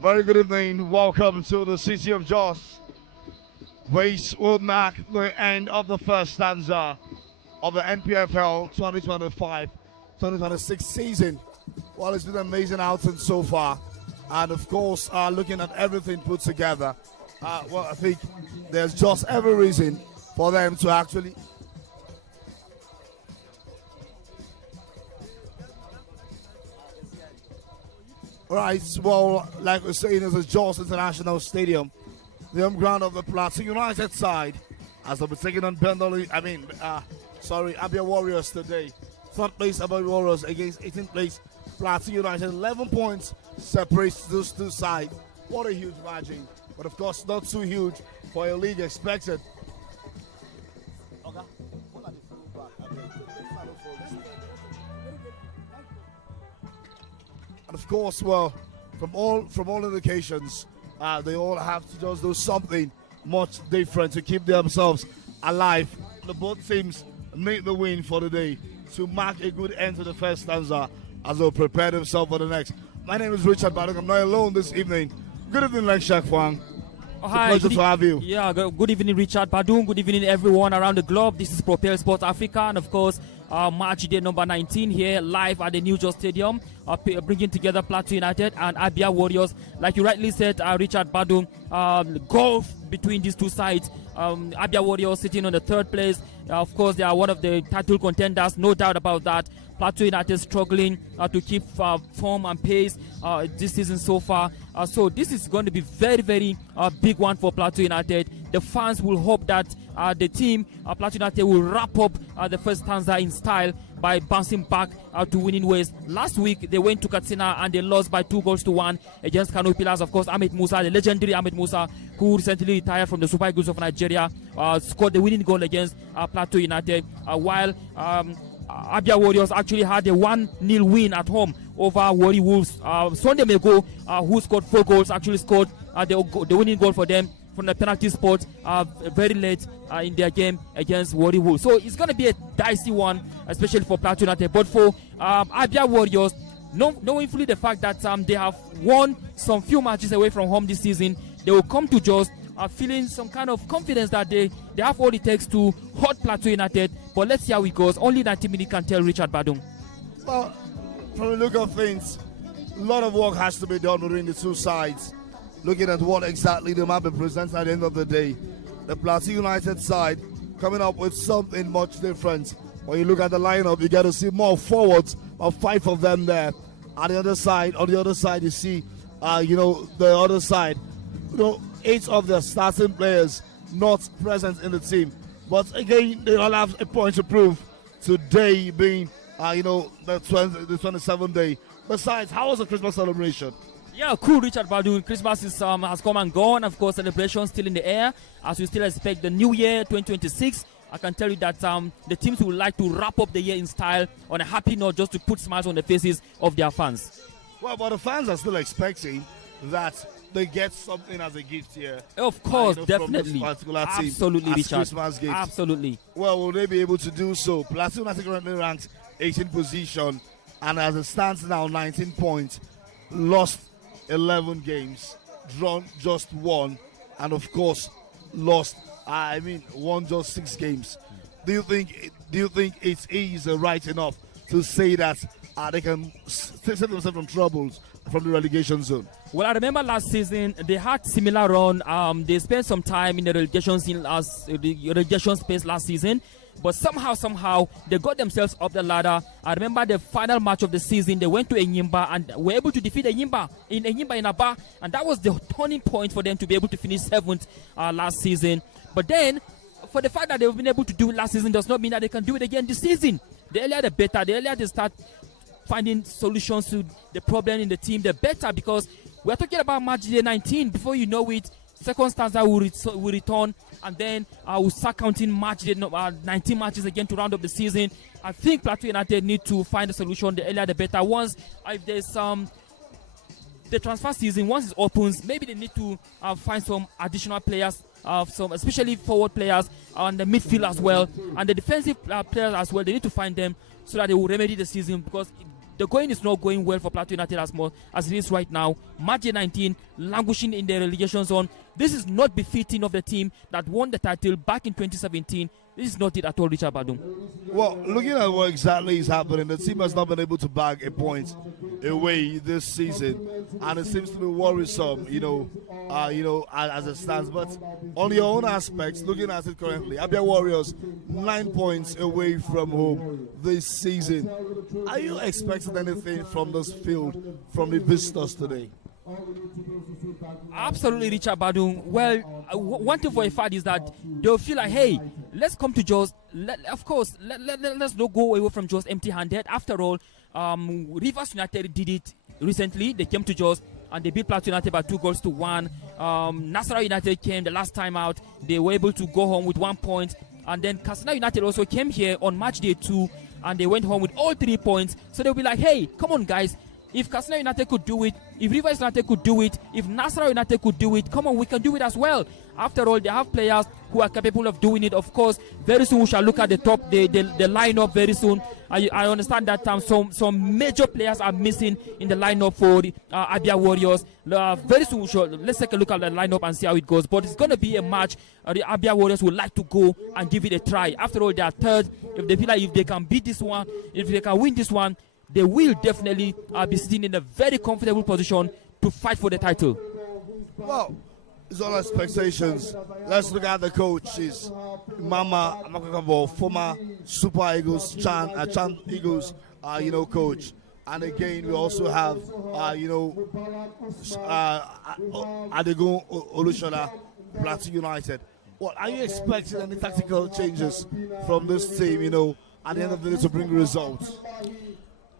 Very good evening. Welcome to the City of Jos. Race will mark the end of the first stanza of the NPFL 2025-2026 season. Well, it's been an amazing outing so far. And of course, looking at everything put together, well, I think there's just every reason for them to actually right, well, like we're saying, it's a Jos International Stadium, the home ground of the PLATEAU United side, as they'll be taking on ABIA Warriors today. Third place ABIA Warriors against 18th place PLATEAU United. 11 points separates those two sides. What a huge margin, but of course not too huge for a league expected. And of course, well, from all indications, they all have to just do something much different to keep themselves alive. The both teams need the win for the day to mark a good end to the first stanza as they'll prepare themselves for the next. My name is Richard Badung. I'm not alone this evening. Good evening, Len Shakfang. Oh, hi, pleasure to have you. Yeah, good evening, Richard Badung. Good evening, everyone around the globe. This is PLATEAU Sports Africa, and of course, match day number 19 here live at the New Jos Stadium, bringing together PLATEAU United and ABIA Warriors. Like you rightly said, Richard Badung, golf between these two sides. ABIA Warriors sitting on the third place. Of course, they are one of the title contenders, no doubt about that. PLATEAU United struggling to keep form and pace this season so far. So this is going to be very, very big one for PLATEAU United. The fans will hope that the team, Plateau United, will wrap up the first stanza in style by bouncing back to winning ways. Last week, they went to Katsina and they lost by 2-1 against Kano Pillars. Of course, Ahmed Musa, the legendary Ahmed Musa, who recently retired from the Super Eagles of Nigeria, scored the winning goal against Plateau United, while ABIA Warriors actually had a 1-0 win at home over Warri Wolves. Sunday Mego, who scored 4 goals, actually scored the winning goal for them from the penalty spot very late in their game against Warri Wolves. So it's going to be a dicey one, especially for Plateau United. But for ABIA Warriors, knowing fully the fact that they have won some few matches away from home this season, they will come to Jos feeling some kind of confidence that they have all it takes to hurt Plateau United. But let's see how it goes. Only 90 minutes can tell, Richard Badung. Well, from the look of things, a lot of work has to be done between the two sides. Looking at what exactly the map presents at the end of the day, the Plateau United side coming up with something much different. When you look at the lineup, you get to see more forwards, about 5 of them there. On the other side, you see, the other side, 8 of the starting players not present in the team. But again, they all have a point to prove. Today being, the 27th day. Besides, how was the Christmas celebration? Yeah, cool, Richard Badu. Christmas has come and gone. Of course, celebrations still in the air as we still expect the new year 2026. I can tell you that the teams would like to wrap up the year in style on a happy note, just to put smiles on the faces of their fans. Well, but the fans are still expecting that they get something as a gift here. Of course, definitely. From this particular team. Absolutely, Richard. Christmas gift. Absolutely. Well, will they be able to do so? Plateau United currently ranked 18th position, and as it stands now, 19 points. Lost 11 games, drawn just 1, and of course, won just 6 games. Do you think it is right enough to say that they can save themselves from troubles from the relegation zone? Well, I remember last season they had similar run. They spent some time in the relegation space last season, but somehow they got themselves up the ladder. I remember the final match of the season, they went to Enyimba and were able to defeat Enyimba in Aba, and that was the turning point for them to be able to finish 7th last season. But then, for the fact that they've been able to do it last season does not mean that they can do it again this season. The earlier the better. The earlier they start finding solutions to the problem in the team, the better, because we're talking about match day 19. Before you know it, second stanza will return, and then we'll start counting match day 19 matches again to round up the season. I think Plateau United need to find a solution. The earlier the better. Once if there's the transfer season, once it opens, maybe they need to find some additional players, some especially forward players and the midfield as well, and the defensive players as well. They need to find them so that they will remedy the season, because the going is not going well for Plateau United as much as it is right now. Match 19, languishing in the relegation zone. This is not befitting of the team that won the title back in 2017. This is not it at all, Richard Badum. Well, looking at what exactly is happening, the team has not been able to bag a point away this season, and it seems to be worrisome, as it stands. But on your own aspects, looking at it currently, ABIA Warriors 9 points away from home this season. Are you expecting anything from this field, from the visitors today? Absolutely, Richard Badung. Well, one thing for a fact is that they'll feel like, hey, let's come to Jos. Let's not go away from Jos empty-handed. After all, Rivers United did it recently. They came to Jos and they beat Plateau United by 2-1. Nasarawa United came the last time out. They were able to go home with 1 point. And then Katsina United also came here on match day 2, and they went home with all 3 points. So they'll be like, hey, come on, guys. If Katsina United could do it, if Rivers United could do it, if Nasarawa United could do it, come on, we can do it as well. After all, they have players who are capable of doing it. Of course, very soon we shall look at the top, the lineup very soon. I understand that some major players are missing in the lineup for the ABIA Warriors. Very soon let's take a look at the lineup and see how it goes. But it's going to be a match the ABIA Warriors would like to go and give it a try. After all, they are third. If they feel like if they can beat this one, if they can win this one, they will definitely be sitting in a very comfortable position to fight for the title. Well, it's all expectations. Let's look at the coaches. Mama Amakakabo, former Super Eagles, Chan Eagles, coach. And again, we also have, Adegun Olushola, Plateau United. What are you expecting any tactical changes from this team, at the end of the day to bring results?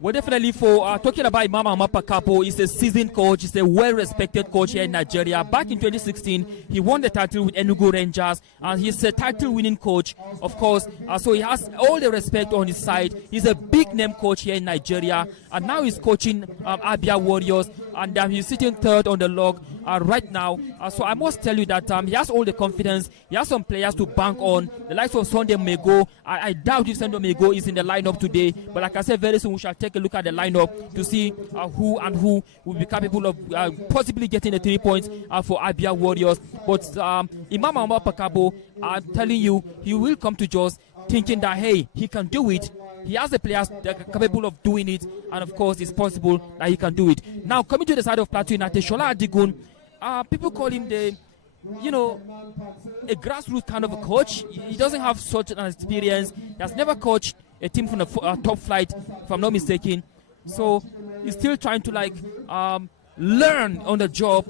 Well, definitely for talking about Imam Mapakapo, he's a seasoned coach. He's a well-respected coach here in Nigeria. Back in 2016, he won the title with Enugu Rangers, and he's a title-winning coach, of course. So he has all the respect on his side. He's a big-name coach here in Nigeria, and now he's coaching ABIA Warriors, and he's sitting third on the log right now. So I must tell you that he has all the confidence. He has some players to bank on. The likes of Sunday Mego. I doubt if Sunday Mego is in the lineup today, but like I said, very soon we shall take a look at the lineup to see who will be capable of possibly getting the 3 points for ABIA Warriors. But Imam Pakabo, I'm telling you, he will come to Jos thinking that, hey, he can do it. He has the players that are capable of doing it, and of course, it's possible that he can do it. Now, coming to the side of Plateau United, Shola Adigun, people call him a grassroots kind of a coach. He doesn't have such an experience. He has never coached a team from the top flight, if I'm not mistaken. So he's still trying to learn on the job.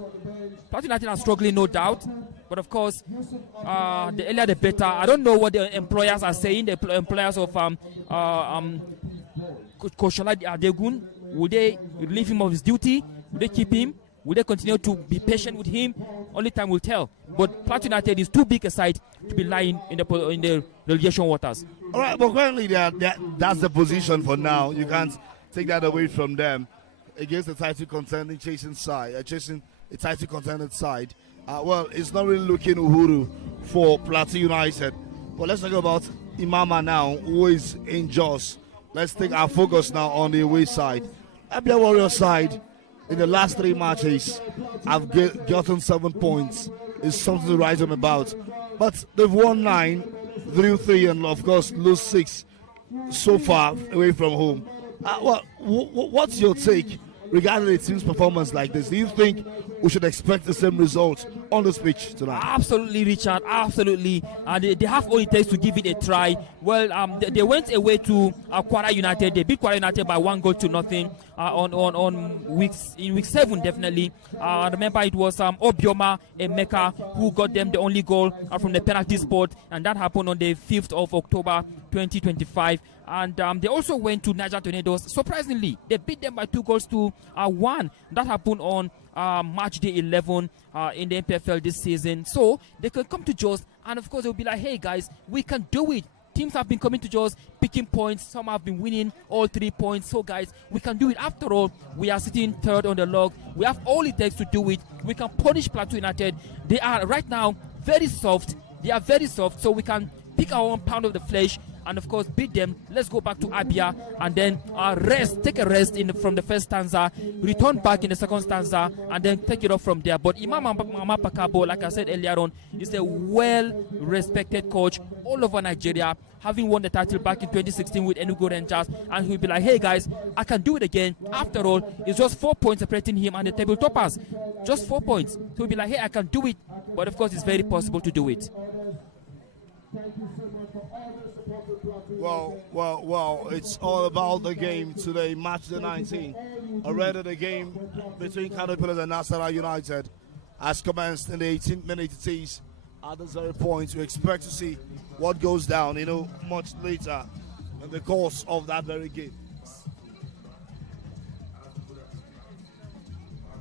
Plateau United are struggling, no doubt. But of course, the earlier the better. I don't know what the employers are saying. The employers of Coach Shola Adegun, would they relieve him of his duty? Would they keep him? Will they continue to be patient with him? Only time will tell. But Plateau United is too big a side to be lying in the relegation waters. All right, but currently that's the position for now. You can't take that away from them against the title contending chasing a title contended side. Well, it's not really looking uhuru for Plateau United. But let's talk about Imama now, who is in Jos. Let's take our focus now on the away side. ABIA Warrior side, in the last 3 matches, have gotten 7 points. It's something to write home about. But they've won 9, drew 3, and of course lose 6 so far away from home. What's your take regarding the team's performance like this? Do you think we should expect the same result on this pitch tonight? Absolutely, Richard, absolutely. They have all it takes to give it a try. Well, they went away to Kwara United. They beat Kwara United by 1-0 in week 7, definitely. Remember, it was Obioma Emeka who got them the only goal from the penalty spot, and that happened on the 5th of October 2025. And they also went to Niger Tornadoes. Surprisingly, they beat them by 2-1. That happened on March day 11 in the NPFL this season. So they can come to Jos, and of course they'll be like, hey guys, we can do it. Teams have been coming to Jos, picking points. Some have been winning all 3 points. So guys, we can do it. After all, we are sitting third on the log. We have all it takes to do it. We can punish Plateau United. They are right now very soft. They are very soft. So we can pick our own pound of the flesh and of course beat them. Let's go back to ABIA and then take a rest from the first stanza, return back in the second stanza, and then take it off from there. But Imam Pakabo, like I said earlier on, is a well-respected coach all over Nigeria, having won the title back in 2016 with Enugu Rangers, and he'll be like, hey guys, I can do it again. After all, it's just 4 points separating him and the table toppers. Just 4 points. So he'll be like, hey, I can do it. But of course, it's very possible to do it. Well, it's all about the game today, match the 19. Already the game between Caterpillars and Nasarawa United has commenced in the 18th minute. It is at the 0 points. We expect to see what goes down, much later in the course of that very game.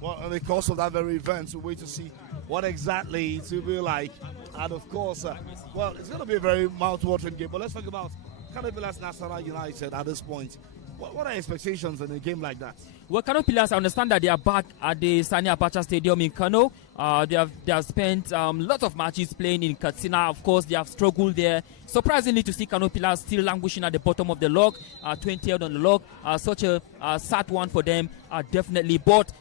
Well, in the course of that very event, we wait to see what exactly it will be like. And of course, it's going to be a very mouth-watering game. But let's talk about Caterpillars Nasarawa United at this point. What are expectations in a game like that? Well, Kano Pillars, I understand that they are back at the Sani Abacha Stadium in Kano. They have spent lots of matches playing in Katsina. Of course, they have struggled there. Surprisingly, to see Kano Pillars still languishing at the bottom of the log, 20th on the log. Such a sad one for them, definitely. But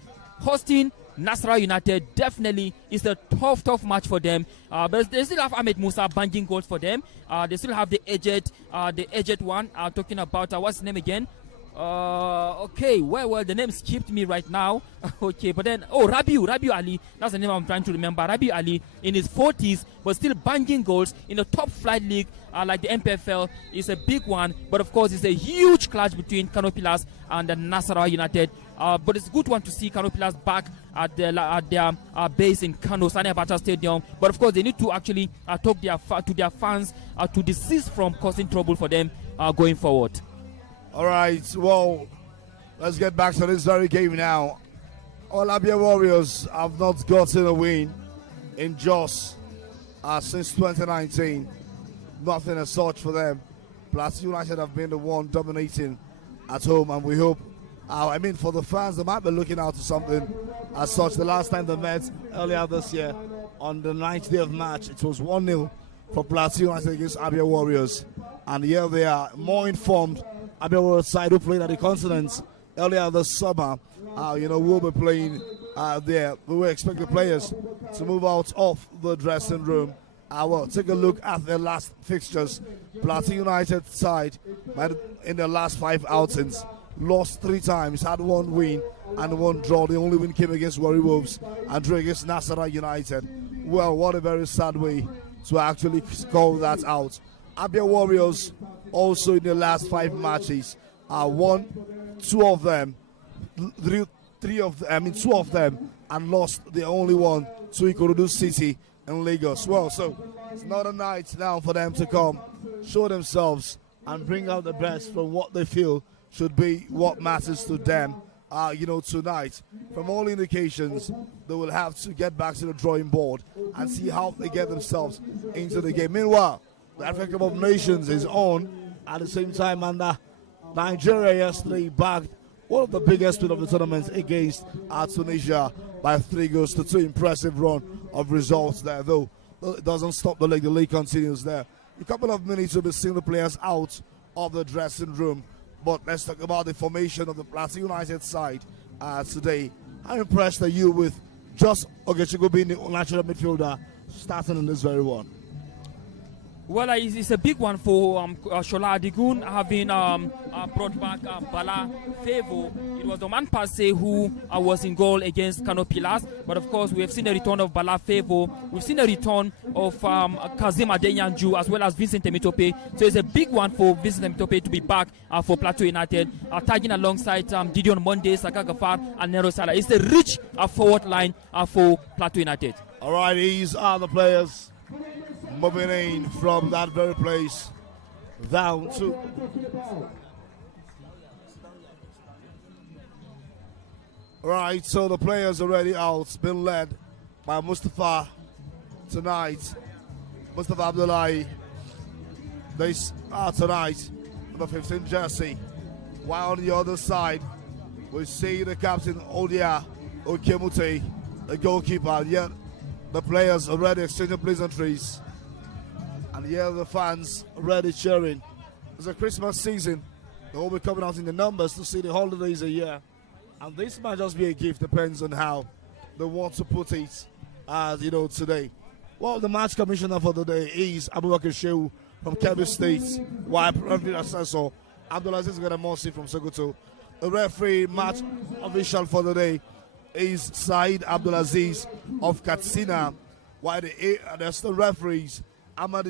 hosting Nasarawa United definitely is a tough match for them. But they still have Ahmed Musa banging goals for them. They still have the aged one. Talking about what's his name again? Okay, well, the name skipped me right now. Okay, but then, Rabiu Ali, that's the name I'm trying to remember. Rabiu Ali, in his 40s, but still banging goals in the top flight league like the NPFL is a big one. But of course, it's a huge clash between Kano Pillars and Nasarawa United. But it's a good one to see Kano Pillars back at their base in Kano, Sani Abacha Stadium. But of course, they need to actually talk to their fans to desist from causing trouble for them going forward. All right, well, let's get back to this very game now. All ABIA Warriors have not gotten a win in Jos since 2019. Nothing as such for them. PLATEAU United have been the one dominating at home, and we hope, for the fans, they might be looking out to something as such. The last time they met earlier this year, on the 9th day of March, it was 1-0 for PLATEAU United against ABIA Warriors. And here they are, more informed. ABIA Warriors side who played at the Continent earlier this summer. We'll be playing there. We will expect the players to move out of the dressing room. Well, take a look at their last fixtures. PLATEAU United side, in their last 5 outings, lost 3 times, had 1 win and 1 draw. The only win came against Warri Wolves and drew against Nasarawa United. Well, what a very sad way to actually call that out. ABIA Warriors also in the last 5 matches won 2 of them, 2 of them, and lost the only one to Ikorodu City in Lagos. Well, so it's not a night now for them to come, show themselves, and bring out the best from what they feel should be what matters to them. Tonight, from all indications, they will have to get back to the drawing board and see how they get themselves into the game. Meanwhile, the African Cup of Nations is on at the same time, and Nigeria yesterday bagged one of the biggest wins of the tournament against Tunisia by 3 goals to 2. Impressive run of results there, though it doesn't stop the league. The league continues there. A couple of minutes will be seeing the players out of the dressing room. But let's talk about the formation of the PLATEAU United side today. How impressed are you with just Ogechukwu being the natural midfielder starting in this very one? Well, it's a big one for Shola Adigun, having brought back Bala Favour. It was Oman Passe who was in goal against Kano Pillars. But of course, we have seen a return of Bala Favour. We've seen a return of Kazim Adeyanju as well as Vincent Temitope. So it's a big one for Vincent Temitope to be back for PLATEAU United, tagging alongside Gideon Monday, Saka Gafar, and Nero Salah. It's a rich forward line for PLATEAU United. All right, these are the players moving in from that very place down to right. So the players already out, been led by Mustafa tonight. Mustafa Abdullahi. They are tonight number 15 jersey. While on the other side we see the captain Odia Okemute, the goalkeeper. Yet the players already exchanging pleasantries. And here the fans already cheering. It's a Christmas season. They will be coming out in the numbers to see the holidays a year. And this might just be a gift, depends on how they want to put it, today. Well, the match commissioner for the day is Abubakar Shehu from Kebbi State, while Referee Assessor Abdulaziz Gadamosi from Sokoto. The referee match official for the day is Said Abdulaziz of Katsina, while there's the referees Ahmad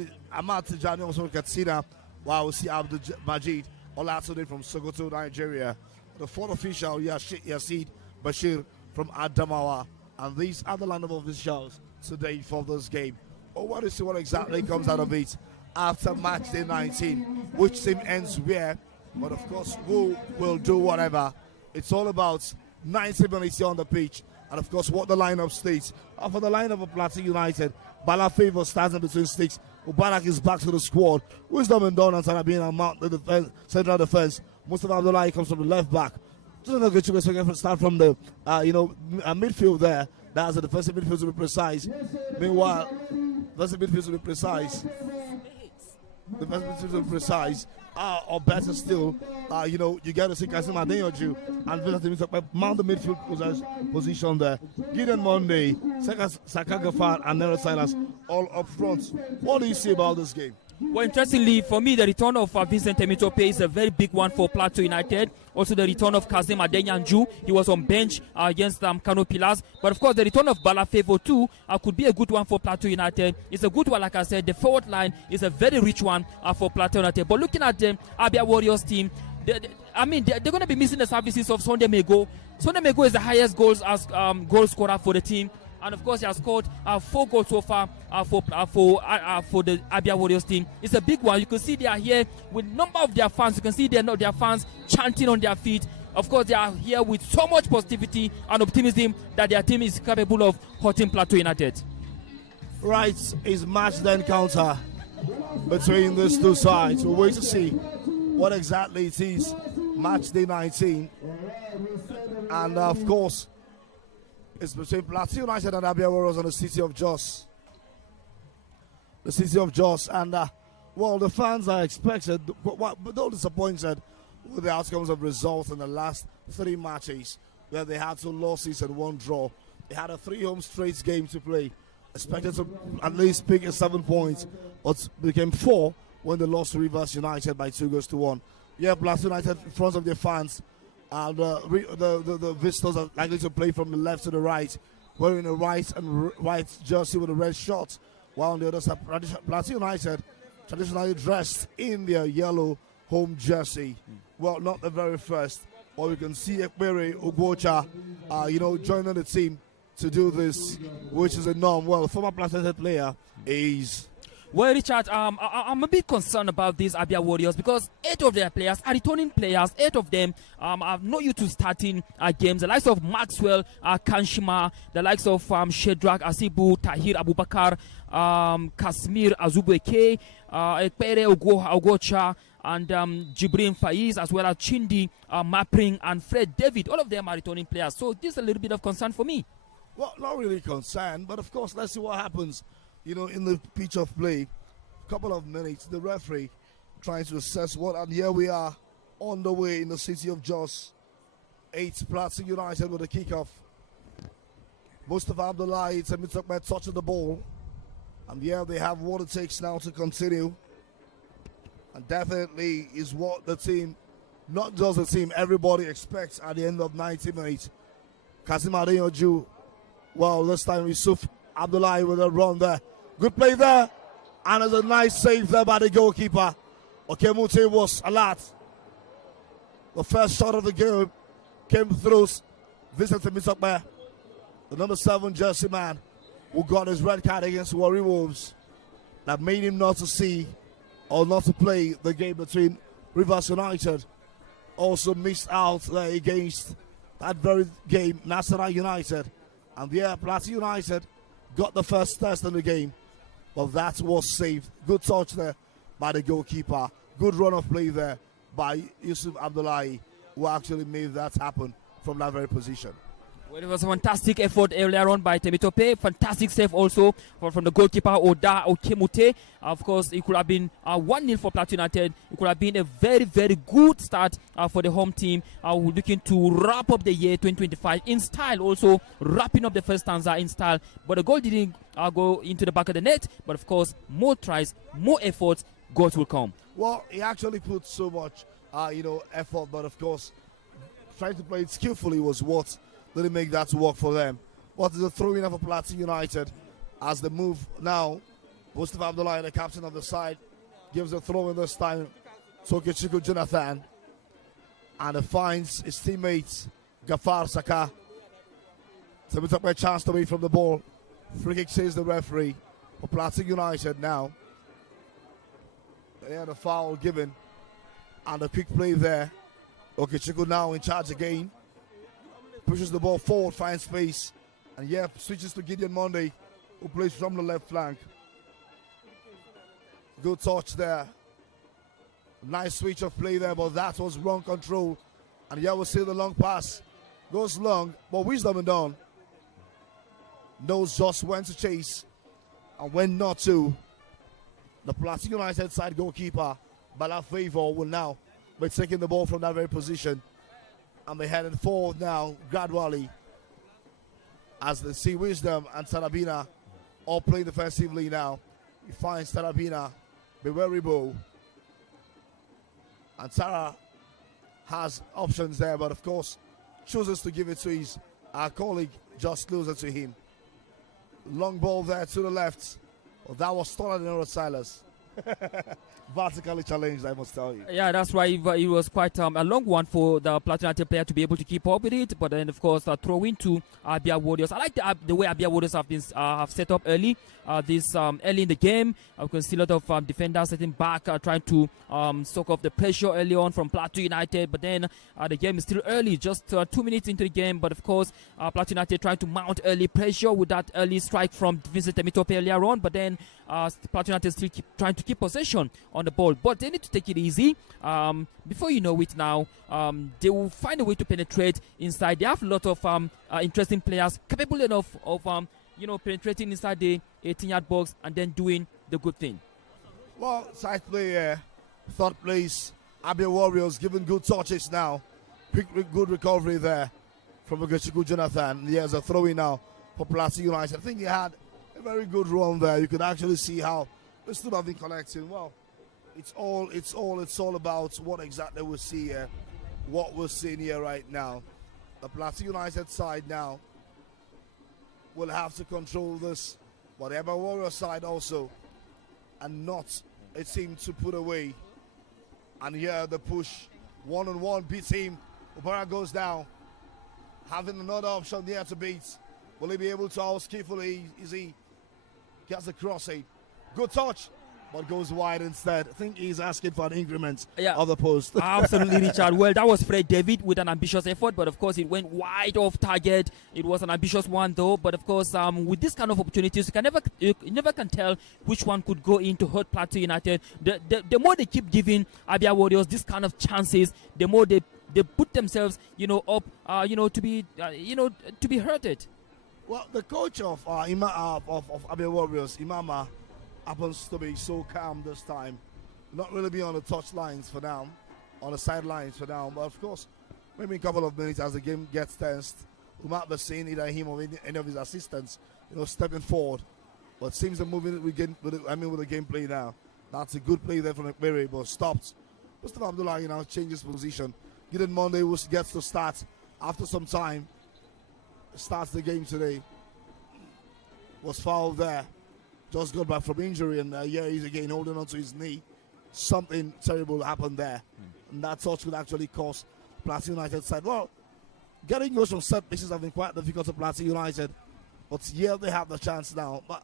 Tijani also from Katsina, while we see Abdul Majid Olatunde from Sokoto, Nigeria. The fourth official, Yasid Bashir from Adamawa. And these are the lineup of officials today for this game. But what is see what exactly comes out of it after match day 19, which team ends where. But of course, who will do whatever. It's all about 90 minutes here on the pitch. And of course, what the lineup states. For the lineup of PLATEAU United, Bala Favour stands in between sticks. Mubarak is back to the squad. Wisdom and Don and Sarabin mount the defense, central defense. Mustafa Abdullahi comes from the left back. Just not good to start from the midfield there. That's the defensive midfield to be precise. Meanwhile, defensive midfield to be precise. Defensive midfield to be precise. Or better still, you get to see Kasim Adeyanju and mount the midfield position there. Gideon Monday, Saka Gafar, and Nero Silas all up front. What do you see about this game? Well, interestingly, for me, the return of Vincent Temitope is a very big one for Plateau United. Also, the return of Kazim Adenyanju. He was on bench against Kano Pillars. But, of course, the return of Bala Favour, too, could be a good one for Plateau United. It's a good one, like I said. The forward line is a very rich one for Plateau United. But looking at the Abia Warriors team, they're going to be missing the services of Sunday Mego. Sunday Mego is the highest goal scorer for the team. And of course, he has scored 4 goals so far for the Abia Warriors team. It's a big one. You can see they are here with a number of their fans. You can see their fans chanting on their feet. Of course, they are here with so much positivity and optimism that their team is capable of hurting Plateau United. Right, is match then counter between these two sides. We'll wait to see what exactly it is. Match day 19. And of course, it's between Plateau United and Abia Warriors on the city of Jos. The city of Jos. And, well, the fans are expected, but not disappointed with the outcomes of results in the last 3 matches, where they had 2 losses and 1 draw. They had a 3 home straight game to play. Expected to at least pick 7 points, but became 4 when they lost to Rivers United by 2 goals to 1. Yeah, Plateau United in front of their fans. And the visitors are likely to play from the left to the right, wearing a white jersey with a red short, while on the other side, Plateau United traditionally dressed in their yellow home jersey. Well, not the very first, but we can see Ekpere Ogwocha, joining the team to do this, which is a norm. Well, former Plateau United player is. Well, Richard, I'm a bit concerned about these Abia Warriors because 8 of their players are returning players. 8 of them are not used to starting games. The likes of Maxwell Kanshima, the likes of Shedrack Asibu, Tahir Abubakar, Kasmir Azubueke, Ekpere Ogocha, and Jibrin Faiz, as well as Chindi Mapring and Fred David. All of them are returning players. So this is a little bit of concern for me. Well, not really concerned, but of course, let's see what happens. In the pitch of play, couple of minutes, the referee trying to assess and here we are on the way in the city of Jos. 8 Plateau United with a kickoff. Mustafa Abdullahi, Temitope touching the ball. And yeah, they have what it takes now to continue. And definitely is what the team, not just the team, everybody expects at the end of 90 minutes. Kazim Adeyanju, well, this time Yusuf Abdullahi with a run there. Good play there. And there's a nice save there by the goalkeeper. Okemute was alert. The first shot of the game came through Vincent Temitope, the number 7 jersey man, who got his red card against Warri Wolves. That made him not to see or not to play the game between Rivers United. Also missed out there against that very game, Nasarawa United. And yeah, Plateau United got the first test in the game, but that was saved. Good touch there by the goalkeeper. Good run of play there by Yusuf Abdullahi, who actually made that happen from that very position. Well, it was a fantastic effort earlier on by Temitope. Fantastic save also from the goalkeeper Oda Okemute. Of course, it could have been 1-0 for Plateau United. It could have been a very, very good start for the home team. We're looking to wrap up the year 2025 in style, also wrapping up the first stanza in style. But the goal didn't go into the back of the net. But of course, more tries, more efforts, goals will come. Well, he actually put so much, effort. But of course, trying to play it skillfully was what didn't make that work for them. But it's a throw-in for Plateau United as they move now. Mustafa Abdullahi, the captain of the side, gives a throw-in this time to Okechukwu Jonathan. And he finds his teammate, Gafar Saka. Temitope a chance away from the ball. Free kick, says the referee for Plateau United now. They had a foul given. And a quick play there. Okechukwu now in charge again. Pushes the ball forward, finds space, and yeah, switches to Gideon Monday, who plays from the left flank. Good touch there. Nice switch of play there, but that was wrong control. And yeah, we'll see the long pass. Goes long, but wisdom and done. Knows just when to chase and when not to. The Plateau United side goalkeeper, Bala Favour, will now be taking the ball from that very position. And they're heading forward now, gradually, as they see Wisdom and Tarabina all playing defensively now. He finds Tarabina Beweribo. And Tara has options there, but of course chooses to give it to his colleague, just closer to him. Long ball there to the left. Well, that was taller than Silas. Vertically challenged, I must tell you. Yeah, that's right. It was quite a long one for the PLATEAU United player to be able to keep up with it. But then, of course, throw into ABIA Warriors. I like the way ABIA Warriors have been have set up early. Early in the game, we can see a lot of defenders sitting back, trying to soak up the pressure early on from PLATEAU United. But then the game is still early, just 2 minutes into the game. But of course, PLATEAU United trying to mount early pressure with that early strike from Vincent Temitope earlier on. But then PLATEAU United still trying to keep possession on the ball, but they need to take it easy. Before you know it now, they will find a way to penetrate inside. They have a lot of interesting players capable enough of penetrating inside the 18-yard box and then doing the good thing. Well, side play here, third place, ABIA Warriors giving good touches now. Good recovery there from Ogechiku Jonathan. He has a throw-in now for PLATEAU United. I think he had a very good run there. You could actually see how they still have been connecting. Well, it's all about what exactly we see here, what we're seeing here right now. The PLATEAU United side now will have to control this, but the ABIA Warrior side also, and not a team to put away. And here the push, one-on-one beats him. Obara goes down, having another option there to beat. Will he be able to out skillfully? Is he? Gets the crossing. Good touch, but goes wide instead. I think he's asking for an increment of the post. Absolutely, Richard. Well, that was Fred David with an ambitious effort, but of course it went wide off target. It was an ambitious one though, but of course with this kind of opportunities, you never can tell which one could go in to hurt PLATEAU United. The more they keep giving ABIA Warriors this kind of chances, the more they put themselves up to be hurted. Well, the coach of ABIA Warriors, Imama, happens to be so calm this time. Not really be on the touch lines for now, on the sidelines for now. But of course, maybe a couple of minutes as the game gets tensed, we might be seeing either him or any of his assistants, stepping forward. But it seems they're moving with the gameplay now. That's a good play there from McMurray, but stopped. Mustafa Abdullah, changes position. Gideon Monday gets to start after some time. Starts the game today. Was fouled there. Just got back from injury, and here he's again holding on to his knee. Something terrible happened there. And that touch could actually cost PLATEAU United side. Well, getting goals from set pieces have been quite difficult to PLATEAU United. But here they have the chance now. But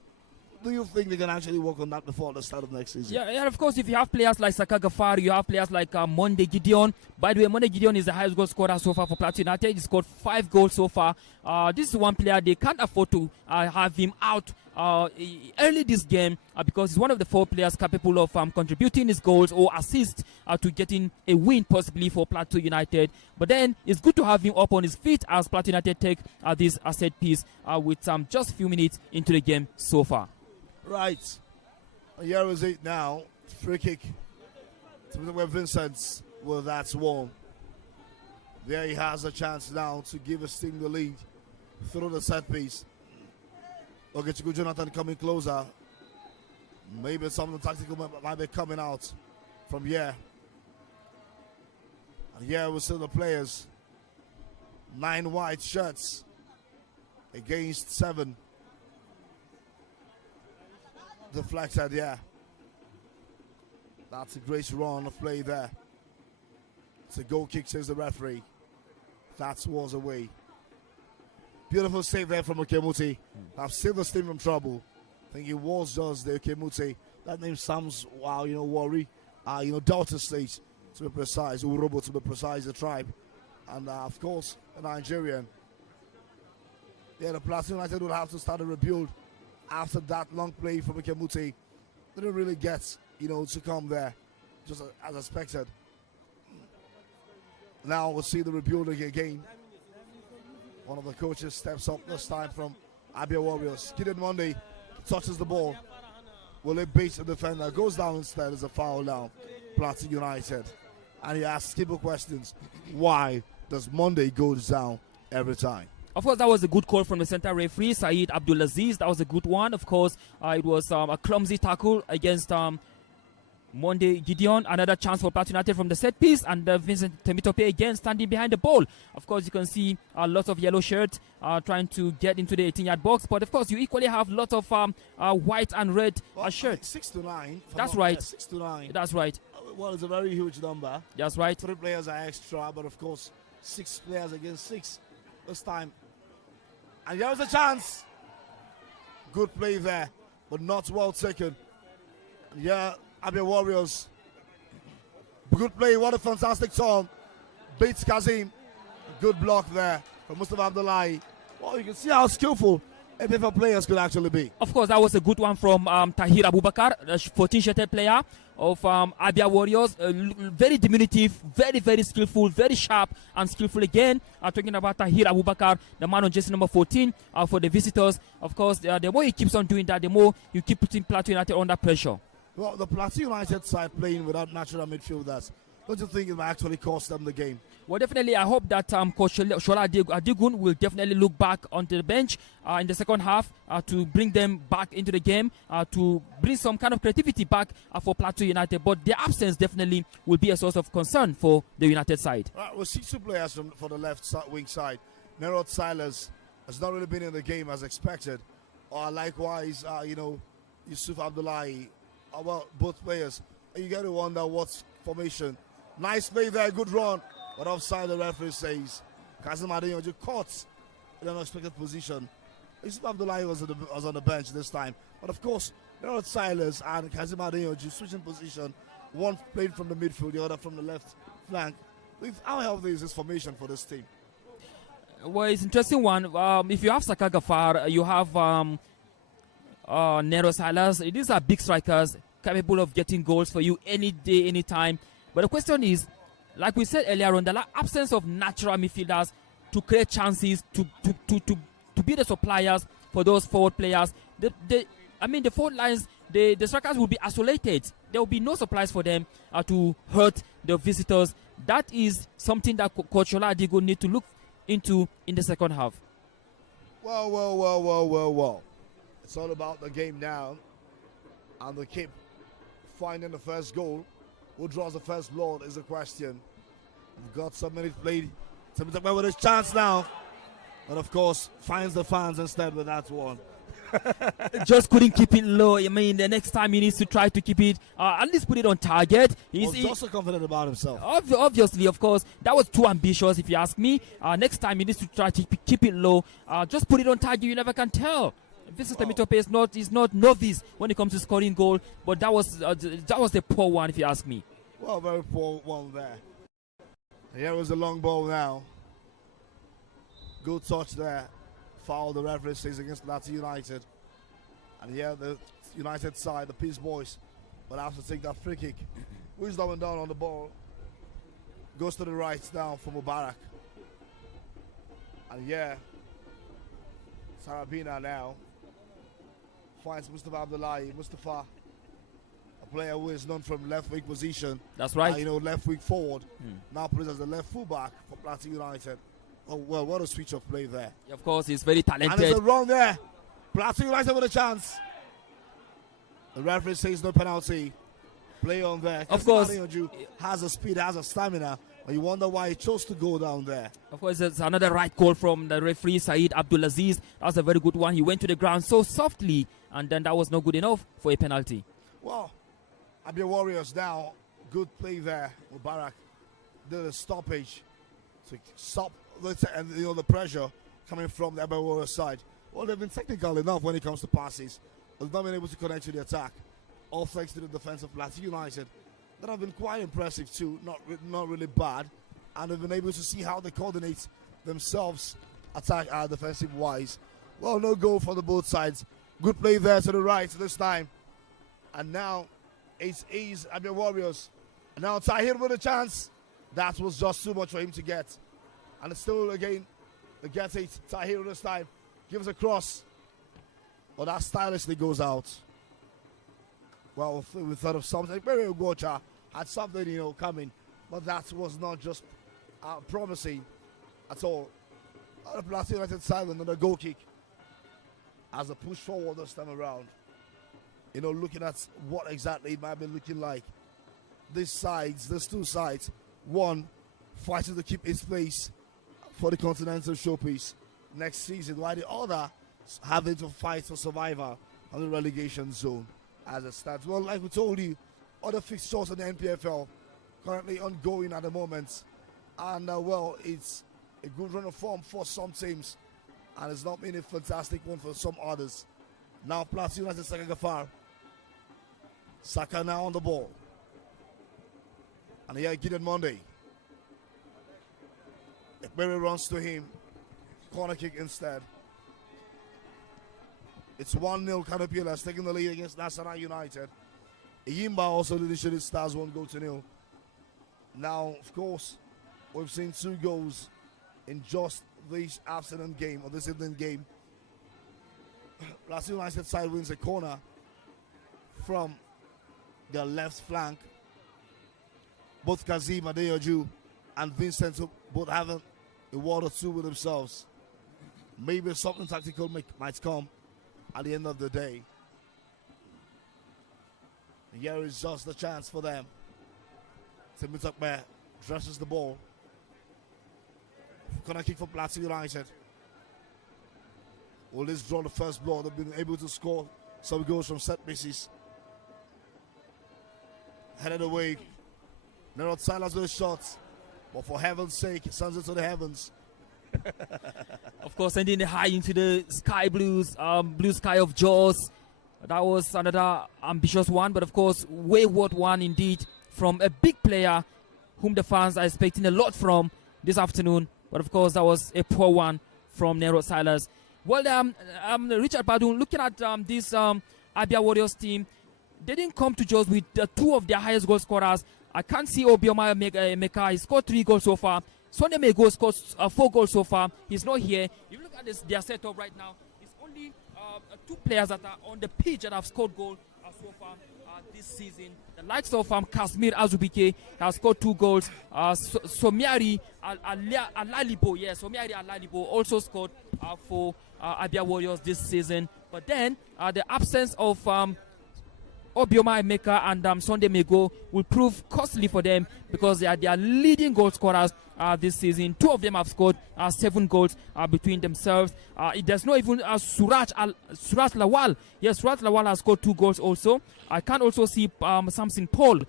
do you think they can actually work on that before the start of next season? Yeah, of course, if you have players like Saka Gafar, you have players like Monday Gideon. By the way, Monday Gideon is the highest goal scorer so far for PLATEAU United. He scored 5 goals so far. This is one player they can't afford to have him out early this game because he's one of the 4 players capable of contributing his goals or assist to getting a win possibly for PLATEAU United. But then it's good to have him up on his feet as PLATEAU United take this set piece with just a few minutes into the game so far. Right. Here is it now. Free kick to where Vincent's. Well, that's one. There he has a chance now to give his team the lead through the set piece. Ogechiku Jonathan coming closer. Maybe something tactical might be coming out from here. And here we see the players. 9 white shirts against 7. Deflected, yeah. That's a great run of play there. It's a goal kick, says the referee. That was away. Beautiful save there from Okemuti. I've saved this team from trouble. I think it was just the Okemuti. That name sounds, wow, worry. Delta State, to be precise. Urobo, to be precise, the tribe. And, of course, a Nigerian. Yeah, the PLATEAU United will have to start a rebuild. After that long play from Okemuti, didn't really get, to come there, just as expected. Now we'll see the rebuilding again. One of the coaches steps up this time from ABIA Warriors. Gideon Monday touches the ball. Will it beat the defender? Goes down instead as a foul now. PLATEAU United. And he asks simple questions. Why does Monday go down every time? Of course, that was a good call from the center referee, Saeed Abdulaziz. That was a good one. Of course, it was a clumsy tackle against Monday Gideon, another chance for Plateau United from the set piece, and Vincent Temitope again standing behind the ball. Of course, you can see lots of yellow shirts trying to get into the 18-yard box, but of course, you equally have lots of white and red shirts. 6 to 9. That's right. 6 to 9. That's right. Well, it's a very huge number. That's right. 3 players are extra, but of course, 6 players against 6 this time. And here's a chance. Good play there, but not well taken. And yeah, ABIA Warriors. Good play. What a fantastic turn. Beats Kazim. Good block there from Mustafa Abdullahi. Well, you can see how skillful NPFL players could actually be. Of course, that was a good one from Tahir Abubakar, the 14-shirted player of ABIA Warriors. Very diminutive, very, very skillful, very sharp and skillful again. Talking about Tahir Abubakar, the man on jersey number 14 for the visitors. Of course, the more he keeps on doing that, the more you keep putting Plateau United under pressure. Well, the Plateau United side playing without natural midfielders, don't you think it might actually cost them the game? Well, definitely, I hope that Coach Shola Adigun will definitely look back onto the bench in the second half to bring them back into the game, to bring some kind of creativity back for Plateau United. But their absence definitely will be a source of concern for the United side. Right, we'll see 2 players for the left wing side. Nerod Silas has not really been in the game as expected. Likewise, Yusuf Abdullahi. Well, both players. You got to wonder what's formation. Nice play there, good run. But offside, the referee says Kazim Adeyanju caught in an unexpected position. Yusuf Abdullahi was on the bench this time. But of course, Nerod Silas and Kazim Adeyanju switching position. One played from the midfield, the other from the left flank. How healthy is this formation for this team? Well, it's an interesting one. If you have Saka Gafar, you have Nero Silas. These are big strikers capable of getting goals for you any day, any time. But the question is, like we said earlier on, the absence of natural midfielders to create chances, to be the suppliers for those forward players. The forward lines, the strikers will be isolated. There will be no supplies for them to hurt the visitors. That is something that Coach Shola Adigo need to look into in the second half. Well. It's all about the game now. And they keep finding the first goal. Who draws the first blood is the question. We've got some minutes played. Temitope with his chance now. And of course, finds the fans instead with that one. Just couldn't keep it low. I mean, the next time he needs to try to keep it, at least put it on target. He's also confident about himself. Obviously, of course, that was too ambitious if you ask me. Next time he needs to try to keep it low. Just put it on target. You never can tell. Vincent Temitope is not novice when it comes to scoring goal, but that was the poor one if you ask me. Well, very poor one there. Here was the long ball now. Good touch there. Foul, the referee says, against Plateau United. And here the United side, the Peace Boys, will have to take that free kick. Who's down on the ball? Goes to the right now for Mubarak. And yeah, Sarabina now finds Mustafa Abdullahi. Mustafa, a player who is known from left wing position. That's right. Left wing forward. Now plays as the left fullback for Plateau United. Oh, well, what a switch of play there. Of course, he's very talented. And there's a run there. Plateau United with a chance. The referee says no penalty. Play on there. Of course. Has a speed, has a stamina. But you wonder why he chose to go down there. Of course, there's another right call from the referee, Saeed Abdulaziz. That was a very good one. He went to the ground so softly, and then that was not good enough for a penalty. Well, ABIA Warriors now. Good play there. Mubarak did a stoppage to stop the pressure coming from the ABIA Warriors side. Well, they've been technical enough when it comes to passes, but they've not been able to connect to the attack. All thanks to the defense of Plateau United. That have been quite impressive too, not really bad, and they've been able to see how they coordinate themselves attack defensive wise. Well, no goal for the both sides. Good play there to the right this time, and now it's ABIA Warriors. And now Tahir with a chance. That was just too much for him to get, and it's still again they get it. Tahir this time gives a cross, but that stylishly goes out. Well, we thought of something. Maybe Ugocha had something, coming, but that was not just promising at all. The Plateau United side with another goal kick as a push forward this time around. Looking at what exactly it might be looking like these two sides, one fighting to keep its place for the Continental Showpiece next season, while the other having to fight for survival on the relegation zone as it stands. Well, like we told you, other fixtures on the NPFL currently ongoing at the moment, and well, it's a good run of form for some teams, and it's not been a fantastic one for some others. Now PLATEAU United Saka Gafar. Saka now on the ball. And here Gideon Monday. Ekpere runs to him. Corner kick instead. It's 1-0. Canopy has taken the lead against Nassana United. Iyimba also did the Stars 1 goal to 0. Now, of course, we've seen 2 goals in just this afternoon game, or this evening game. PLATEAU United side wins a corner from their left flank. Both Kazim Adeyoju and Vincent both having a word or two with themselves. Maybe something tactical might come at the end of the day. Here is just the chance for them. Timmy Tuckbear dresses the ball. Corner kick for PLATEAU United. Will this draw the first blow? They've been able to score some goals from set pieces. Headed away. Nerod Silas with a shot. But for heaven's sake, it sends it to the heavens. Of course, sending it high into the sky blues, blue sky of Jaws. That was another ambitious one, but of course, wayward one indeed from a big player whom the fans are expecting a lot from this afternoon. But of course, that was a poor one from Nerod Silas. Well, Richard Badun, looking at this ABIA Warriors team, they didn't come to Jaws with 2 of their highest goal scorers. I can't see Obioma Meka. He scored 3 goals so far. Sunday Mego scored 4 goals so far. He's not here. If you look at their setup right now, it's only 2 players that are on the pitch that have scored goals so far this season. The likes of Kazmir Azubike has scored 2 goals. Somiari Alalibo, Somiari Alalibo also scored for ABIA Warriors this season. But then the absence of Obioma Emeka and Sunday Mego will prove costly for them because they are leading goal scorers this season. 2 of them have scored 7 goals between themselves. There's not even Suraj Lawal. Yes, Suraj Lawal has scored 2 goals also. I can also see Samson Paul.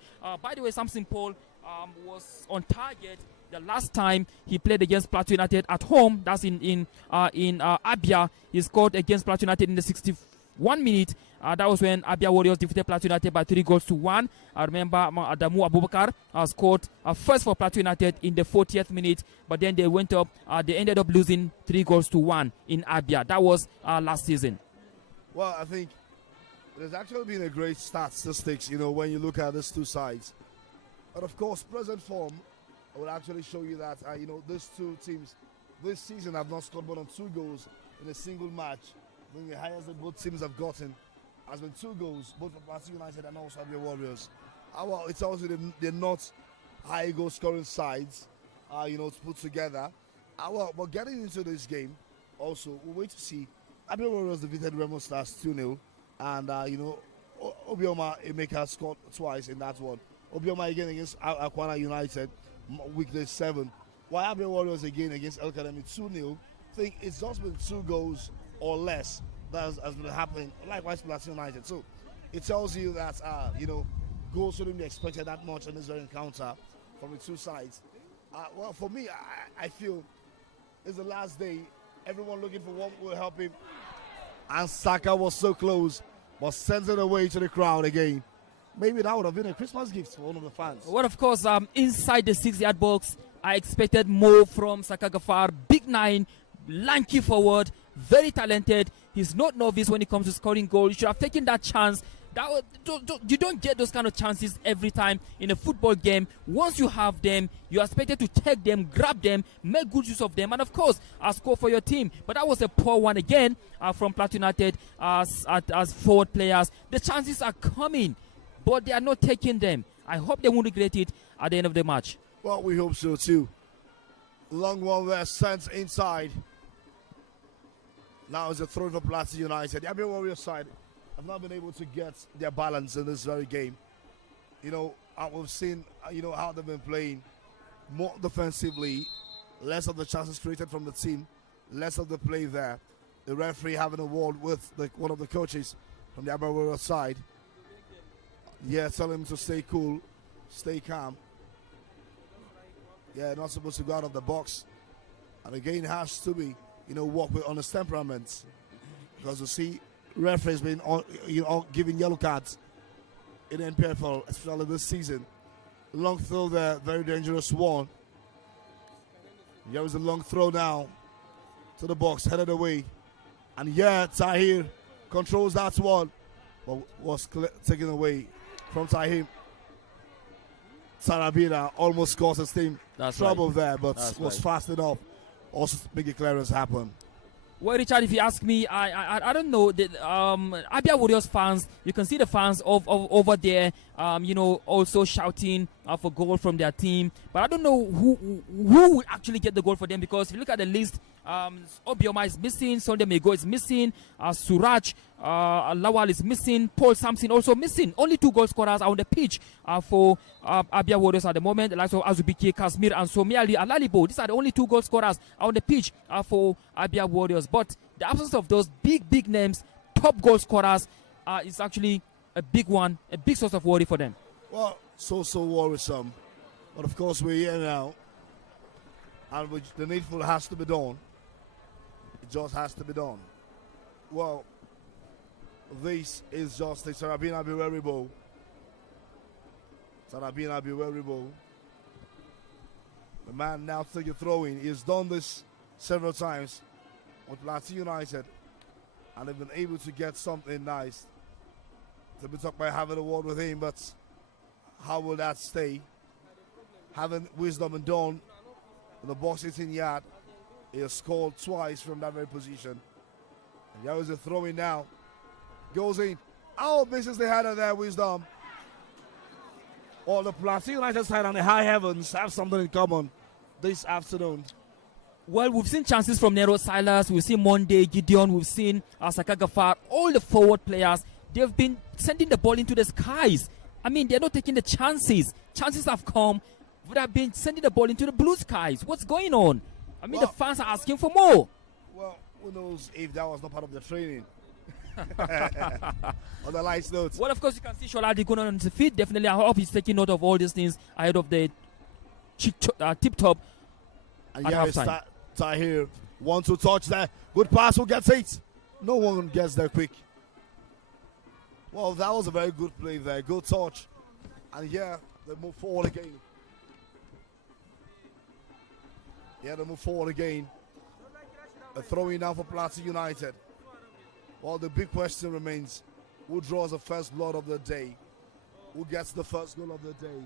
By the way, Samson Paul was on target the last time he played against PLATEAU United at home. That's in ABIA. He scored against PLATEAU United in the 61 minute. That was when ABIA Warriors defeated PLATEAU United by 3 goals to 1. I remember Adamu Abubakar scored first for PLATEAU United in the 40th minute, but then they went up. They ended up losing 3 goals to 1 in ABIA. That was last season. Well, I think there's actually been a great statistics, when you look at these 2 sides. But of course, present form will actually show you that, these 2 teams this season have not scored more than 2 goals in a single match. I think the highest that both teams have gotten has been 2 goals, both for PLATEAU United and also ABIA Warriors. Well, it's also they're not high goal scoring sides, to put together. Well, but getting into this game, also, we'll wait to see. ABIA Warriors defeated Remo Stars 2-0, and, Obioma Emeka scored twice in that one. Obioma again against Aquana United, weekday 7. While ABIA Warriors again against El Academy 2-0. I think it's just been 2 goals or less that has been happening. Likewise, PLATEAU United. So it tells you that goals shouldn't be expected that much in this very encounter from the 2 sides. Well, for me, I feel it's the last day. Everyone looking for what will help him, and Saka was so close, but sends it away to the crowd again. Maybe that would have been a Christmas gift for one of the fans. Well, of course, inside the 6-yard box, I expected more from Saka Gafar. Big 9, lanky forward, very talented. He's not novice when it comes to scoring goals. You should have taken that chance. You don't get those kind of chances every time in a football game. Once you have them, you're expected to take them, grab them, make good use of them, and of course, score for your team. But that was a poor one again from PLATEAU United as forward players. The chances are coming, but they are not taking them. I hope they won't regret it at the end of the match. Well, we hope so too. Long one there, sent inside. Now it's a throw for PLATEAU United. The ABIA Warriors side have not been able to get their balance in this very game. we've seen, how they've been playing more defensively, less of the chances created from the team, less of the play there. The referee having a word with one of the coaches from the ABIA side. Yeah, telling him to stay cool, stay calm. Yeah, not supposed to go out of the box. And again, has to be, work on his temperament. Because you see, referees been giving yellow cards in NPFL, especially this season. Long throw there, very dangerous one. Here is a long throw now to the box, headed away. And yeah, Tahir controls that one, but was taken away from Tahir. Sarabina almost caused his team trouble there, but was fast enough also to make a clearance happen. Well, Richard, if you ask me, I don't know. The ABIA Warriors fans, you can see the fans over there, also shouting for goal from their team. But I don't know who will actually get the goal for them, because if you look at the list, Obioma is missing, Sunday Mego is missing, Suraj Lawal is missing, Paul Sampson also missing. Only 2 goal scorers are on the pitch for ABIA Warriors at the moment. The likes of Azubike, Kazmir, and Somiali Alalibo. These are the only 2 goal scorers on the pitch for ABIA Warriors. But the absence of those big names, top goal scorers, is actually a big one, a big source of worry for them. Well, so worrisome. But of course, we're here now, and the needful has to be done. It just has to be done. Well, this is just a Sarabina Biweribo. Sarabina Biweribo. The man now taking throwing. He's done this several times with PLATEAU United, and they've been able to get something nice. To be talked by having a word with him, but how will that stay? Having Wisdom and Dawn in the box 18 yard. He has scored twice from that very position. And there is a throw in now. Goes in. Oh, misses the header there, Wisdom. All the PLATEAU United side and the high heavens have something in common this afternoon. Well, we've seen chances from Nero Silas, we've seen Monday, Gideon, we've seen Asaka Gafar, all the forward players. They've been sending the ball into the skies. I mean, they're not taking the chances. Chances have come, but they've been sending the ball into the blue skies. What's going on? I mean, the fans are asking for more. Well, who knows if that was not part of the training. On the lights notes. Well, of course, you can see Sholadi going on his feet. Definitely, I hope he's taking note of all these things ahead of the tip-top and at halftime. Tahir wants to touch there. Good pass, who gets it? No one gets there quick. Well, that was a very good play there. Good touch. And yeah, they move forward again. Yeah, they move forward again. A throw-in now for PLATEAU United. Well, the big question remains, who draws the first blood of the day? Who gets the first goal of the day?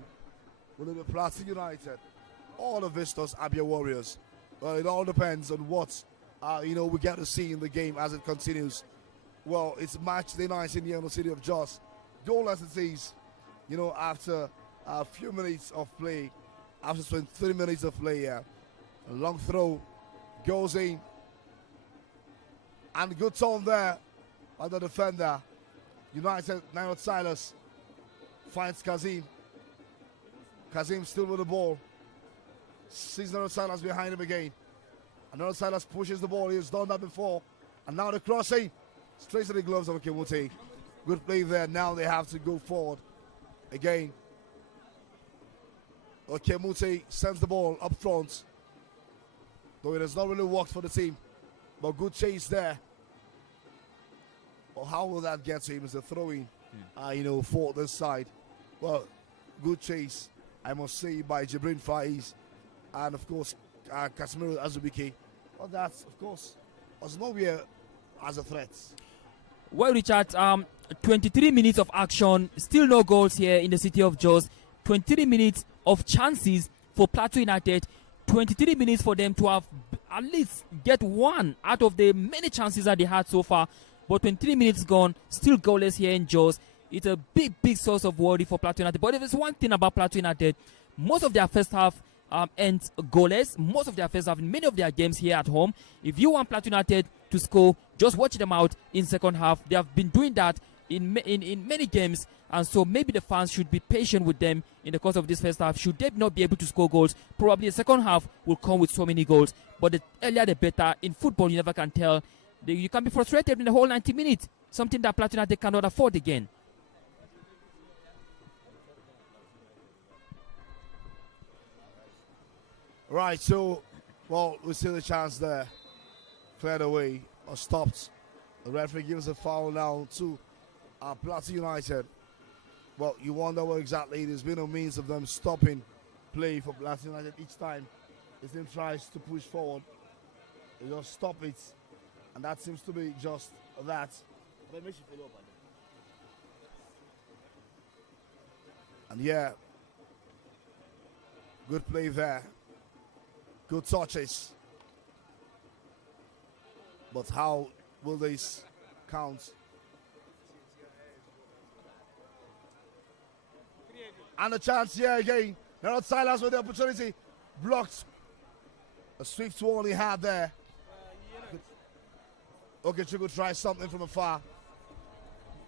Will it be PLATEAU United or the Vistos ABIA Warriors? Well, it all depends on what we get to see in the game as it continues. Well, it's match day 19 here in the city of Jos. Goalless it is, after a few minutes of play, after 23 minutes of play here. A long throw goes in. And good turn there by the defender. United, Nero Silas finds Kazim. Kazim still with the ball. Sees Nero Silas behind him again. And Nero Silas pushes the ball. He's done that before. And now the crossing. Straight to the gloves of Kemuti. Good play there. Now they have to go forward again. Kemuti sends the ball up front. Though it has not really worked for the team. But good chase there. Well, how will that get to him as a throw-in, for this side? Well, good chase, I must say, by Jibrin Faiz. And, of course, Casemiro Azubike. Well, that, of course, was nowhere as a threat. Well, Richard, 23 minutes of action, still no goals here in the city of Jos. 23 minutes of chances for PLATEAU United. 23 minutes for them to have at least get one out of the many chances that they had so far. But 23 minutes gone, still goalless here in Jos. It's a big source of worry for PLATEAU United. But if there's one thing about PLATEAU United, most of their first half ends goalless. Most of their first half in many of their games here at home. If you want PLATEAU United to score, just watch them out in second half. They have been doing that in many games, and so maybe the fans should be patient with them in the course of this first half. Should they not be able to score goals, probably the second half will come with so many goals. But the earlier the better. In football, you never can tell. You can be frustrated in the whole 90 minutes, something that PLATEAU United cannot afford again. Right, so, well, we see the chance there. Cleared away or stopped. The referee gives a foul now to PLATEAU United. Well, you wonder what exactly. There's been no means of them stopping play for PLATEAU United each time his team tries to push forward. They just stop it, and that seems to be just that. And yeah, good play there. Good touches. But how will this count? And a chance here again. They're not silenced with the opportunity. Blocked. A swift one he had there. Okay, Chico tries something from afar.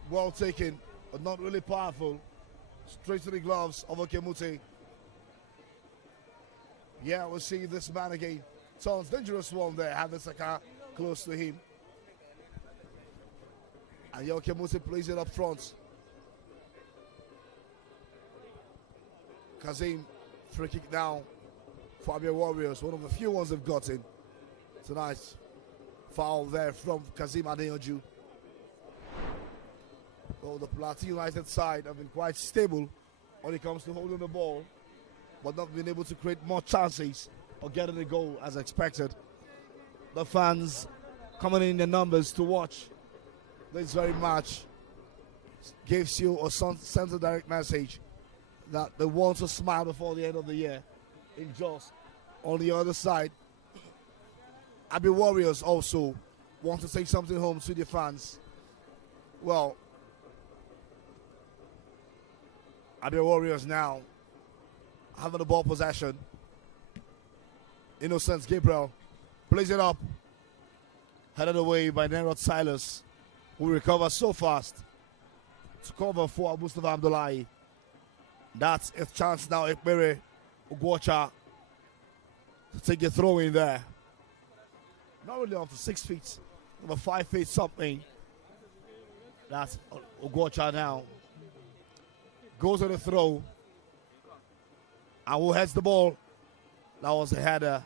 Well taken, but not really powerful. Straight to the gloves of Okemute. Yeah, we'll see this man again. Sounds dangerous one there. Had the Saka close to him. And Okemute plays it up front. Kazim, free kick down for ABIA Warriors. One of the few ones they've gotten tonight. Foul there from Kazim Adeoju. Well, the PLATEAU United side have been quite stable when it comes to holding the ball, but not being able to create more chances or getting a goal as expected. The fans coming in their numbers to watch this very match gives you a sends a direct message that they want to smile before the end of the year in Jos. On the other side, ABIA Warriors also want to take something home to their fans. Well, ABIA Warriors now having the ball possession. Innocent Gabriel plays it up. Headed away by Nerot Silas, who recovers so fast to cover for Mustafa Abdullahi. That's a chance now, Ekpere Ugwocha, to take a throw in there. Not really off the 6 feet, over 5 feet something. That's Ugwocha now. Goes on the throw. And who heads the ball? That was a header.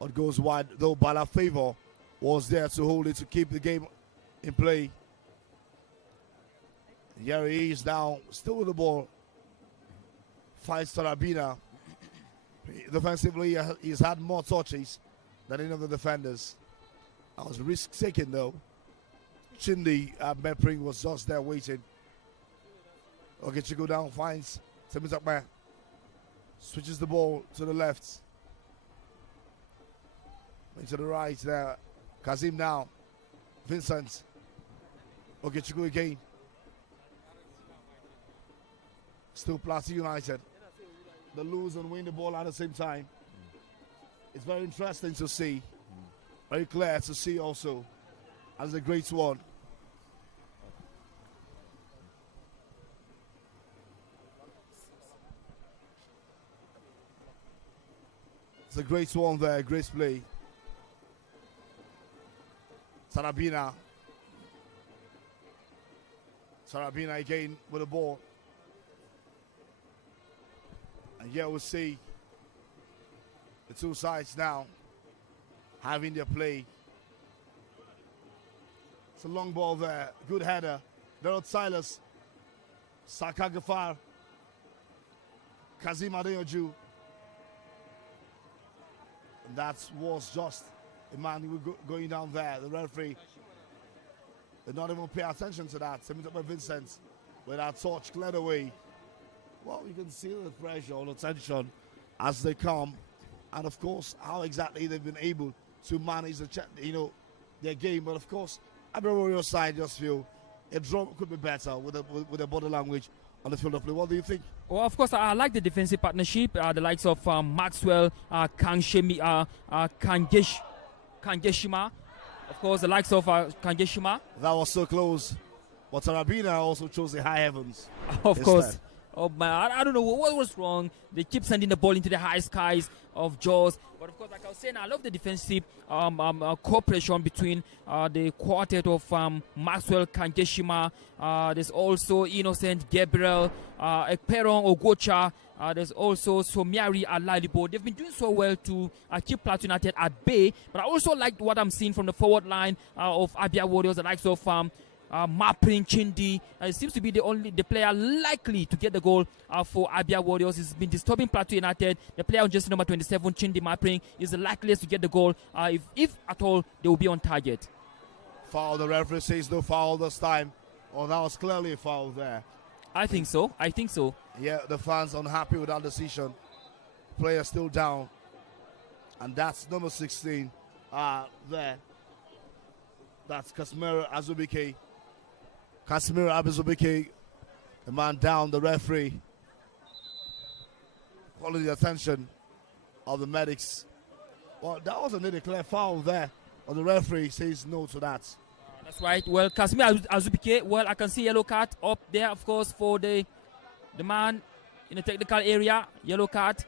It goes wide, though Bala Favor was there to hold it, to keep the game in play. Here he is now, still with the ball. Fights Tarabina. Defensively, he's had more touches than any of the defenders. That was risk taken though. Chindi Mepring was just there waiting. Okay, Chico down, finds Temitakme. Switches the ball to the left. Into the right there. Kazim now. Vincent. Okay, Chico again. Still PLATEAU United. They lose and win the ball at the same time. It's very interesting to see. Very clear to see also. As a great one. It's a great one there, great play. Sarabina. Sarabina again with the ball. And here we'll see the two sides now having their play. It's a long ball there. Good header. Derot Silas. Saka Gafar. Kazim Adeoju. And that was just a man who was going down there. The referee did not even pay attention to that. Sent up by Vincent with that touch cleared away. Well, you can see the pressure or the tension as they come, and of course how exactly they've been able to manage their game. But of course, ABIA Warriors side just feel a draw could be better with the body language on the field of play. What do you think? Well, of course, I like the defensive partnership. The likes of Maxwell, Kangeshima. Of course, the likes of Kangeshima. That was so close. But Arabina also chose the high heavens. Of instead. course. Oh man, I don't know what was wrong. They keep sending the ball into the high skies of Jaws. But of course, like I was saying, I love the defensive cooperation between the quartet of Maxwell Kangeshima. There's also Innocent Gabriel, Ekperon Ogocha. There's also Somiari Alalibo. They've been doing so well to keep Plateau United at bay. But I also like what I'm seeing from the forward line of ABIA Warriors, the likes of Maprin Chindi. It seems to be the player likely to get the goal for ABIA Warriors. It's been disturbing Plateau United. The player on jersey number 27, Chindi Maprin, is the likeliest to get the goal. If at all, they will be on target. Foul. The referee says no foul this time. Oh, that was clearly a foul there. I think so. Yeah, the fans unhappy with that decision. Player still down. And that's number 16 there. That's Casimiro Azubike. Casimiro Azubike, the man down, the referee. Calling the attention of the medics. Well, that wasn't a clear foul there. But the referee says no to that. That's right. Well, Casimiro Azubike, well, I can see yellow card up there, of course, for the man in the technical area. Yellow card.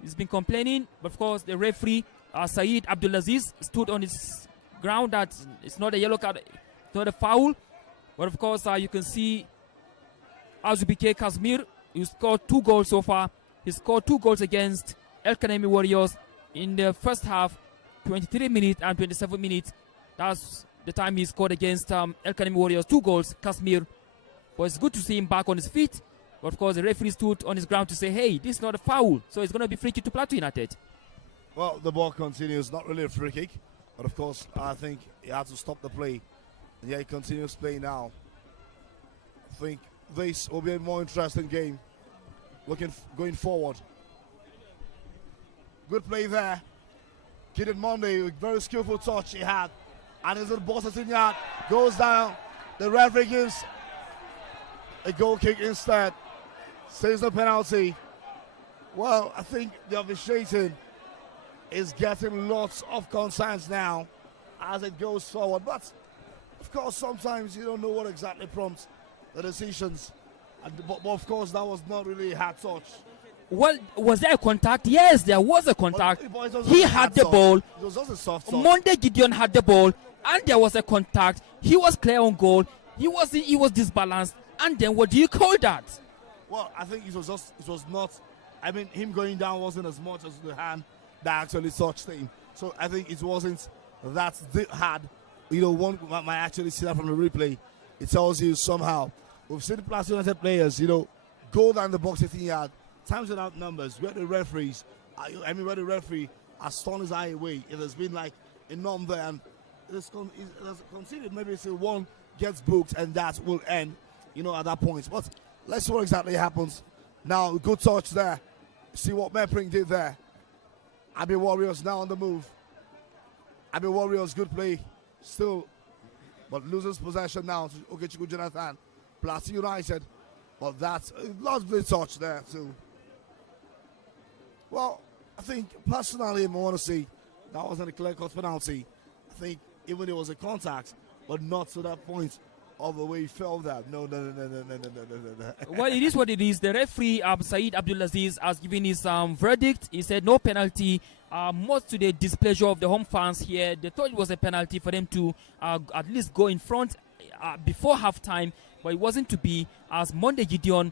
He's been complaining. But, of course, the referee, Saeed Abdulaziz, stood on his ground that it's not a yellow card, it's not a foul. But, of course, you can see Azubike Casimir, he scored 2 goals so far. He scored 2 goals against El Kanemi Warriors in the first half, 23 minutes and 27 minutes. That's the time he scored against El Kanemi Warriors. 2 goals, Casimir. But it's good to see him back on his feet. But of course, the referee stood on his ground to say, hey, this is not a foul. So it's going to be free kick to Plateau United. Well, the ball continues. Not really a free kick. But of course, I think he had to stop the play. And yeah, he continues playing now. I think this will be a more interesting game going forward. Good play there. Gideon Monday, with very skillful touch he had. And is it Boston yard? Goes down. The referee gives a goal kick instead. Says the penalty. Well, I think the officiating is getting lots of concerns now as it goes forward. But, of course, sometimes you don't know what exactly prompts the decisions. But of course, that was not really a hard touch. Well, was there a contact? Yes, there was a contact. He had the ball. It was just a soft touch. Monday Gideon had the ball, and there was a contact. He was clear on goal. He was disbalanced. And then what do you call that? Well, I think it was not. I mean, him going down wasn't as much as the hand that actually touched him. So I think it wasn't that hard. You know, one might actually see that from the replay. It tells you somehow. We've seen the Plateau United players, you know, go down the box 18 yard, times without numbers, where the referees, where the referee has torn his eye away. It has been like a norm there, and it has conceded. Maybe it's one gets booked, and that will end, you know, at that point. But let's see what exactly happens. Now, good touch there. See what Mepring did there. ABIA Warriors now on the move. ABIA Warriors, good play still, but loses possession now to Okechukwu Jonathan. Plateau United, but that's a lovely touch there too. Well, I think personally I want to say that wasn't a clear-cut penalty. I think even there was a contact, but not to that point of the way he fell there. No. Well, it is what it is. The referee, Saeed Abdulaziz, has given his verdict. He said no penalty. Much to the displeasure of the home fans here, they thought it was a penalty for them to at least go in front before halftime. But it wasn't to be, as Monday Gideon,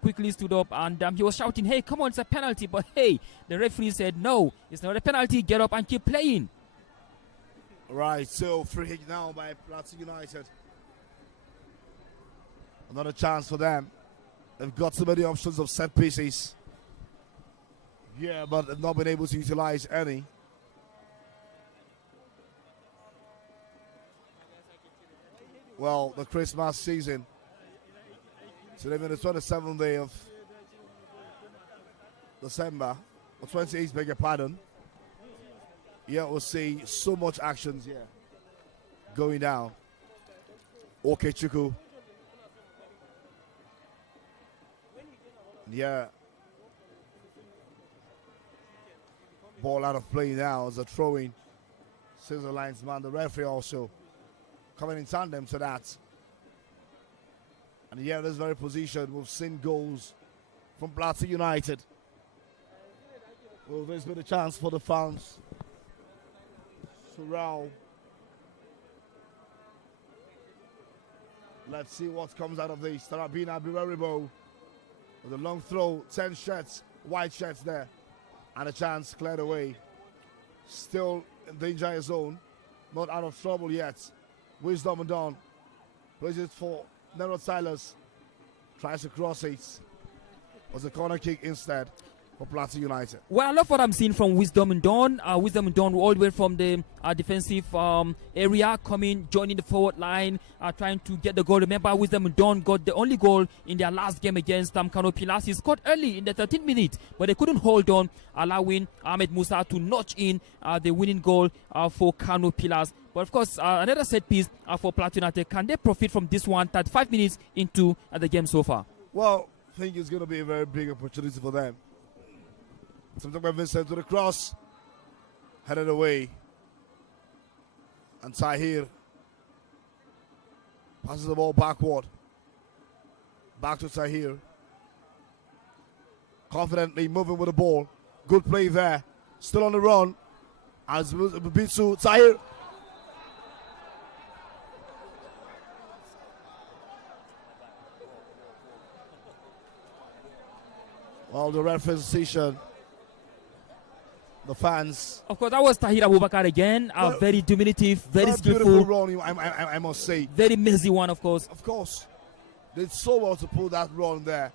quickly stood up and he was shouting, hey, come on, it's a penalty. But hey, the referee said, no, it's not a penalty. Get up and keep playing. Right, so free kick now by Plateau United. Another chance for them. They've got so many options of set pieces. Yeah, but they've not been able to utilize any. Well, the Christmas season. Today, the 27th day of December, or 28th, beg your pardon. Yeah, we'll see so much actions here going down. Okechukwu. Yeah. Ball out of play now as a throw-in. Scissor lines man, the referee also coming in tandem to that. And here in this very position, we've seen goals from PLATEAU United. Well, there's been a chance for the fans to row. Let's see what comes out of this. Tarabina Biraribo with a long throw, 10 shots, white shots there, and a chance cleared away. Still in danger zone, not out of trouble yet. Wisdom and Don plays it for Nero Silas, tries to cross it. Was a corner kick instead for PLATEAU United. Well, I love what I'm seeing from Wisdom and Dawn. Wisdom and Dawn all the way from the defensive area, coming, joining the forward line, trying to get the goal. Remember, Wisdom and Dawn got the only goal in their last game against Kano Pillars. He scored early in the 13th minute, but they couldn't hold on, allowing Ahmed Musa to notch in the winning goal for Kano Pillars. But of course, another set piece for PLATEAU United. Can they profit from this one 35 minutes into the game so far? Well, I think it's going to be a very big opportunity for them. Something by Vincent to the cross, headed away, and Tahir passes the ball backward, back to Tahir, confidently moving with the ball, good play there, still on the run, as Bitsu, Tahir. Well, the referee's decision. The fans. Of course, that was Tahir Abubakar again. Very diminutive, very skillful. Beautiful run, I must say. Very messy one, of course. Of course. Did so well to pull that run there.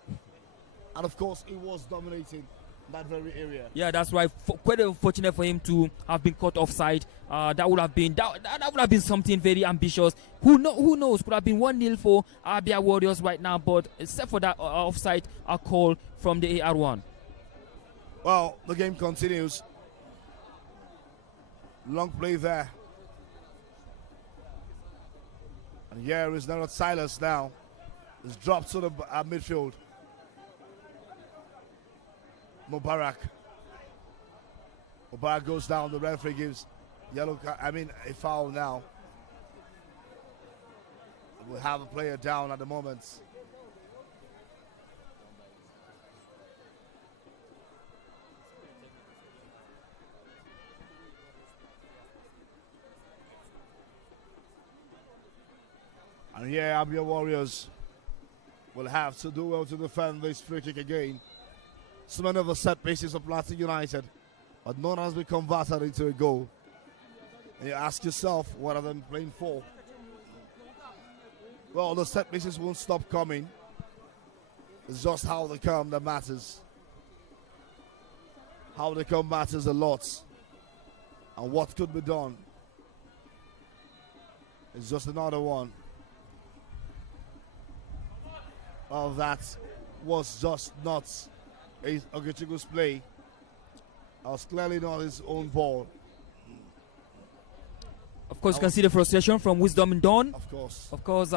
And of course, he was dominating that very area. Yeah, that's right. Quite unfortunate for him to have been caught offside. That would have been something very ambitious. Who knows? Could have been 1-0 for ABIA Warriors right now, but except for that offside call from the AR1. Well, the game continues. Long play there. And here is Nero Silas now. It's dropped to the midfield. Mubarak goes down. The referee gives a foul now. We'll have a player down at the moment. And here, ABIA Warriors will have to do well to defend this free kick again. So many of the set pieces of PLATEAU United, but none has been converted into a goal. And you ask yourself, what are they playing for? Well, the set pieces won't stop coming. It's just how they come that matters. How they come matters a lot. And what could be done is just another one. Well, that was just not Ogechukwu's play. That was clearly not his own ball. Of course, you can see the frustration from Wisdom and Dawn. Of course. Of course,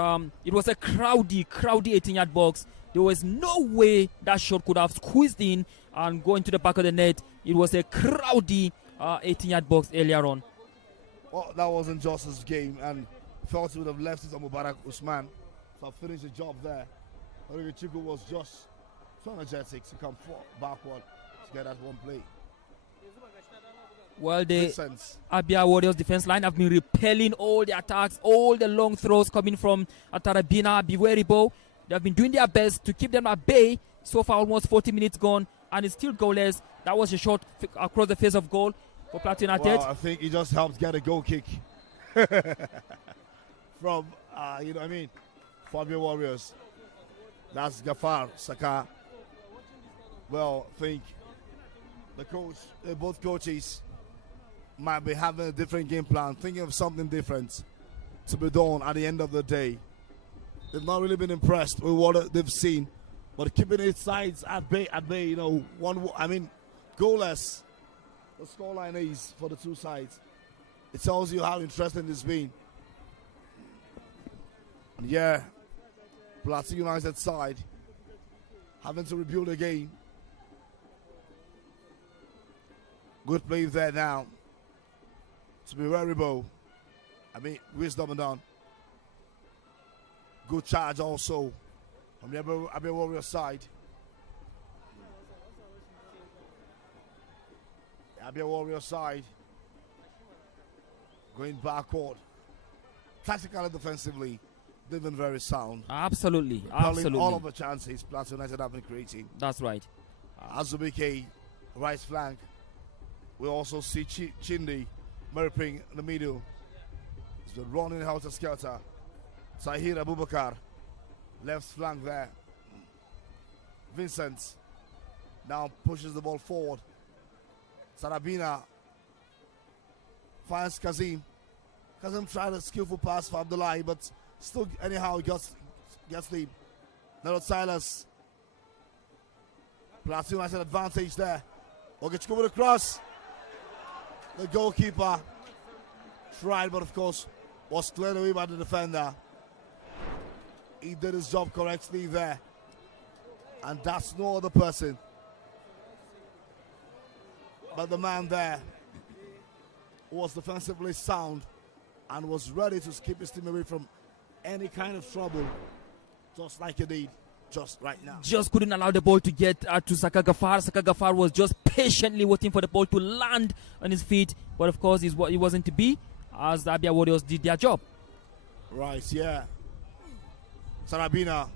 it was a crowdy 18-yard box. There was no way that shot could have squeezed in and go into the back of the net. It was a crowdy 18-yard box earlier on. Well, that wasn't just his game, and felt he would have left it on Mubarak Usman. So I finished the job there. Ogechukwu was just so energetic to come backward to get that one play. Well, the ABIA Warriors defense line have been repelling all the attacks, all the long throws coming from Tarabina, Biweribo. They have been doing their best to keep them at bay. So far, almost 40 minutes gone, and it's still goalless. That was a shot across the face of goal for PLATEAU United. Well, I think he just helped get a goal kick from, for ABIA Warriors. That's Gafar Saka. Well, I think both coaches might be having a different game plan, thinking of something different to be done at the end of the day. They've not really been impressed with what they've seen, but keeping its sides at bay, goalless. The scoreline is for the two sides. It tells you how interesting it's been. And yeah, PLATEAU United side having to rebuild again. Good play there now. To be Raribo. Wisdom and Don. Good charge also from the ABIA Warriors side. The ABIA Warriors side going backward. Tactically and defensively, they've been very sound. Absolutely. All of the chances Plateau United have been creating. That's right. Azubike, right flank. We also see Chindi, Merping in the middle. He's been running helter skelter. Sahir Abubakar, left flank there. Vincent now pushes the ball forward. Sarabina finds Kazim. Kazim tried a skillful pass for Abdullahi, but still, anyhow, he gets the Nerot Silas. Plateau has an advantage there. Ogechukwu with a cross. The goalkeeper tried, but of course, was cleared away by the defender. He did his job correctly there. And that's no other person but the man there who was defensively sound and was ready to keep his team away from any kind of trouble, just like he did just right now. Just couldn't allow the ball to get to Saka Gafar. Saka Gafar was just patiently waiting for the ball to land on his feet, but of course it wasn't to be, as the ABIA Warriors did their job. Right, yeah. Sarabina,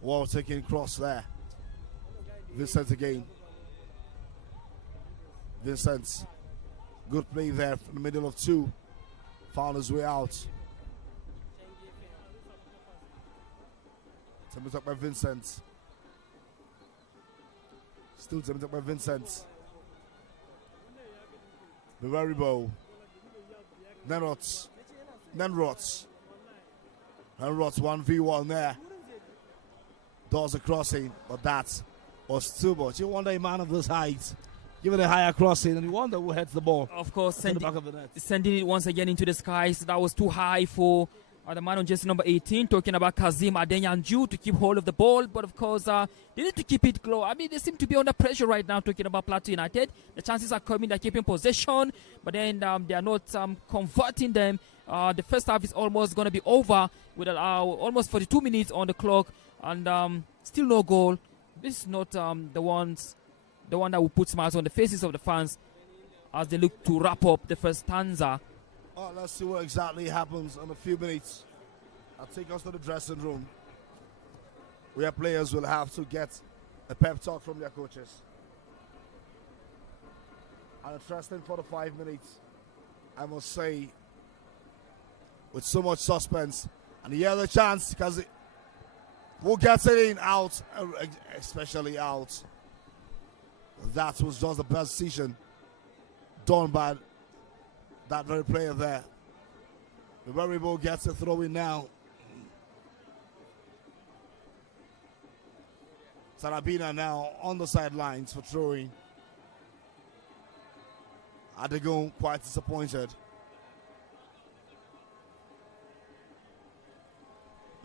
well taking cross there. Vincent again. Vincent, good play there from the middle of two. Found his way out. Tempered up by Vincent. Still tempered up by Vincent. Bivaribo. Nenrots. 1v1 there. Does a crossing, but that was too much. You wonder a man of this height, give it a higher crossing, and you wonder who heads the ball. Of course, the back of the net. Sending it once again into the skies. That was too high for the man on jersey number 18, talking about Kazim Adenyanju, to keep hold of the ball. But of course, they need to keep it close. I mean, they seem to be under pressure right now, talking about Plateau United. The chances are coming, they're keeping possession, but then they are not converting them. The first half is almost going to be over with almost 42 minutes on the clock, and still no goal. This is not the one that will put smiles on the faces of the fans as they look to wrap up the first stanza. Oh, let's see what exactly happens in a few minutes. I'll take us to the dressing room, where players will have to get a pep talk from their coaches. An interesting 45 minutes, I must say, with so much suspense. And the other chance, because who gets it in, out, especially out. That was just the best decision done by that very player there. The Variable gets a throw in now. Sarabina now on the sidelines for throwing. Adegun quite disappointed.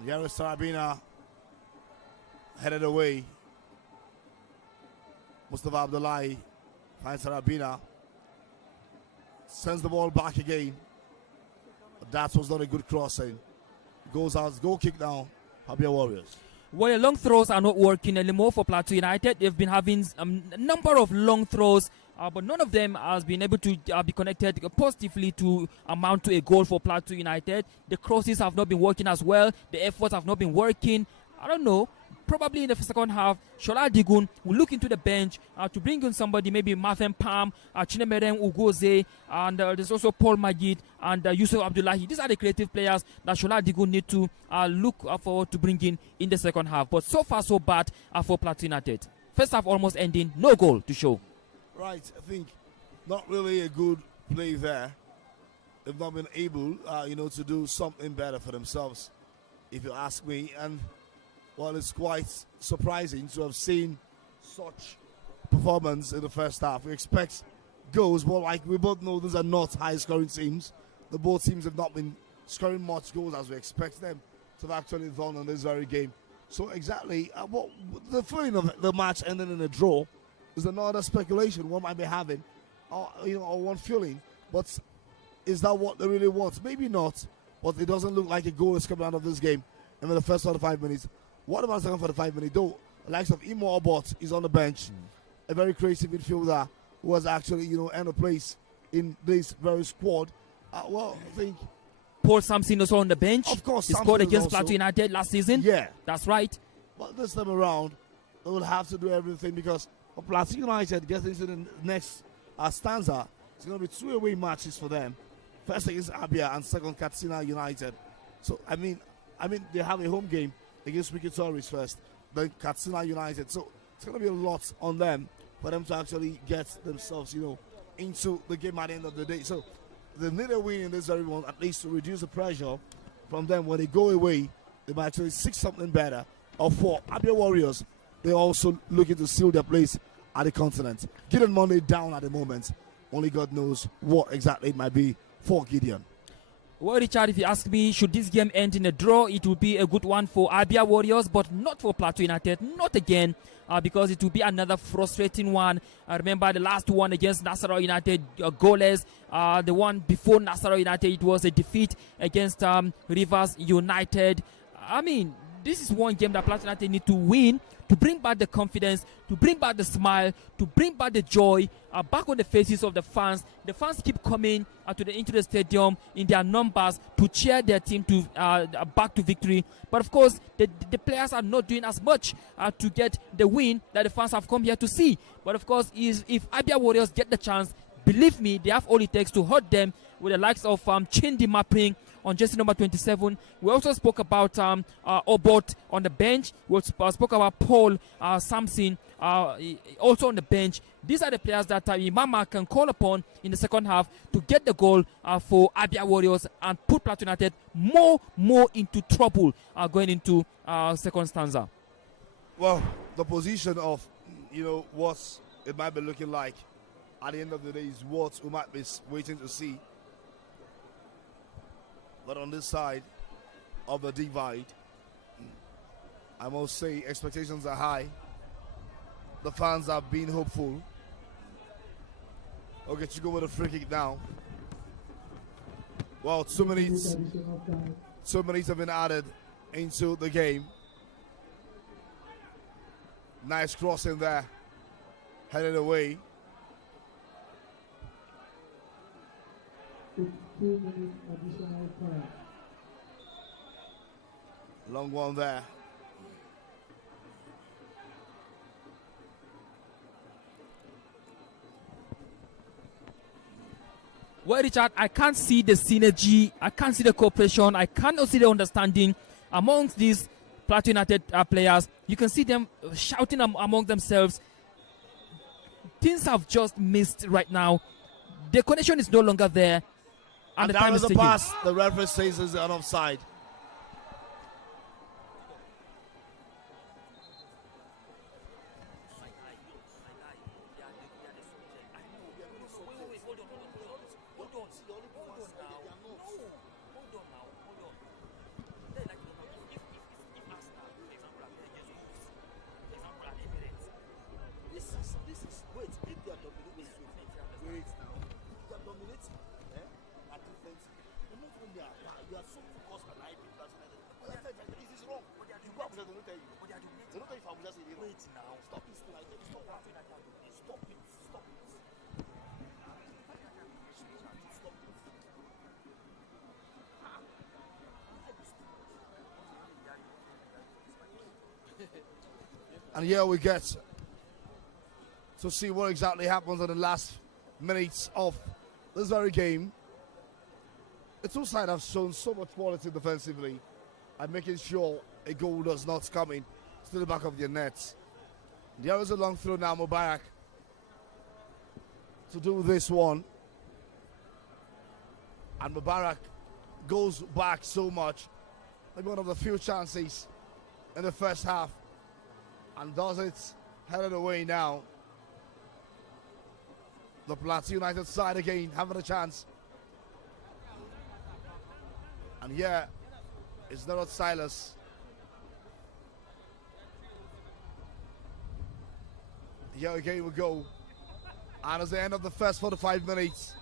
Yari Sarabina headed away. Mustafa Abdullahi finds Sarabina. Sends the ball back again. But that was not a good crossing. Goes out, goal kick now. ABIA Warriors. Well, long throws are not working anymore for Plateau United. They've been having a number of long throws, but none of them has been able to be connected positively to amount to a goal for Plateau United. The crosses have not been working as well. The efforts have not been working. I don't know. Probably in the second half, Shola Digun will look into the bench to bring in somebody, maybe Martin Palm, Chinemeren Ugoze, and there's also Paul Magid and Yusuf Abdullahi. These are the creative players that Shola Digun need to look forward to bring in the second half. But so far, so bad for Plateau United. First half almost ending, no goal to show. Right, I think not really a good play there. They've not been able, to do something better for themselves, if you ask me. And well, it's quite surprising to have seen such performance in the first half. We expect goals, but like we both know, these are not high-scoring teams. The both teams have not been scoring much goals as we expect them to have actually done in this very game. So exactly, what the feeling of the match ending in a draw is another speculation one might be having, or one feeling. But is that what they really want? Maybe not. But it doesn't look like a goal is coming out of this game. in the first 45 minutes. What about the second 45 minutes? Though, the likes of Imo Obot is on the bench, a very creative midfielder who was actually, earned a place in this very squad. Well, I think Paul Sampson also on the bench. Of course, he Sampson scored is against also- Plateau United last season. Yeah. That's right. But this time around, they will have to do everything because for Plateau United gets into the next stanza. It's going to be 2 away matches for them. First against ABIA and second Katsina United. So I mean, they have a home game against Wiki Tories first, then Katsina United. So it's going to be a lot on them for them to actually get themselves, into the game at the end of the day. So they need a win in this very one, at least to reduce the pressure from them. When they go away, they might actually seek something better. Or for ABIA Warriors, they're also looking to seal their place at the continent. Gideon Monday down at the moment. Only God knows what exactly it might be for Gideon. Well, Richard, if you ask me, should this game end in a draw, it would be a good one for ABIA Warriors, but not for Plateau United, not again, because it will be another frustrating one. I remember the last one against Nasarawa United, goalless. The one before Nasarawa United, it was a defeat against Rivers United. I mean, this is one game that Plateau United need to win to bring back the confidence, to bring back the smile, to bring back the joy back on the faces of the fans. The fans keep coming into the stadium in their numbers to cheer their team to back to victory. But of course, the players are not doing as much to get the win that the fans have come here to see. But of course, if ABIA Warriors get the chance, believe me, they have all it takes to hurt them with the likes of Chindi Mapping on jersey number 27. We also spoke about Obot on the bench. We spoke about Paul Sampson also on the bench. These are the players that Imama can call upon in the second half to get the goal for ABIA Warriors and put Plateau United more into trouble going into second stanza. Well, the position of, what it might be looking like at the end of the day is what we might be waiting to see. But on this side of the divide, I must say expectations are high. The fans are being hopeful. Okay, you go with a free kick now. Well, 2 minutes. 2 minutes have been added into the game. Nice crossing there. Headed away. 2 minutes additional time. Long one there. Well, Richard, I can't see the synergy, I can't see the cooperation, I cannot see the understanding amongst these Plateau United players. You can see them shouting among themselves. Things have just missed right now. The connection is no longer there. And the time is a ticking. pass. The referee says it's an offside. And here we get to see what exactly happens in the last minutes of this very game. The two sides have shown so much quality defensively and making sure a goal does not come in to the back of their nets. There is a long throw now, Mubarak, to do this one. And Mubarak goes back so much. Maybe one of the few chances in the first half. And does it, headed away now. The Plateau United side again having a chance. And here is Nerot Silas. Here again we go. And it's the end of the first 45 minutes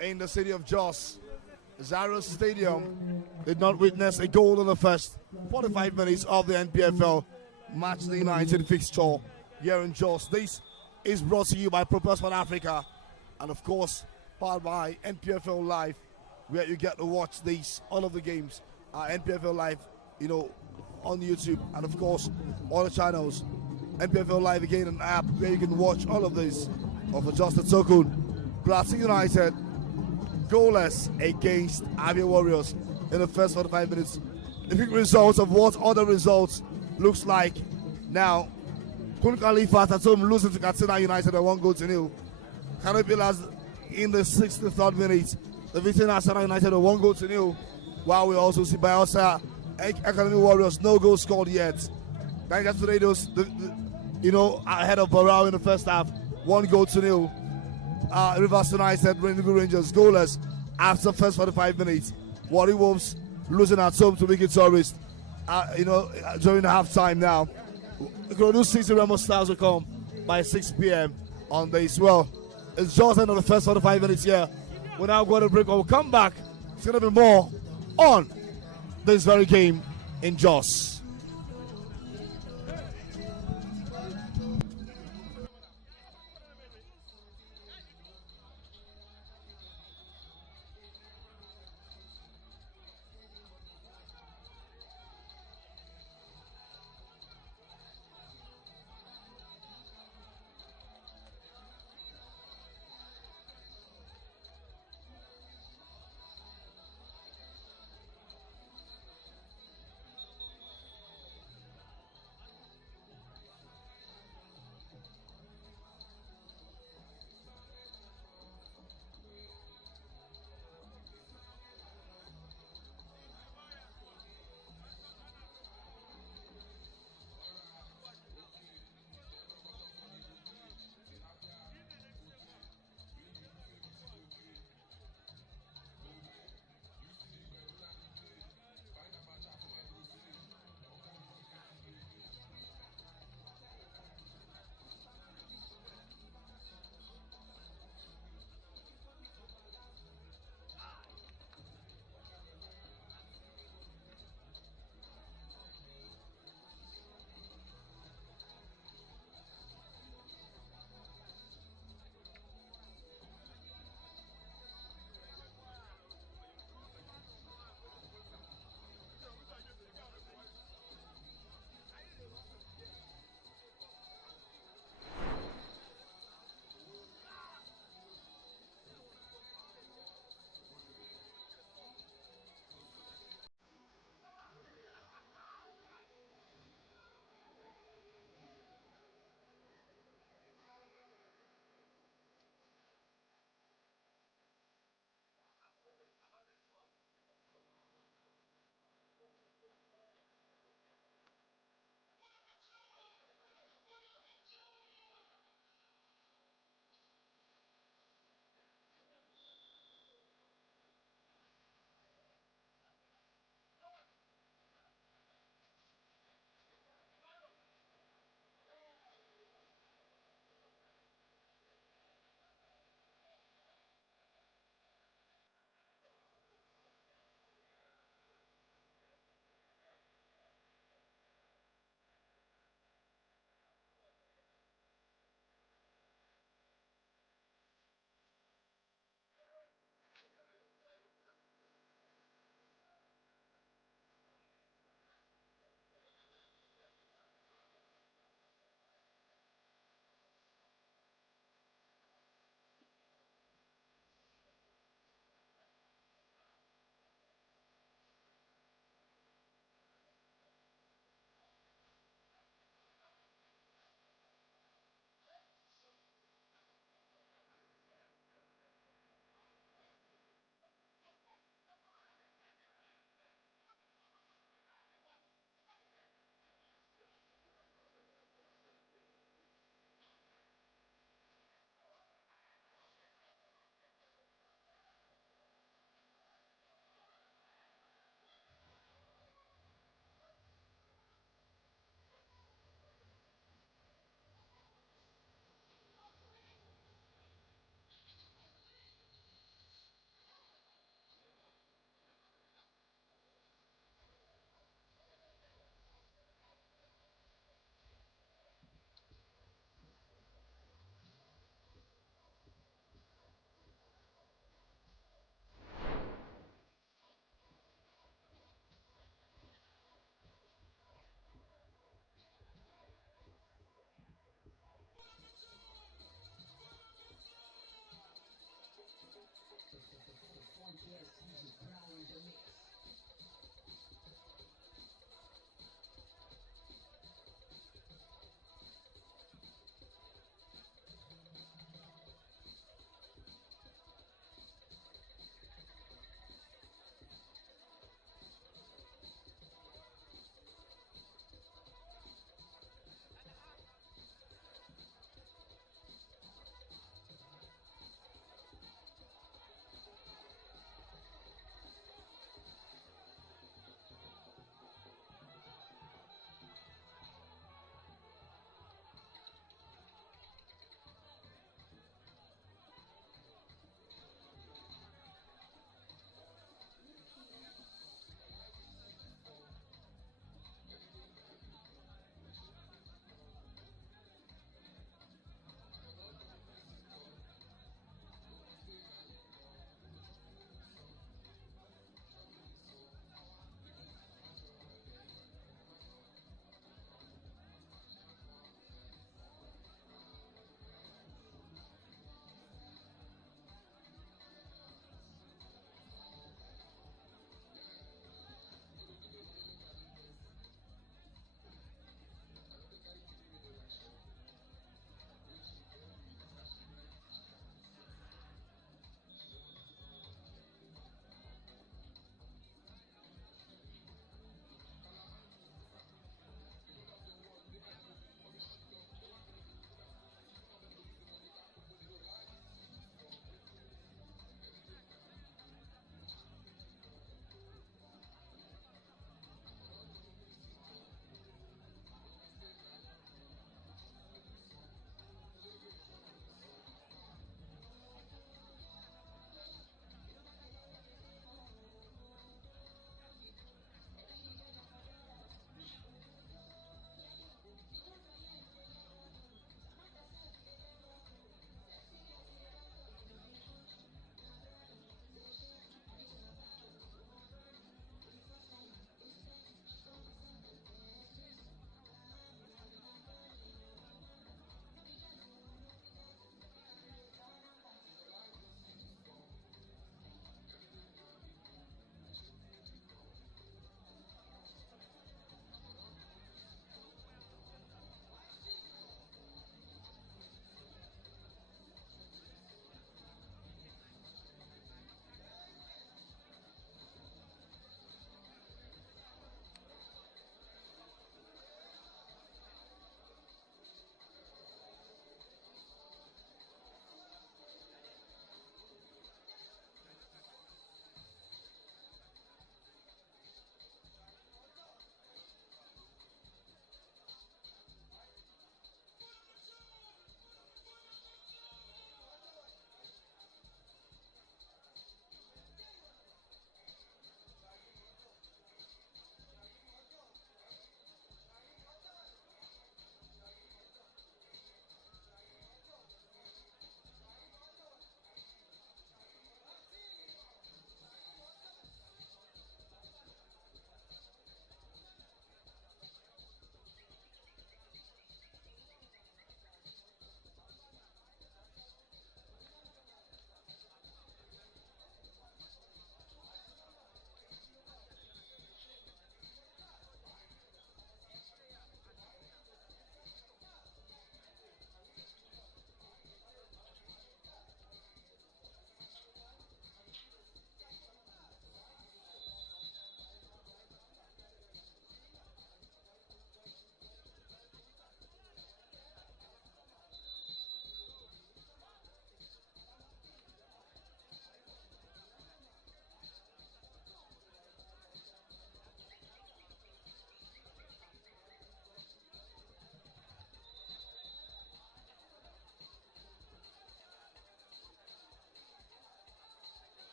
in the city of Jos. Zaire Stadium did not witness a goal in the first 45 minutes of the NPFL Match Day 19 fixture here in Jos. This is brought to you by Propel Sport Africa and, of course, powered by NPFL Live, where you get to watch these, all of the games, NPFL Live, on YouTube, and, of course, all the channels. NPFL Live again, an app where you can watch all of this. Of just a token, PLATEAU United goalless against ABIA Warriors in the first 45 minutes. The quick results of what other results looks like now. Kun Khalifa at home losing to Katsina United at 1-0. Canopilas in the 63rd minute, the victory Katsina United at 1-0. While we also see Bayelsa Academy Warriors, no goal scored yet. Niger Tornadoes, ahead of Barao in the first half, 1-0. Rivers United, Rangers goalless after first 45 minutes. Warri Wolves losing at home to Wiki Tourist, during the half time now. Ikorodu City Remo Stars will come by 6 p.m. on this. Well, it's just end of the first 45 minutes here. We're now going to break. We'll come back. It's going to be more on this very game in Jos.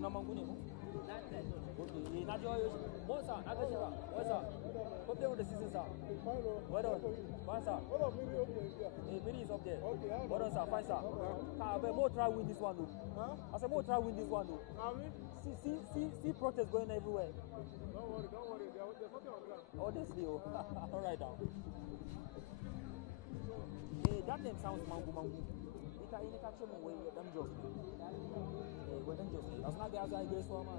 suna mangune mo? Okay, na jo mo sa na ga shira. Wa sa. Ko be the season sa. What on? Fine sir. Miri is up there. What on sir? Fine sir. More try win this one though. I said more try win this one though. See protests going everywhere. Don't worry. There's nothing on ground. Honestly, oh. All right now. That name sounds mangu. Ini catch me when them just. When them just. As not guys I guess one man.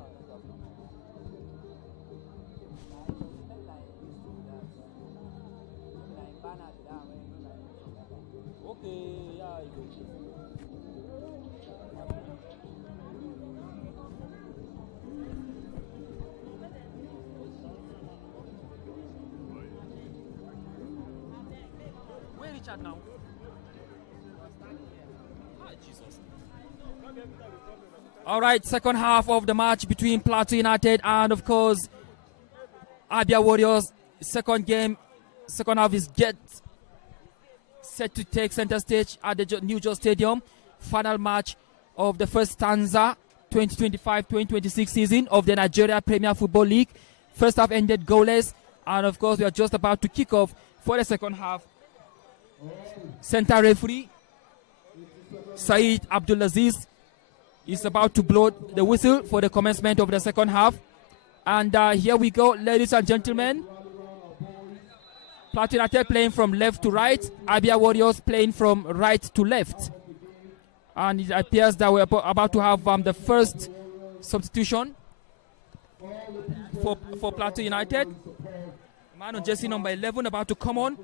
Okay, yeah, where Richard now? Jesus. All right, second half of the match between Plateau United and, of course, ABIA Warriors. Second half is set to take center stage at the New Jos Stadium. Final match of the first stanza 2025-2026 season of the Nigerian Premier Football League. First half ended goalless, and of course we are just about to kick off for the second half. Center referee Saeed Abdulaziz is about to blow the whistle for the commencement of the second half. And here we go, ladies and gentlemen. Plateau United playing from left to right, ABIA Warriors playing from right to left. And it appears that we're about to have the first substitution for Plateau United. Man on jersey number 11 about to come on.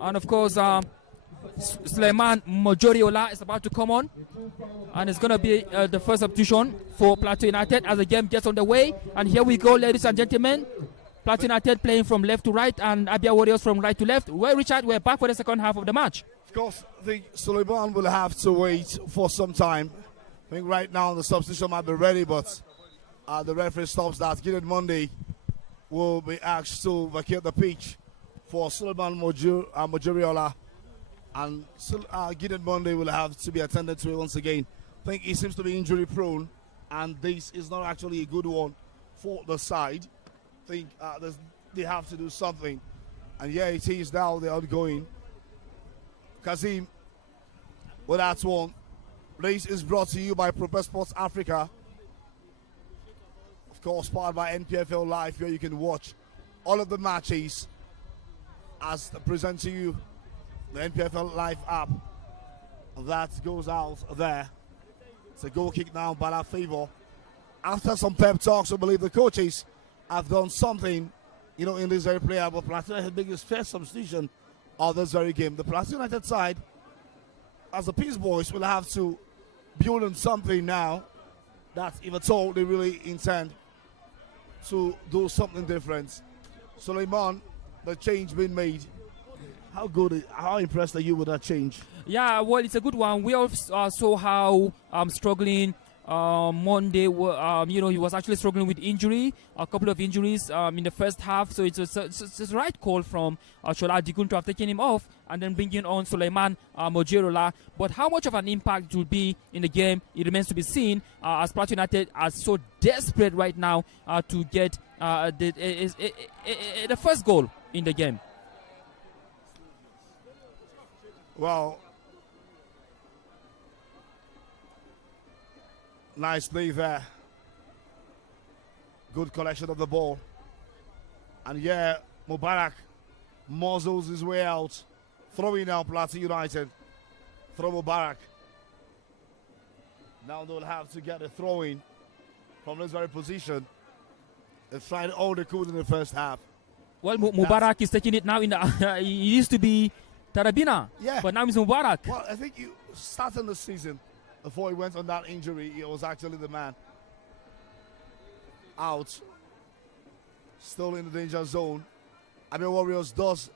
And of course, Suleiman Mojoriola is about to come on. And it's going to be the first substitution for Plateau United as the game gets on the way. And here we go, ladies and gentlemen. Plateau United playing from left to right and ABIA Warriors from right to left. Well, Richard, we're back for the second half of the match. Of course, I think Suleiman will have to wait for some time. I think right now the substitution might be ready, but the referee stops that. Gideon Monday will be asked to vacate the pitch for Suleiman Mojoriola, and Gideon Monday will have to be attended to once again. I think he seems to be injury prone, and this is not actually a good one for the side. I think they have to do something, and yeah, it is now the ongoing. Kazim, well, that's one. Race is brought to you by Propel Sports Africa, of course, powered by NPFL Live, where you can watch all of the matches as present to you the NPFL Live app. That goes out there. It's a goal kick now by our favor. After some pep talks, I believe the coaches have done something, in this very player. But Plateau has been his first substitution of this very game. The Plateau United side, as the Peace Boys, will have to build on something now that, if at all, they really intend to something different. Suleiman, the change being made. How impressed are you with that change? Yeah, well, it's a good one. We all saw how struggling Monday. He was actually struggling with injury, a couple of injuries in the first half. So it's a right call from Shola Dikun to have taken him off and then bringing on Suleiman Mojoriola. But how much of an impact it will be in the game, it remains to be seen, as Plateau United are so desperate right now to get the first goal in the game. Well, nice play there. Good collection of the ball. And yeah, Mubarak muzzles his way out. Throwing now Plateau United. Throw Mubarak. Now they'll have to get a throw in from this very position. They tried all they could in the first half. Well, Mubarak is taking it now in the he used to be Tarabina, yeah, but now he's Mubarak. Well, I think starting the season, before he went on that injury, he was actually the man. Out. Still in the danger zone. ABIA Warriors does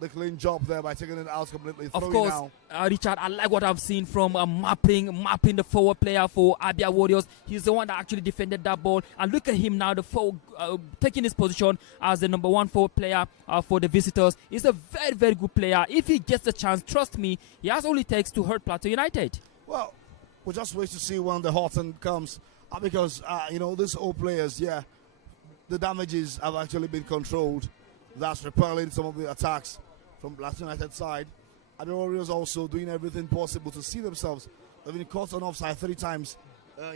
the clean job there by taking it out completely. Of course, Richard, I like what I've seen from mapping the forward player for ABIA Warriors. He's the one that actually defended that ball. And look at him now, the forward, taking his position as the number one forward player for the visitors. He's a very, very good player. If he gets the chance, trust me, he has all it takes to hurt Plateau United. Well, we'll just wait to see when the hot end comes. Because, you know, these old players, yeah, the damages have actually been controlled. That's repelling some of the attacks from Plateau United side. And the Warriors also doing everything possible to see themselves. They've been caught on offside 3 times,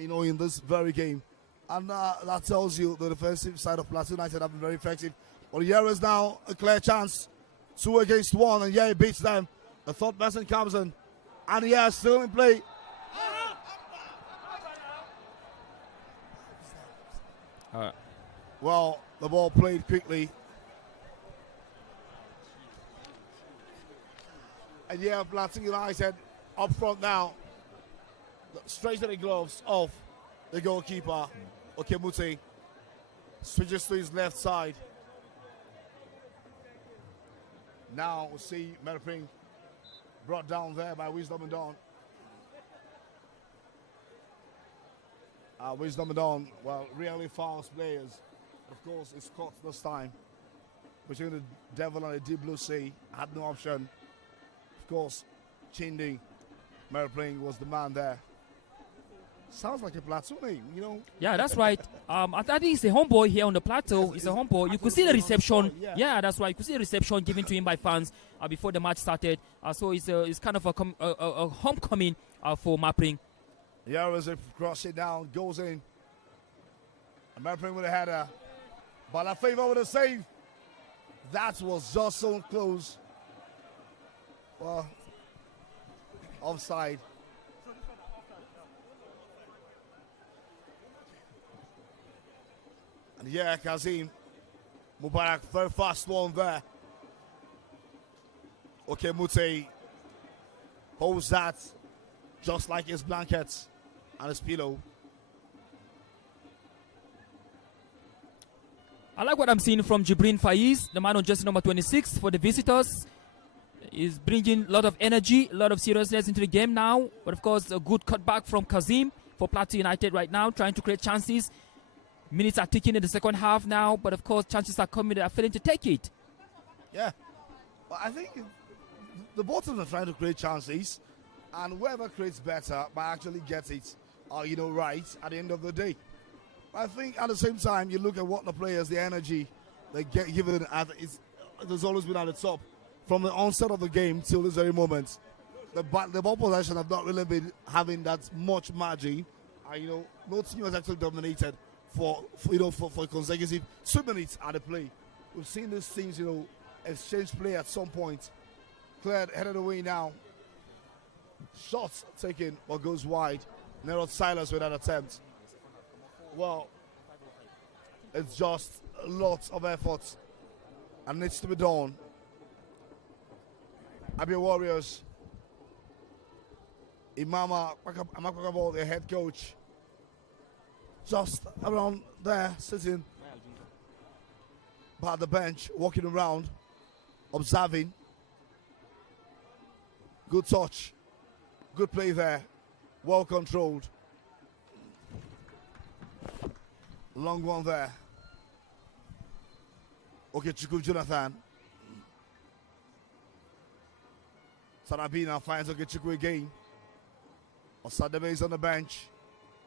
you know, in this very game. And that tells you the defensive side of Plateau United have been very effective. But here is now a clear chance. 2 against 1, and yeah, he beats them. The third person comes in, and yeah, still in play. Well, the ball played quickly. And yeah, Plateau United up front now. Straight to the gloves of the goalkeeper, Okemute. Switches to his left side. Now we'll see Merping brought down there by Wisdom and Dawn. Wisdom and Dawn, well, really fast players. Of course, it's caught this time between the Devil and the Deep Blue Sea. Had no option. Of course, Chindi Merping was the man there. Sounds like a Plateau name, you know. Yeah, that's right. I think he's a homeboy here on the plateau. He's a homeboy. You could see the reception. Yeah, that's right. You could see the reception given to him by fans before the match started. So it's kind of a homecoming for Mapring. Yeah, as it cross it down, goes in. And Mapring with a header. But a favor with a save. That was just so close. Well, offside. And yeah, Kazim Mubarak, very fast one there. Okay, Mute holds that just like his blankets and his pillow. I like what I'm seeing from Jibrin Faiz, the man on jersey number 26 for the visitors. He's bringing a lot of energy, a lot of seriousness into the game now. But of course, a good cutback from Kazim for Plateau United right now, trying to create chances. Minutes are ticking in the second half now, but of course, chances are coming. They are failing to take it. Yeah, well, I think the bottom are trying to create chances, and whoever creates better might actually get it, you know, right at the end of the day. I think at the same time, you look at what the players, the energy they get given, there's always been at the top from the onset of the game till this very moment. The ball possession have not really been having that much margin. You know, no team has actually dominated for consecutive 2 minutes at the play. We've seen these teams, you know, exchange play at some point. Cleared, headed away now. Shots taken, but goes wide. Narrowed silence with that attempt. Well, it's just lots of effort and needs to be done. ABIA Warriors, Imama Amakakabo, the head coach, just around there, sitting by the bench, walking around, observing. Good touch, good play there, well controlled. Long one there. Okay, Chukwu Jonathan. Sarabina finds Okechukwu again. Osadebe is on the bench.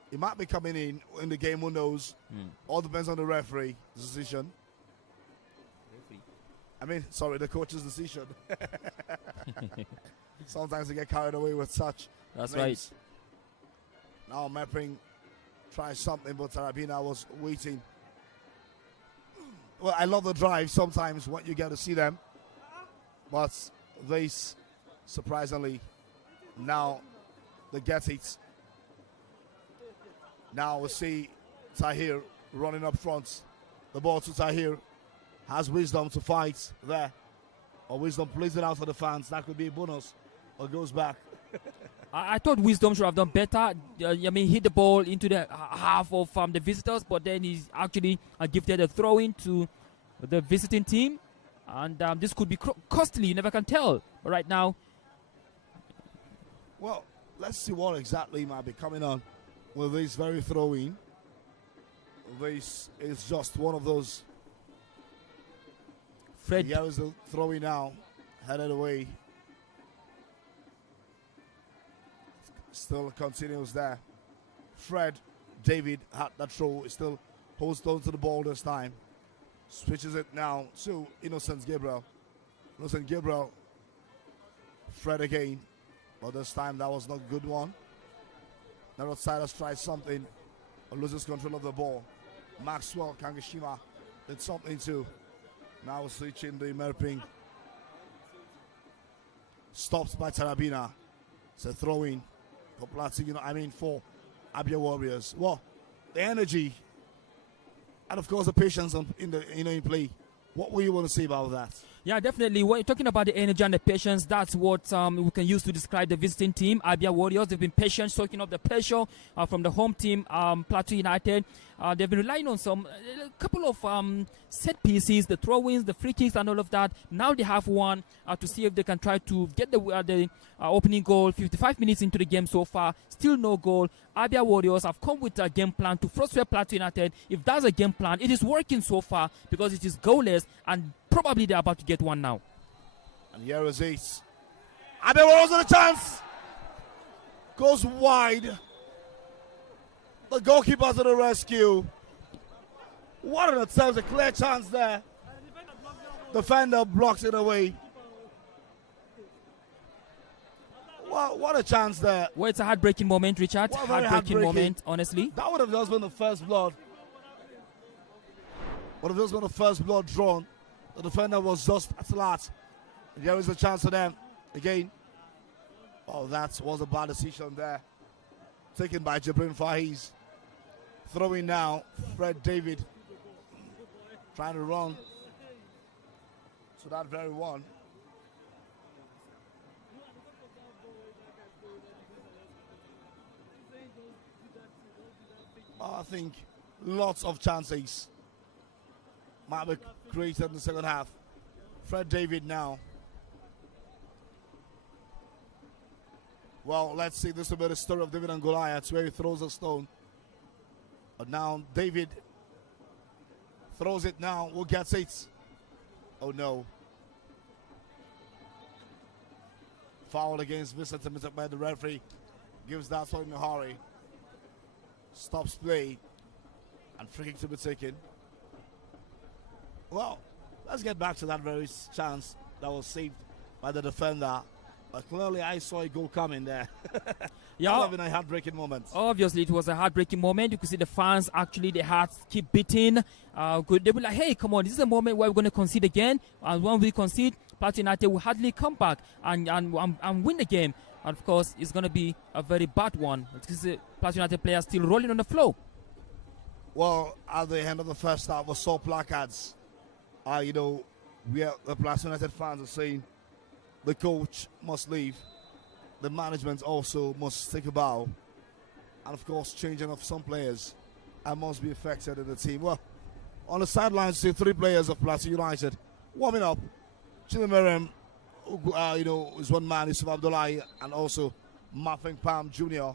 He might be coming in the game, who knows? All depends on the referee's decision. I mean, sorry, the coach's decision. Sometimes they get carried away with such. That's names. Right. Now Mepring tries something, but Sarabina was waiting. Well, I love the drive sometimes when you get to see them. But this, surprisingly, now they get it. Now we see Tahir running up front. The ball to Tahir. Has Wisdom to fight there. Or Wisdom plays it out for the fans. That could be a bonus. Or goes back. I thought Wisdom should have done better. I mean, hit the ball into the half of the visitors, but then he's actually gifted a throw-in to the visiting team. And this could be costly. You never can tell. But right now... Well, let's see what exactly might be coming on with this very throw-in. This is just one of those. Fred. Here is the throw-in now. Headed away. Still continues there. Fred David had that throw. He still holds on to the ball this time. Switches it now to Innocent Gabriel. Innocent Gabriel. Fred again. But this time that was not a good one. Now outsiders tries something. Or loses control of the ball. Maxwell Kangashima did something too. Now switching the Merping. Stopped by Tarabina. It's a throw-in for PLATEAU, for ABIA Warriors. Well, the energy and of course the patience in play. What were you want to say about that? Yeah, definitely. When you're talking about the energy and the patience, that's what we can use to describe the visiting team, ABIA Warriors. They've been patient, soaking up the pressure from the home team, PLATEAU United. They've been relying on a couple of set pieces, the throw-ins, the free kicks, and all of that. Now they have one to see if they can try to get the opening goal. 55 minutes into the game so far, still no goal. ABIA Warriors have come with a game plan to frustrate PLATEAU United. If that's a game plan, it is working so far because it is goalless, and probably they're about to get one now. And here is Ace. ABIA Warriors with a chance. Goes wide. The goalkeeper to the rescue. What an attempt, a clear chance there. Defender blocks it away. What a chance there. Well, it's a heartbreaking moment, Richard. Heartbreaking moment, honestly. That would have just been the first blood. Would have just been the first blood drawn. The defender was just at last. And there is a chance for them again. Oh, that was a bad decision there. Taken by Jibrin Fahiz. Throwing now, Fred David. Trying to run to that very one. I think lots of chances might be created in the second half. Fred David now. Well, let's see. This will be the story of David and Goliath, where he throws a stone. But now David throws it now. Who gets it? Oh no. Foul against Vincent by the referee. Gives that one in a hurry. Stops play. And free kick to be taken. Well, let's get back to that very chance that was saved by the defender. But clearly I saw a goal coming there. Yeah, having a heartbreaking moment. Obviously, it was a heartbreaking moment. You could see the fans actually, their hearts keep beating. They were like, hey, come on, this is a moment where we're going to concede again. And when we concede, PLATEAU United will hardly come back and win the game. And of course, it's going to be a very bad one. Because the PLATEAU United players still rolling on the floor. Well, at the end of the first half, we saw placards. Where the PLATEAU United fans are saying the coach must leave. The management also must take a bow. And of course, changing of some players must be affected in the team. Well, on the sidelines, see 3 players of PLATEAU United warming up. Chinemerem, is one man, Yusuf Abdullahi, and also Mafeng Pam Jr.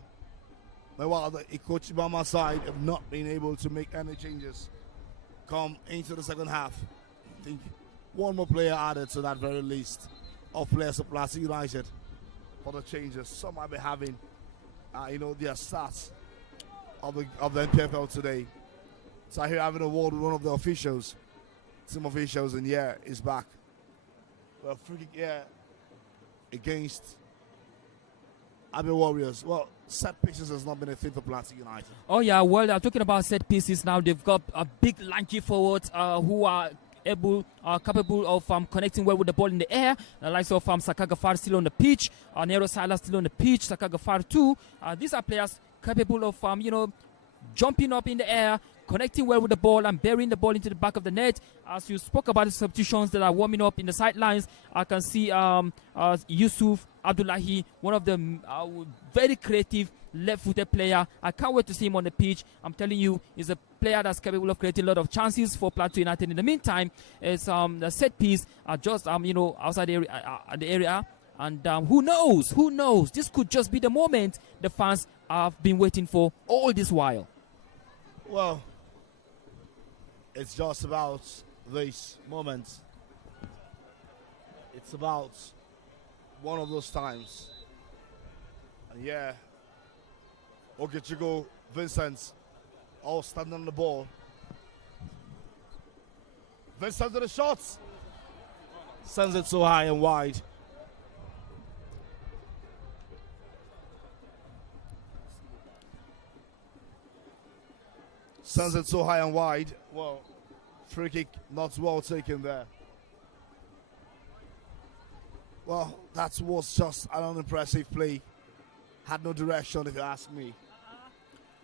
Meanwhile, the coach Ibama side have not been able to make any changes come into the second half. I think one more player added to that very list of players of PLATEAU United for the changes. Some might be having, their stats of the NPFL today. So I hear having a word with one of the officials, team officials, and is back. Well, free kick against ABIA Warriors. Well, set pieces has not been a thing for PLATEAU United. Oh yeah, well, they're talking about set pieces now. They've got a big lanky forwards who are capable of connecting well with the ball in the air. The likes of Saka Gafar still on the pitch, Nero Salah still on the pitch, Saka Gafar too. These are players capable of jumping up in the air, connecting well with the ball and burying the ball into the back of the net. As you spoke about the substitutions that are warming up in the sidelines, I can see Yusuf Abdullahi, one of the very creative left-footed player. I can't wait to see him on the pitch. I'm telling you, he's a player that's capable of creating a lot of chances for PLATEAU United. In the meantime, it's the set piece just outside the area. And who knows? This could just be the moment the fans have been waiting for all this while. Well, it's just about this moment. It's about one of those times. And Ogechigo Vincent all standing on the ball. Vincent to the shots. Sends it so high and wide. Sends it so high and wide. Well, free kick not well taken there. Well, that was just an unimpressive play. Had no direction, if you ask me.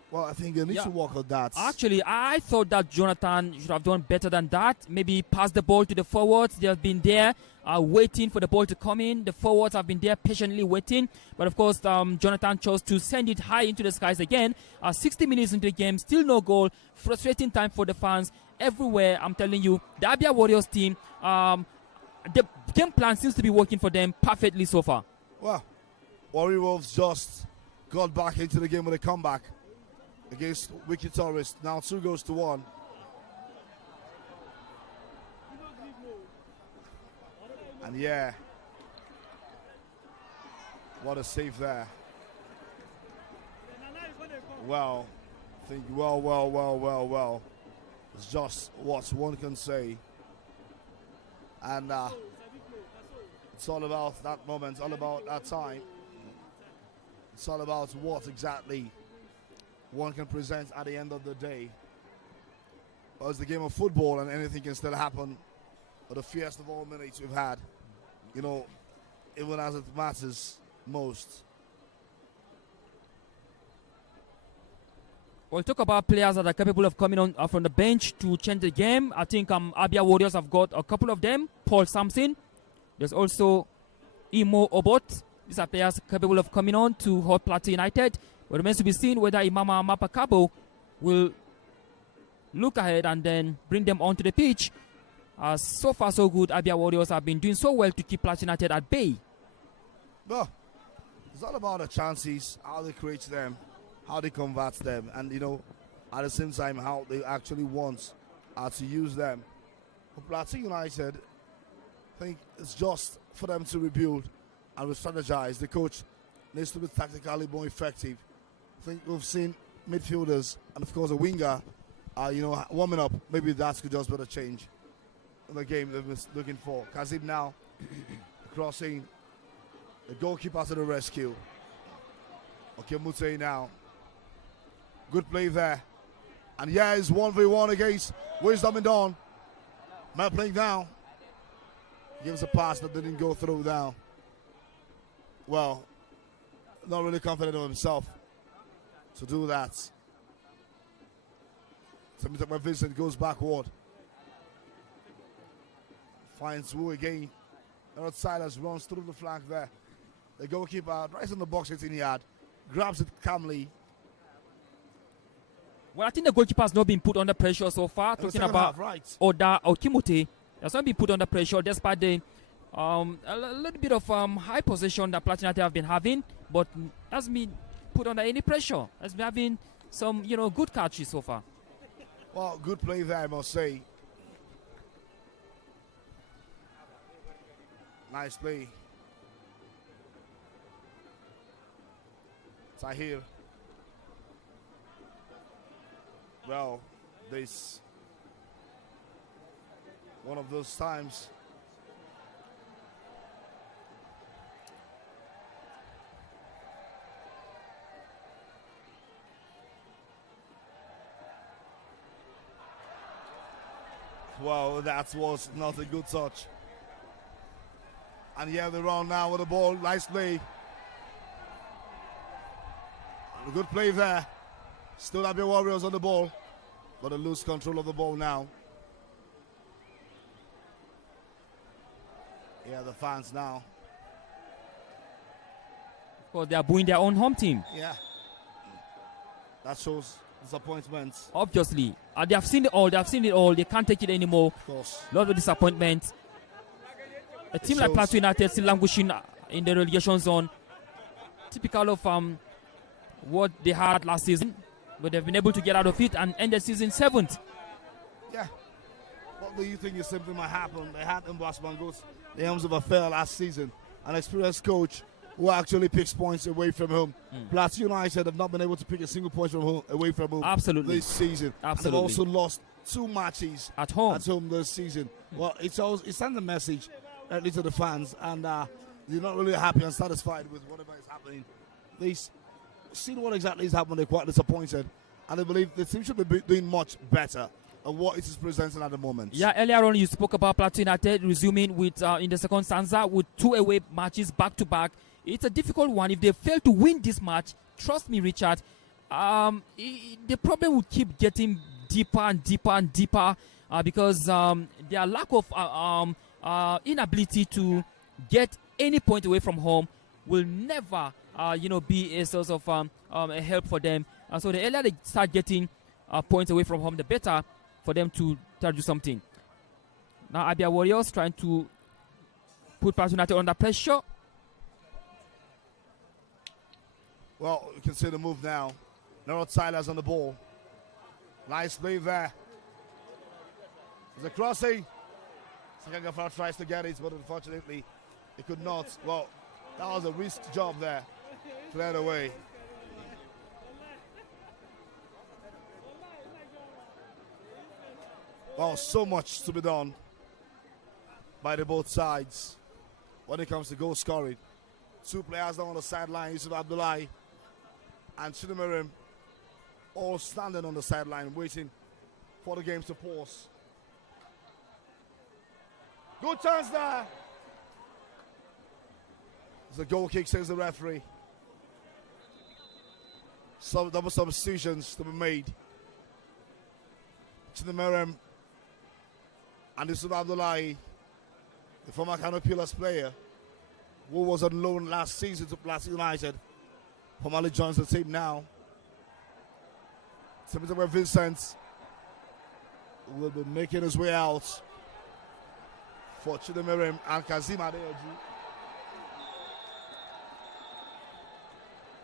Well, I think you need to work on that. Actually, I thought that Jonathan should have done better than that. Maybe pass the ball to the forwards. They have been there waiting for the ball to come in. The forwards have been there patiently waiting. But, of course, Jonathan chose to send it high into the skies again. 60 minutes into the game, still no goal. Frustrating time for the fans everywhere. I'm telling you, the ABIA Warriors team, the game plan seems to be working for them perfectly so far. Well, Warrior Wolves just got back into the game with a comeback against Wiki Tourist. Now 2-1. And yeah, what a save there. Well, I think well. It's just what one can say. And it's all about that moment, all about that time. It's all about what exactly one can present at the end of the day. Well, it's the game of football and anything can still happen. But the fiercest of all minutes we've had, you know, even as it matters most. We'll talk about players that are capable of coming on from the bench to change the game. I think ABIA Warriors have got a couple of them. Paul Sampson. There's also Imo Obot. These are players capable of coming on to help Plateau United. It remains to be seen whether Imama Mapakabo will look ahead and then bring them onto the pitch. So far, so good. ABIA Warriors have been doing so well to keep Plateau United at bay. No, it's all about the chances, how they create them, how they convert them, and, you know, at the same time, how they actually want to use them. For Plateau United, I think it's just for them to rebuild and re-strategize. The coach needs to be tactically more effective. I think we've seen midfielders and, of course, a winger, you know, warming up. Maybe that could just be a change in the game they've been looking for. Kazim now crossing. The goalkeeper to the rescue. Okay, Mute now. Good play there. And yeah, it's 1v1 against Wisdom and Dawn. Man playing now. Gives a pass that didn't go through now. Well, not really confident of himself to do that. Temitope Vincent goes backward. Finds Wu again. Silas runs through the flank there. The goalkeeper right in the box, 18 yard, grabs it calmly. Well, I think the goalkeeper has not been put under pressure so far. Talking about Oda Okimote, has not been put under pressure despite the a little bit of high possession that Plateau United have been having, but hasn't been put under any pressure. Has been having some, you know, good catches so far. Well, good play there, I must say. Nice play. Tahir. Well, this one of those times. Well, that was not a good touch. And yeah, they run now with the ball. Nice play. A good play there. Still ABIA Warriors on the ball, but they lose control of the ball now. Yeah, the fans now. Of course, they are booing their own home team. Yeah. That shows disappointment. Obviously. They have seen it all. They have seen it all. They can't take it anymore. Of course. A lot of disappointment. A team like Plateau United still languishing in the relegation zone. Typical of what they had last season. But they've been able to get out of it and end the season 7th. Yeah. What do you think is something might happen? They had Mbasman go the helms of affair last season. An experienced coach who actually picks points away from home. PLATEAU United have not been able to pick a single point from home, away from home Absolutely. this season. Absolutely. And they've also lost 2 matches At home. this season. Well, it sends a message directly to the fans, and they're not really happy and satisfied with whatever is happening. They've seen what exactly is happening. They're quite disappointed, and they believe the team should be doing much better than what it is presenting at the moment. Yeah, earlier on you spoke about PLATEAU United resuming with in the second stanza with 2 away matches back to back. It's a difficult one. If they fail to win this match, trust me, Richard, the problem will keep getting deeper and deeper and deeper because their lack of inability to get any point away from home will never, be a source of a help for them. So the earlier they start getting points away from home, the better for them to try to do something. Now ABIA Warriors trying to put PLATEAU United under pressure. Well, you can see the move now. Narod Silas on the ball. Nice play there. There's a crossing. Sakagafar tries to get it, but unfortunately, he could not. Well, that was a risk job there. Cleared away. Well, so much to be done by the both sides when it comes to goal scoring. 2 players down on the sideline, Yusuf Abdullahi and Chidimerim, all standing on the sideline waiting for the game to pause. Good chance there. The goal kick, says the referee. Some double substitutions to be made. Chidimerim and Yusuf Abdullahi, the former Kano Pillars player, who was on loan last season to PLATEAU United, formally joins the team now. Timothy Vincent will be making his way out for Chidimerim and Kazim Adeoji.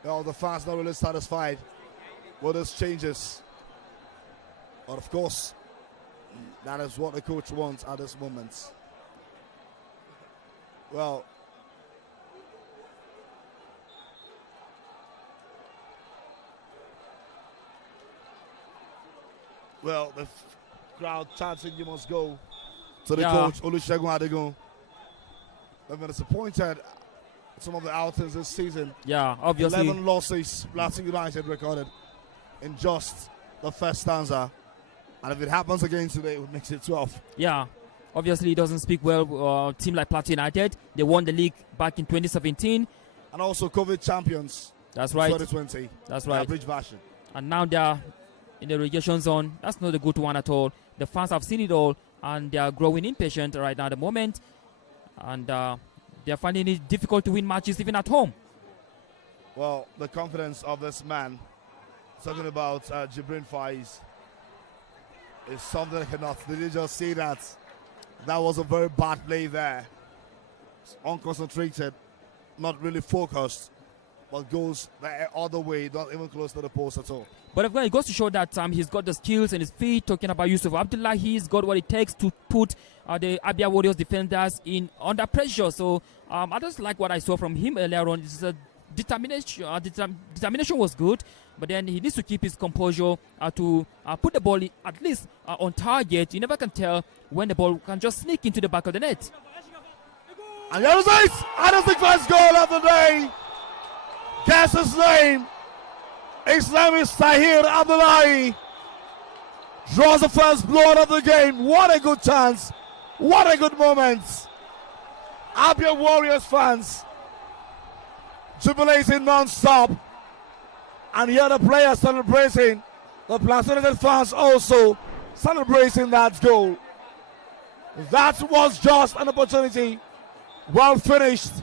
Well, the fans not really satisfied with those changes. But of course, that is what the coach wants at this moment. Well, the crowd chanting, "You must go," to the coach, Olusegun Adegun. They've been disappointed at some of the outings this season. Yeah, obviously. 11 losses, PLATEAU United recorded in just the first stanza. And if it happens again today, it makes it 12. Yeah, obviously it doesn't speak well. Team like PLATEAU United, they won the league back in 2017. And also COVID champions. That's right. 2020. That's right. Bridge version. And now they are in the relegation zone. That's not a good one at all. The fans have seen it all, and they are growing impatient right now at the moment. And they are finding it difficult to win matches even at home. Well, the confidence of this man, talking about Jibrin Faiz, is something I cannot. Did you just see that? That was a very bad play there. It's unconcentrated, not really focused, but goes the other way, not even close to the post at all. But it goes to show that he's got the skills in his feet. Talking about Yusuf Abdullahi, he's got what it takes to put the ABIA Warriors defenders in under pressure. So I just like what I saw from him earlier on. It's a determination. Determination was good, but then he needs to keep his composure to put the ball at least on target. You never can tell when the ball can just sneak into the back of the net. And there is it! I don't think first goal of the day. Guess his name. His name is Tahir Abdullahi. Draws the first blood of the game. What a good chance. What a good moment. ABIA Warriors fans jubilating non-stop. And here the players celebrating. The PLATEAU United fans also celebrating that goal. That was just an opportunity. Well finished.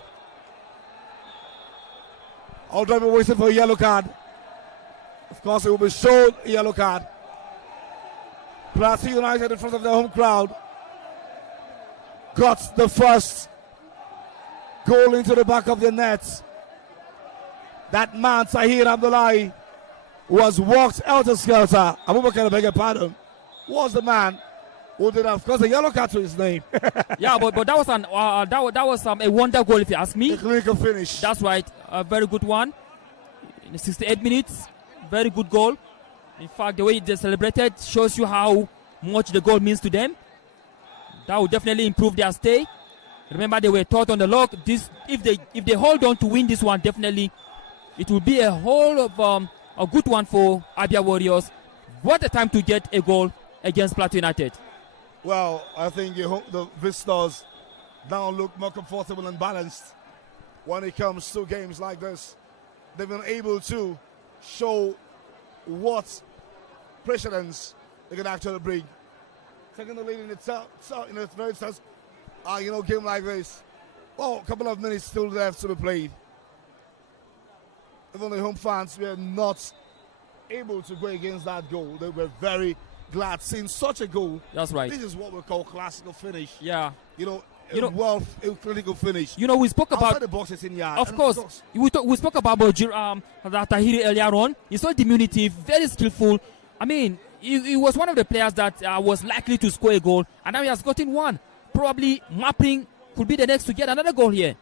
Although we're waiting for a yellow card. Of course, it will be shown a yellow card. PLATEAU United in front of their home crowd got the first goal into the back of the net. That man, Tahir Abdullahi, was walked out of skelter. Abubakar, I beg your pardon, was the man Who did that? Of course, a yellow card to his name. Yeah, but that was a wonder goal, if you ask me. A clinical finish. That's right, a very good one. In 68 minutes, very good goal. In fact, the way they celebrated shows you how much the goal means to them. That will definitely improve their stay. Remember, they were taught on the log. If they hold on to win this one, definitely it will be a good one for ABIA Warriors. What a time to get a goal against Plateau United. Well, I think the visitors now look more comfortable and balanced when it comes to games like this. They've been able to show what precedence they can actually bring. Taking the lead in the very first game like this. Well, a couple of minutes still left to be played. Even the home fans were not able to go against that goal. They were very glad seeing such a goal. That's right. This is what we call classical finish. Yeah. A clinical finish. We spoke about outside the box, it's in yard. Of course, we spoke about Tahiri earlier on. He's so diminutive, very skillful. I mean, he was one of the players that was likely to score a goal, and now he has gotten one. Probably Mapping could be the next to get another goal here.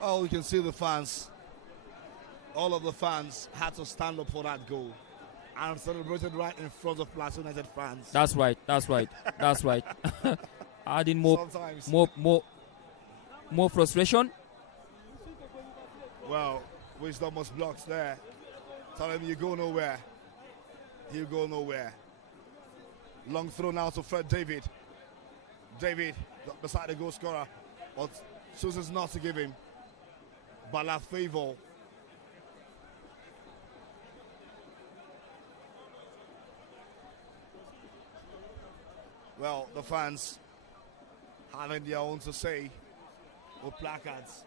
Oh, you can see the fans. All of the fans had to stand up for that goal and celebrated right in front of Plateau United fans. That's right. Adding more frustration. Well, Wisdom was blocked there. Tell him you go nowhere. You go nowhere. Long throw now to Fred David. David beside the goal scorer, but chooses not to give him Bala favor. Well, the fans having their own to say with placards.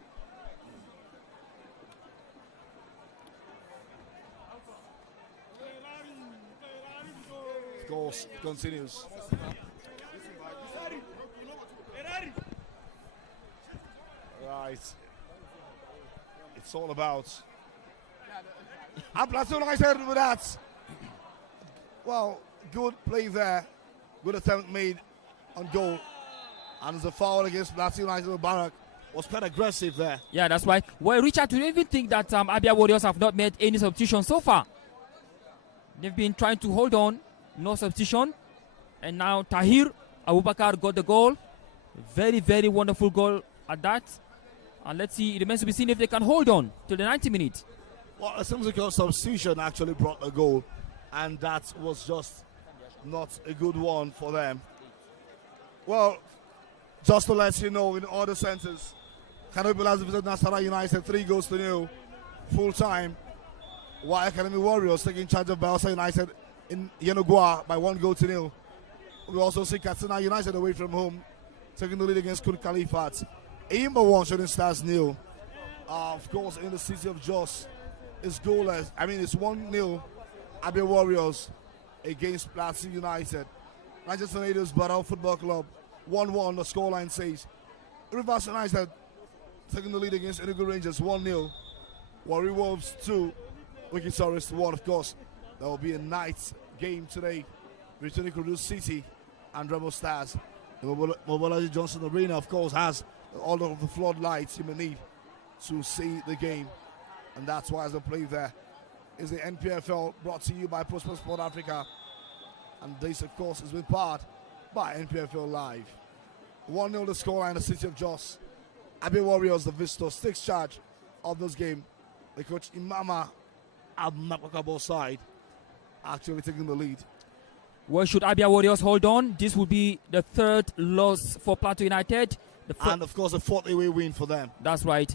Of course, it continues. Right. It's all about. And Plateau United with that. Well, good play there. Good attempt made on goal. And there's a foul against Plateau United. Mubarak was quite aggressive there. Yeah, that's right. Well, Richard, do you even think that ABIA Warriors have not made any substitution so far? They've been trying to hold on. No substitution. And now Tahir Abubakar got the goal. Very, very wonderful goal at that. And let's see, it remains to be seen if they can hold on to the 90 minutes. Well, it seems like a substitution actually brought the goal. And that was just not a good one for them. Well, just to let you know, in other senses, Kanopi has visited Nasarawa United 3-0 full time, while Academy Warriors taking charge of Bayelsa United in Yenogua by 1-0. We also see Katsina United away from home taking the lead against Kun Khalifat. Aimba 1 Shooting Stars 0. Of course, in the city of Jos, it's goalless. I mean, it's 1-0 ABIA Warriors against Plateau United. Manchester Natives Barrow Football Club 1-1, the scoreline says. Rivers United taking the lead against Enugu Rangers 1-0. Warri Wolves 2, Wiki Forest 1. Of course, there will be a night game today between Ikorodu City and Rebel Stars. The Mobolaji Johnson Arena, of course, has all of the floodlights you may need to see the game, and that's why the play there is the NPFL, brought to you by Prosper Sport Africa, and this, of course, has been part by NPFL Live. 1-0 the scoreline in the city of Jos. ABIA Warriors, the visitors, takes charge of this game. The coach Imama Abmakakabo side actually taking the lead. Well, should ABIA Warriors hold on, this will be the third loss for Plateau United. And of course, the fourth away win for them. That's right.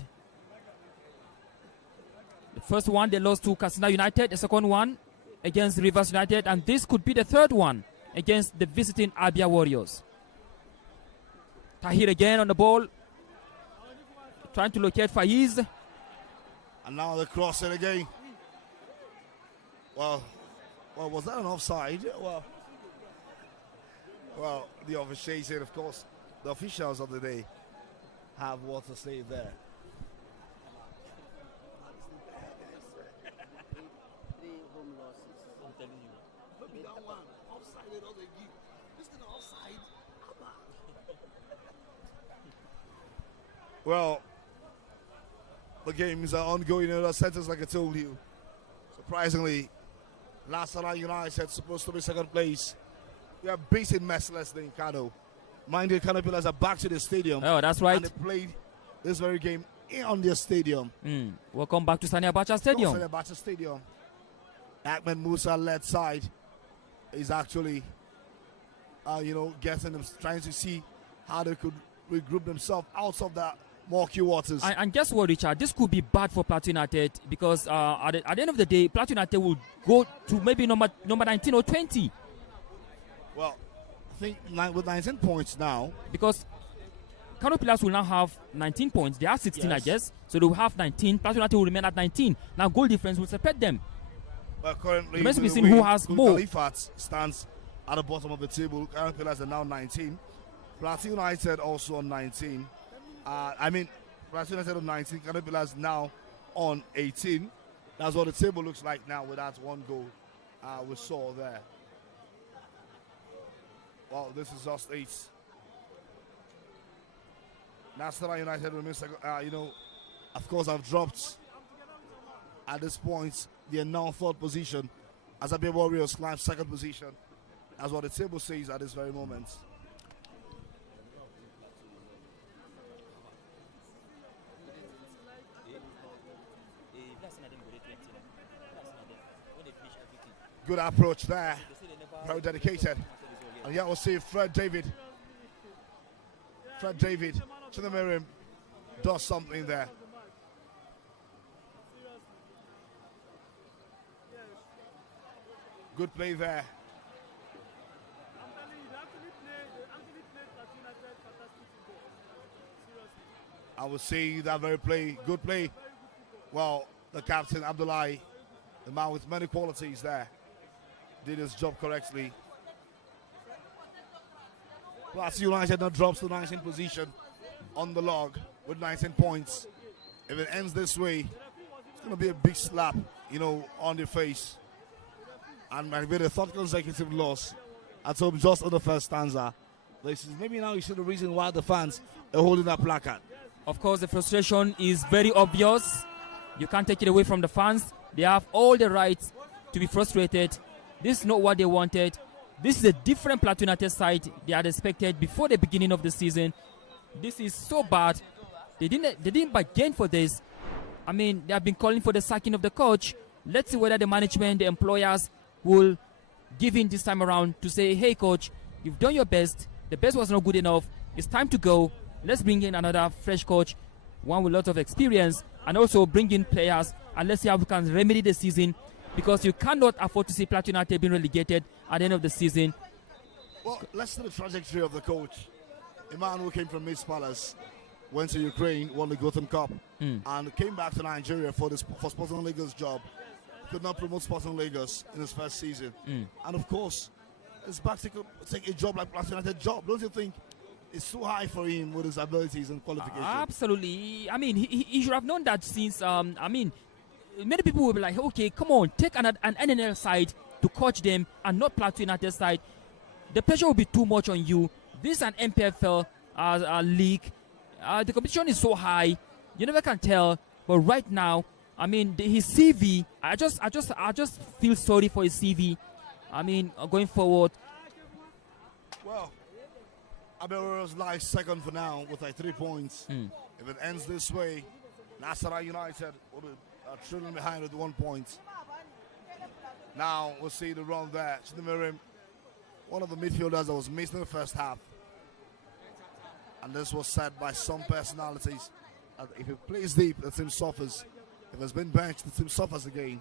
The first one, they lost to Katsina United. The second one against Rivers United. And this could be the third one against the visiting ABIA Warriors. Tahir again on the ball. Trying to locate Faiz. And now the crossing again. Well, was that an offside? Well, the officiating, of course, the officials of the day have what to say there. Well, the games are ongoing in other centers, like I told you. Surprisingly, Nassau United supposed to be second place. We are beating merciless in Kano. Mind you, Kano Pillars are back to the stadium. Oh, that's right. And they played this very game on their stadium. Welcome back to Sani Abacha Stadium. Sani Abacha Stadium. Ahmed Musa led side is actually, getting them, trying to see how they could regroup themselves out of that murky waters. And guess what, Richard? This could be bad for Plateau United because at the end of the day, Plateau United will go to maybe number 19 or 20. Well, I think with 19 points now. Because Kano Pillars will now have 19 points. They have 16, Yes. I guess. So they will have 19. Plateau United will remain at 19. Now goal difference will separate them. But currently, Remains to be seen who has more. Khalifat stands at the bottom of the table. Kano Pillars are now 19. Plateau United also on 19. Plateau United on 19. Kano Pillars now on 18. That's what the table looks like now with that one goal we saw there. Well, this is just 8. Nassau United remains, of course, have dropped at this point. They are now 3rd position. As ABIA Warriors climb 2nd position. That's what the table says at this very moment. Good approach there. Very dedicated. And yet we'll see Fred David. To the mirror, does something there. Good play there. I will see that very play. Good play. Well, the captain, Abdullahi, the man with many qualities there, did his job correctly. Plateau United now drops to 19th position on the log with 19 points. If it ends this way, it's going to be a big slap, on the face. And might be the 3rd consecutive loss at home just on the first stanza. Maybe now you see the reason why the fans are holding that placard. Of course, the frustration is very obvious. You can't take it away from the fans. They have all the rights to be frustrated. This is not what they wanted. This is a different Plateau United side they had expected before the beginning of the season. This is so bad. They didn't bargain for this. They have been calling for the sacking of the coach. Let's see whether the management, the employers will give in this time around to say, hey coach, you've done your best. The best was not good enough. It's time to go. Let's bring in another fresh coach, one with a lot of experience, and also bring in players, and let's see how we can remedy the season, because you cannot afford to see Plateau United being relegated at the end of the season. Well, let's see the trajectory of the coach. A man who came from Miss Palace, went to Ukraine, won the Gotham Cup, and came back to Nigeria for Sporting Lagos job. Could not promote Sporting Lagos in his first season. And of course, it's back to take a job like Plateau United job. Don't you think it's too high for him with his abilities and qualifications? Absolutely. He should have known that since, many people will be like, okay, come on, take an NNL side to coach them and not Plateau United side. The pressure will be too much on you. This is an NPFL league. The competition is so high, you never can tell. But right now, his CV, I just feel sorry for his CV. Going forward. Well, ABIA Warriors lies 2nd for now with 3 points. If it ends this way, Nassau United will be trailing behind with 1 point. Now we'll see the run there. Chinemirim, one of the midfielders that was missed in the first half. And this was said by some personalities. If he plays deep, the team suffers. If it's been benched, the team suffers again.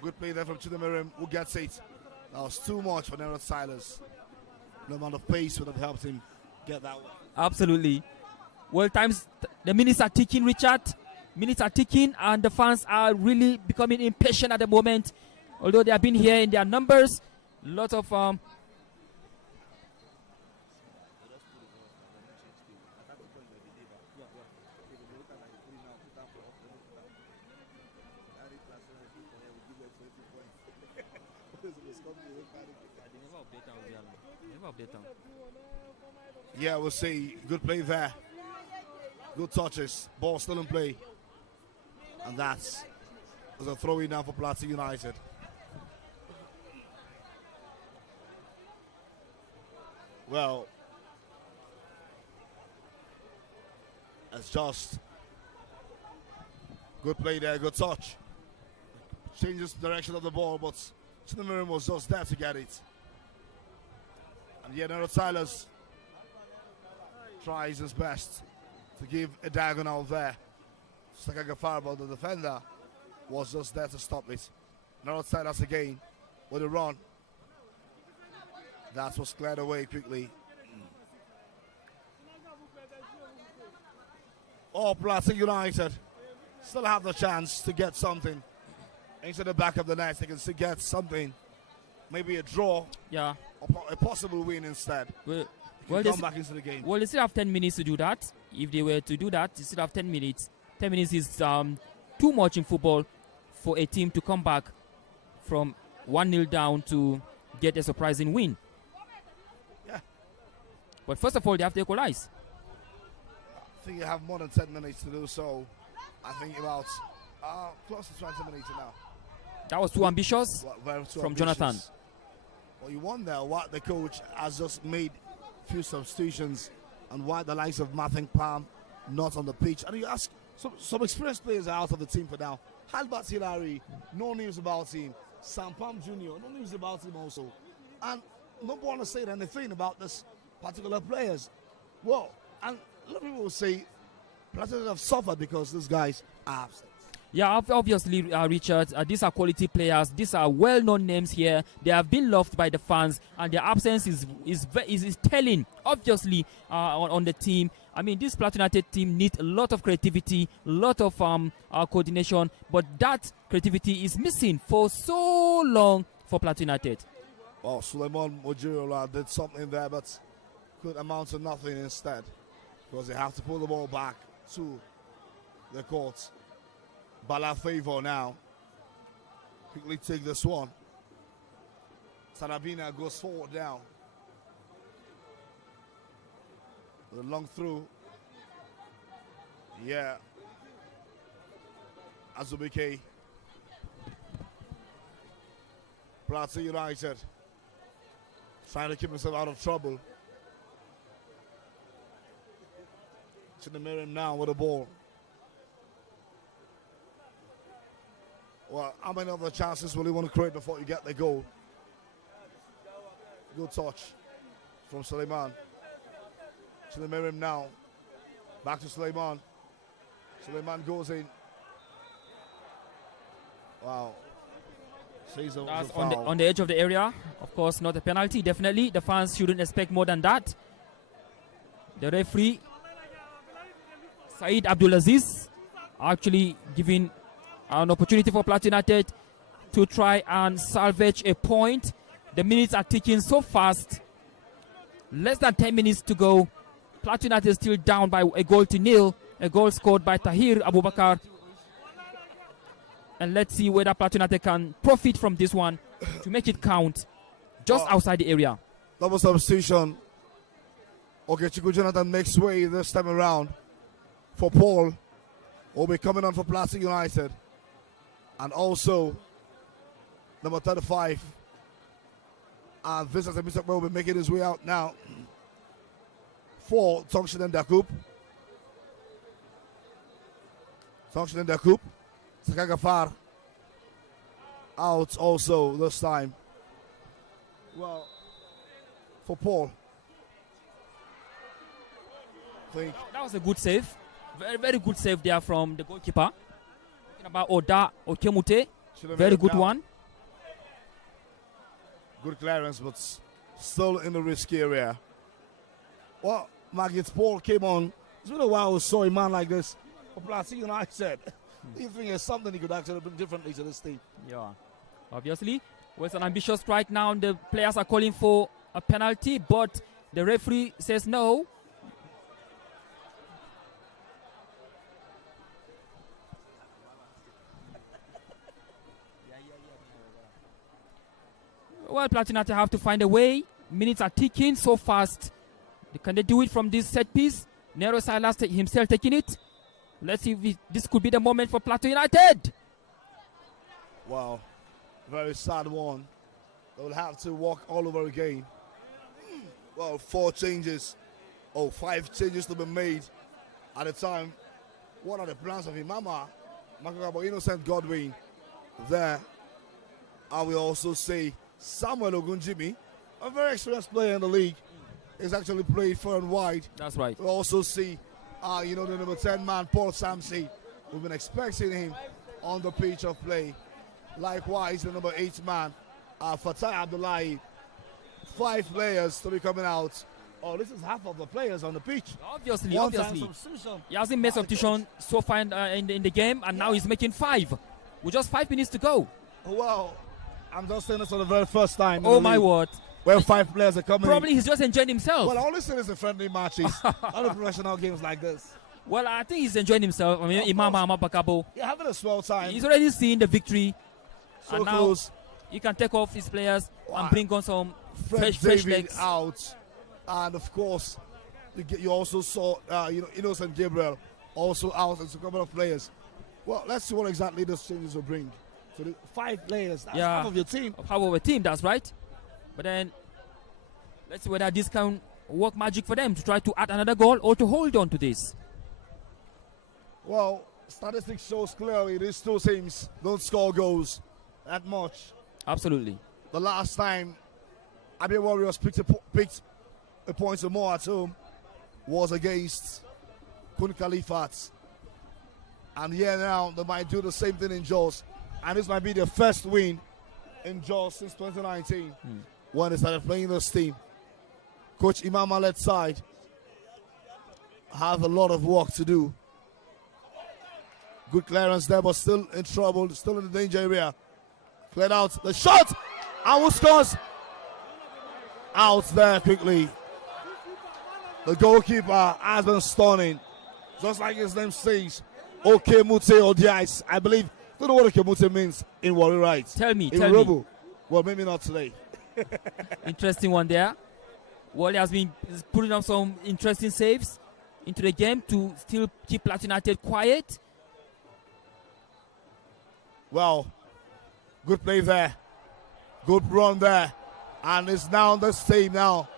Good play there from Chinemirim, who gets it. That was too much for Nero Silas. No amount of pace would have helped him get that one. Absolutely. Well, the minutes are ticking, Richard. Minutes are ticking, and the fans are really becoming impatient at the moment. Although they have been here in their numbers, a lot of Yeah, we'll see. Good play there. Good touches. Ball still in play. And that's a throw in now for PLATEAU United. Well, it's just good play there, good touch. Changes the direction of the ball, but Chinemirim was just there to get it. And yet Nero Silas tries his best to give a diagonal there. Sakagafar, but the defender was just there to stop it. Nero Silas again with a run. That was cleared away quickly. Oh, PLATEAU United still have the chance to get something into the back of the net. They can still get something, maybe a draw, Yeah. a possible win instead. Well, Come back into the game. Well, they still have 10 minutes to do that. If they were to do that, they still have 10 minutes. 10 minutes is too much in football for a team to come back from 1-0 down to get a surprising win. Yeah. But first of all, they have to equalize. I think you have more than 10 minutes to do so. I think about close to 20 minutes now. That was too ambitious Very too from ambitious. Jonathan. Well, you wonder what the coach has just made few substitutions and why the likes of Martin Palm not on the pitch. And you ask, some experienced players are out of the team for now. Halbert Hilary, no news about him. Sam Palm Jr., no news about him also. And nobody want to say anything about this particular players. Well, and a lot of people will say PLATEAU have suffered because these guys are absent. Yeah, obviously, Richard, these are quality players. These are well-known names here. They have been loved by the fans, and their absence is telling, obviously, on the team. I mean, this PLATEAU United team needs a lot of creativity, a lot of coordination, but that creativity is missing for so long for PLATEAU United. Well, Suleiman Mojiriola did something there, but could amount to nothing instead, because they have to pull the ball back to the court. Bala Favor now. Quickly take this one. Sarabina goes forward now. The long through. Yeah. Azubike. PLATEAU United trying to keep himself out of trouble. Chinemirim now with the ball. Well, how many other chances will you want to create before you get the goal? Good touch from Suleiman. Chinemirim now. Back to Suleiman. Suleiman goes in. Wow. Caesar That's was a foul. on the edge of the area. Of course, not a penalty. Definitely, the fans shouldn't expect more than that. The referee, Saeed Abdulaziz, actually giving an opportunity for PLATEAU United to try and salvage a point. The minutes are ticking so fast. Less than 10 minutes to go. PLATEAU United is still down by a goal to nil. A goal scored by Tahir Abubakar. And let's see whether PLATEAU United can profit from this one to make it count just outside the area. Double substitution. Okay, Chiku Jonathan makes way this time around for Paul. Will be coming on for PLATEAU United. And also, number 35. And Vincent Mr. will be making his way out now for Tongshin and Dakup. Tongshin and Dakup. Sakagafar out also this time. Well, for Paul. That was a good save. Very, very good save there from the goalkeeper. Talking about Oda Okemute. Very good one. Good clearance, but still in the risky area. Well, Margaret Paul came on. It's been a while we saw a man like this. For PLATEAU United. Do you think there's something he could actually bring differently to this team? Yeah. Obviously, with an ambitious strike now, the players are calling for a penalty, but the referee says no. Well, PLATEAU United have to find a way. Minutes are ticking so fast. Can they do it from this set piece? Nero Silas himself taking it. Let's see if this could be the moment for PLATEAU United. Wow, very sad one. They will have to walk all over again. Well, 5 changes to be made at a time. What are the plans of Imama, Makagabo, Innocent Godwin there? I will also say Samuel Ogunjimi, a very experienced player in the league, is actually played far and wide. That's right. We'll also see, the number 10 man, Paul Samsey. We've been expecting him on the pitch of play. Likewise, the number 8 man, Fatai Abdullahi. 5 players to be coming out. Oh, this is half of the players on the pitch. Obviously. He hasn't made substitution so far in the game, and now he's making 5 with just 5 minutes to go. Well, I'm just saying this for the very first time. Oh my word! Where 5 players are coming. Probably he's just enjoying himself. Well, I only say this in friendly matches, not in professional games like this. Well, I think he's enjoying himself. I mean, Imama Bakabo. Yeah, having a swell time. He's already seen the victory, So and close. now he can take off his players Wow. and bring on some fresh David legs. out, and of course, you also saw Innocent Gabriel also out, and a couple of players. Well, let's see what exactly those changes will bring. So the 5 players, that's half of your team. Half of a team, that's right. But then let's see whether this can work magic for them to try to add another goal or to hold on to this. Well, statistics shows clearly these 2 teams don't score goals that much. Absolutely. The last time ABIA Warriors picked a point or more at home was against Kun Khalifat. And here now, they might do the same thing in Jos. And this might be their first win in Jos since 2019 when they started playing this team. Coach Imama led side have a lot of work to do. Good clearance there, but still in trouble, still in the danger area. Cleared out the shot, and who scores? Out there quickly. The goalkeeper has been stunning, just like his name says. Okemute Odiais, I believe. Don't know what Okemute means in Warri Right. Tell me. Well, maybe not today. Interesting one there. Wally has been putting on some interesting saves into the game to still keep PLATEAU United quiet. Well, good play there. Good run there. And it's now this team now.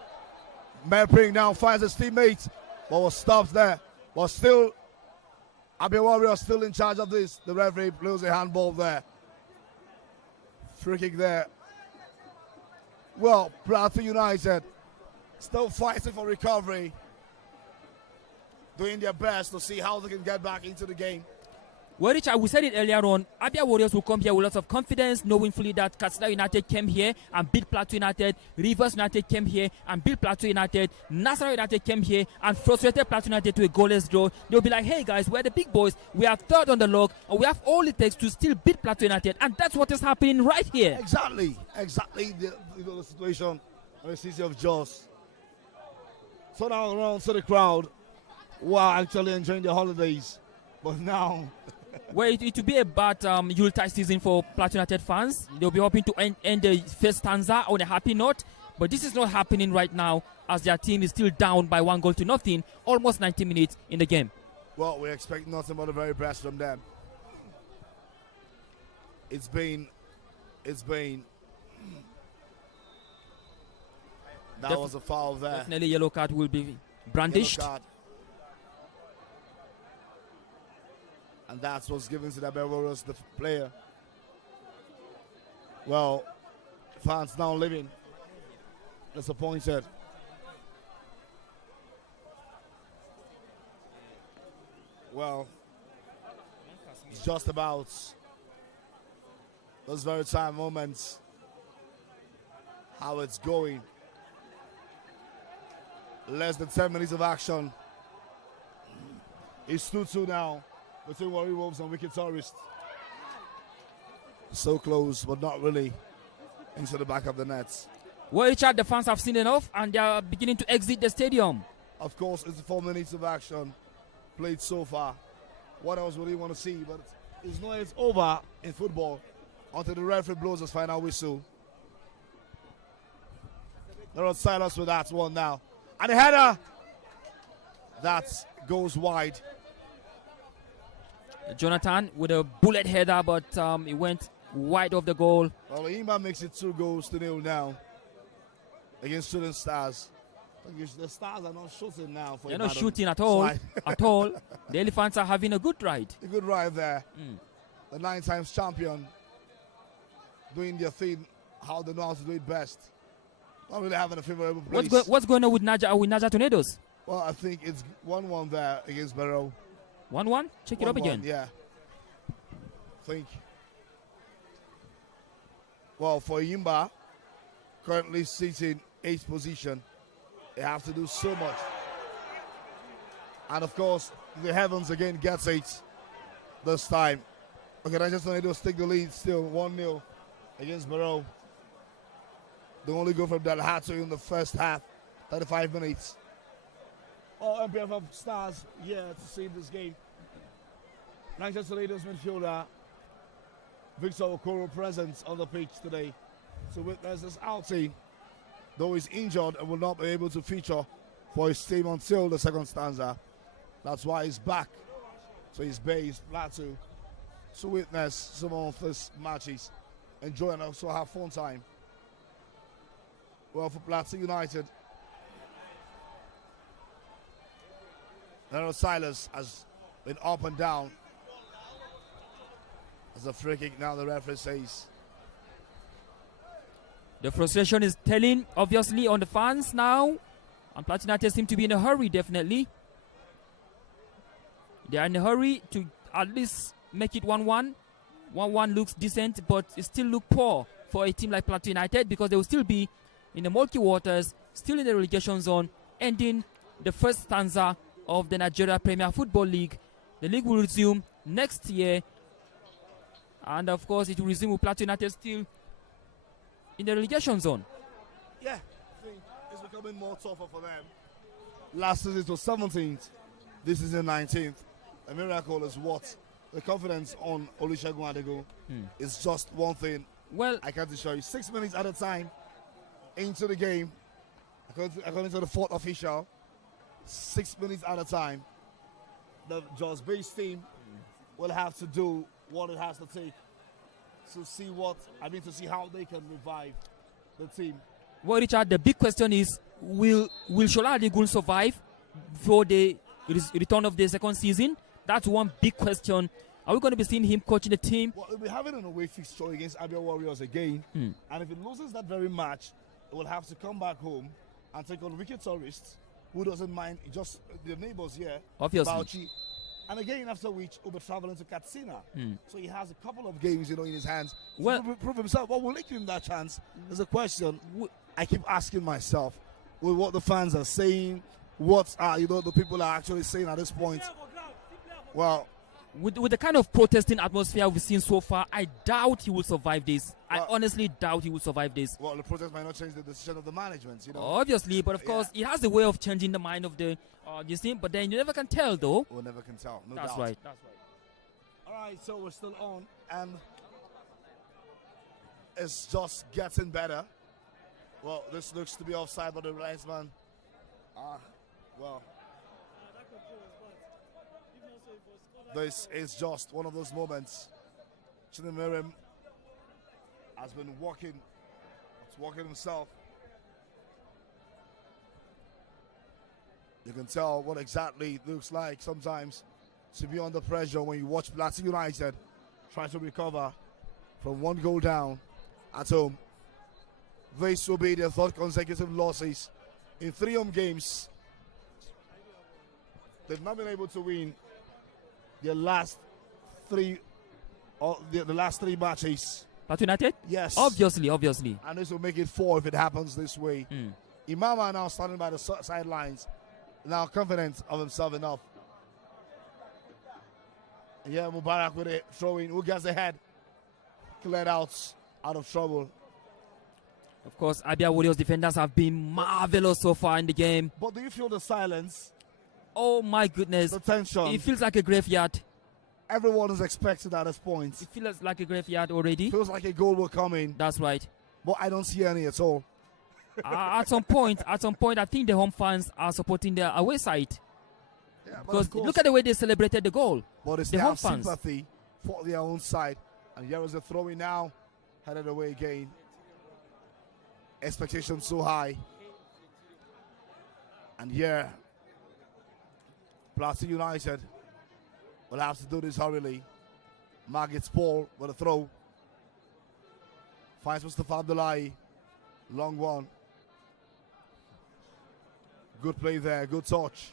Merpring now finds his teammates, but was stopped there. But still, ABIA Warriors still in charge of this. The referee blows a handball there. Free kick there. Well, PLATEAU United still fighting for recovery. Doing their best to see how they can get back into the game. Well, Richard, we said it earlier on, ABIA Warriors will come here with lots of confidence, knowing fully that Katsina United came here and beat PLATEAU United, Rivers United came here and beat PLATEAU United, Nasarawa United came here and frustrated PLATEAU United to a goalless draw. They'll be like, hey guys, we're the big boys, we are 3rd on the log, and we have all it takes to still beat PLATEAU United, and that's what is happening right here. Exactly the situation in the city of Jos. So now around to the crowd who are actually enjoying their holidays, but now... Well, it will be a bad Yuletide season for PLATEAU United fans. They'll be hoping to end the first stanza on a happy note. But this is not happening right now as their team is still down by 1-0, almost 90 minutes in the game. Well, we expect nothing but the very best from them. It's been. That was a foul there. Definitely yellow card will be brandished. Yellow card. And that's what's given to the ABIA Warriors, the player. Well, fans now living disappointed. Well, it's just about those very time moments, how it's going. Less than 10 minutes of action. It's 2-2 now between Warri Wolves and Wicked Tourist. So close, but not really into the back of the nets. Well, Richard, the fans have seen enough and they are beginning to exit the stadium. Of course, it's 4 minutes of action played so far. What else would you want to see? But it's not it's over in football until the referee blows his final whistle. They're on silence with that one now. And the header that goes wide. Jonathan with a bullet header, but it went wide of the goal. Well, Imba makes it 2-0 now against Shooting Stars. The Stars are not shooting now. They're not shooting at all. At all. The Elephants are having a good ride. A good ride there. The 9 times champion doing their thing, how they know how to do it best. Not really having a favorable place. What's going on with Niger Tornadoes? Well, I think it's 1-1 there against Barrow. 1-1? Check it up again. Yeah. I think. Well, for Yimba, currently sitting 8th position, they have to do so much. And of course, the Heavens again gets 8 this time. Okay, I just want to take the lead still, 1-0 against Barrow. They only go from Dalhatu in the first half, 35 minutes. All NPFL stars here to see this game. Manchester Tornadoes midfielder Victor Okoro present on the pitch today to witness this outing, though he's injured and will not be able to feature for his team until the second stanza. That's why he's back to his base, PLATEAU, to witness some of these matches, enjoy and also have fun time. Well, for PLATEAU United, Leonard Silas has been up and down. As a free kick now, the referee says. The frustration is telling, obviously, on the fans now. And PLATEAU United seem to be in a hurry, definitely. They are in a hurry to at least make it 1-1. 1-1 looks decent, but it still looks poor for a team like PLATEAU United because they will still be in the murky waters, still in the relegation zone, ending the first stanza of the Nigerian Premier Football League. The league will resume next year. And of course, it will resume with PLATEAU United still in the relegation zone. Yeah, I think it's becoming more tougher for them. Last season it was 17th. This is the 19th. A miracle is what? The confidence on Olusegun Adego is just one thing. Well, I can't show you. 6 minutes at a time into the game, according to the fourth official. 6 minutes at a time. The Jos Base team will have to do what it has to take to see how they can revive the team. Well, Richard, the big question is, will Shola Adegun survive for the return of the second season? That's one big question. Are we going to be seeing him coaching the team? Well, we'll be having an away fixture against ABIA Warriors again. And if it loses that very match, it will have to come back home and take on Wicked Tourists, who doesn't mind, just the neighbors here. Obviously. Bauchi. And again, after which, we'll be traveling to Katsina. So he has a couple of games, in his hands. Well, to prove himself. What will give him that chance is a question I keep asking myself. With what the fans are saying, what are, the people are actually saying at this point. Well, with the kind of protesting atmosphere we've seen so far, I doubt he will survive this. I honestly doubt he will survive this. Well, the protest might not change the decision of the management, Obviously, but of course, it has a way of changing the mind of the team. But then you never can tell, though. We'll never can tell. No That's doubt. right. That's right. All right, so we're still on, and it's just getting better. Well, this looks to be offside, but the linesman. Well, this is just one of those moments. Chinemirim has been walking himself. You can tell what exactly it looks like sometimes to be under pressure when you watch PLATEAU United trying to recover from one goal down at home. This will be their third consecutive losses in 3 home games. They've not been able to win their last 3 the last 3 matches. PLATEAU United? Yes. Obviously. And this will make it 4 if it happens this way. Imama now standing by the sidelines, now confident of himself enough. And yeah, Mubarak with it, throwing. Who gets ahead? Cleared out of trouble. Of course, ABIA Warriors defenders have been marvelous so far in the game. But do you feel the silence? Oh my goodness. The tension. It feels like a graveyard. Everyone is expected at this point. It feels like a graveyard already. Feels like a goal will come in. That's right. But I don't see any at all. At some point, I think the home fans are supporting their away side. Yeah, but Because of course, look at the way they celebrated the goal. but it's the their home fans. sympathy for their own side. And here is a throw-in now, headed away again. Expectations so high. And here, Plateau United will have to do this hurriedly. Margaret's Paul with a throw. Finds Mustafa Abdullahi. Long one. Good play there, good touch.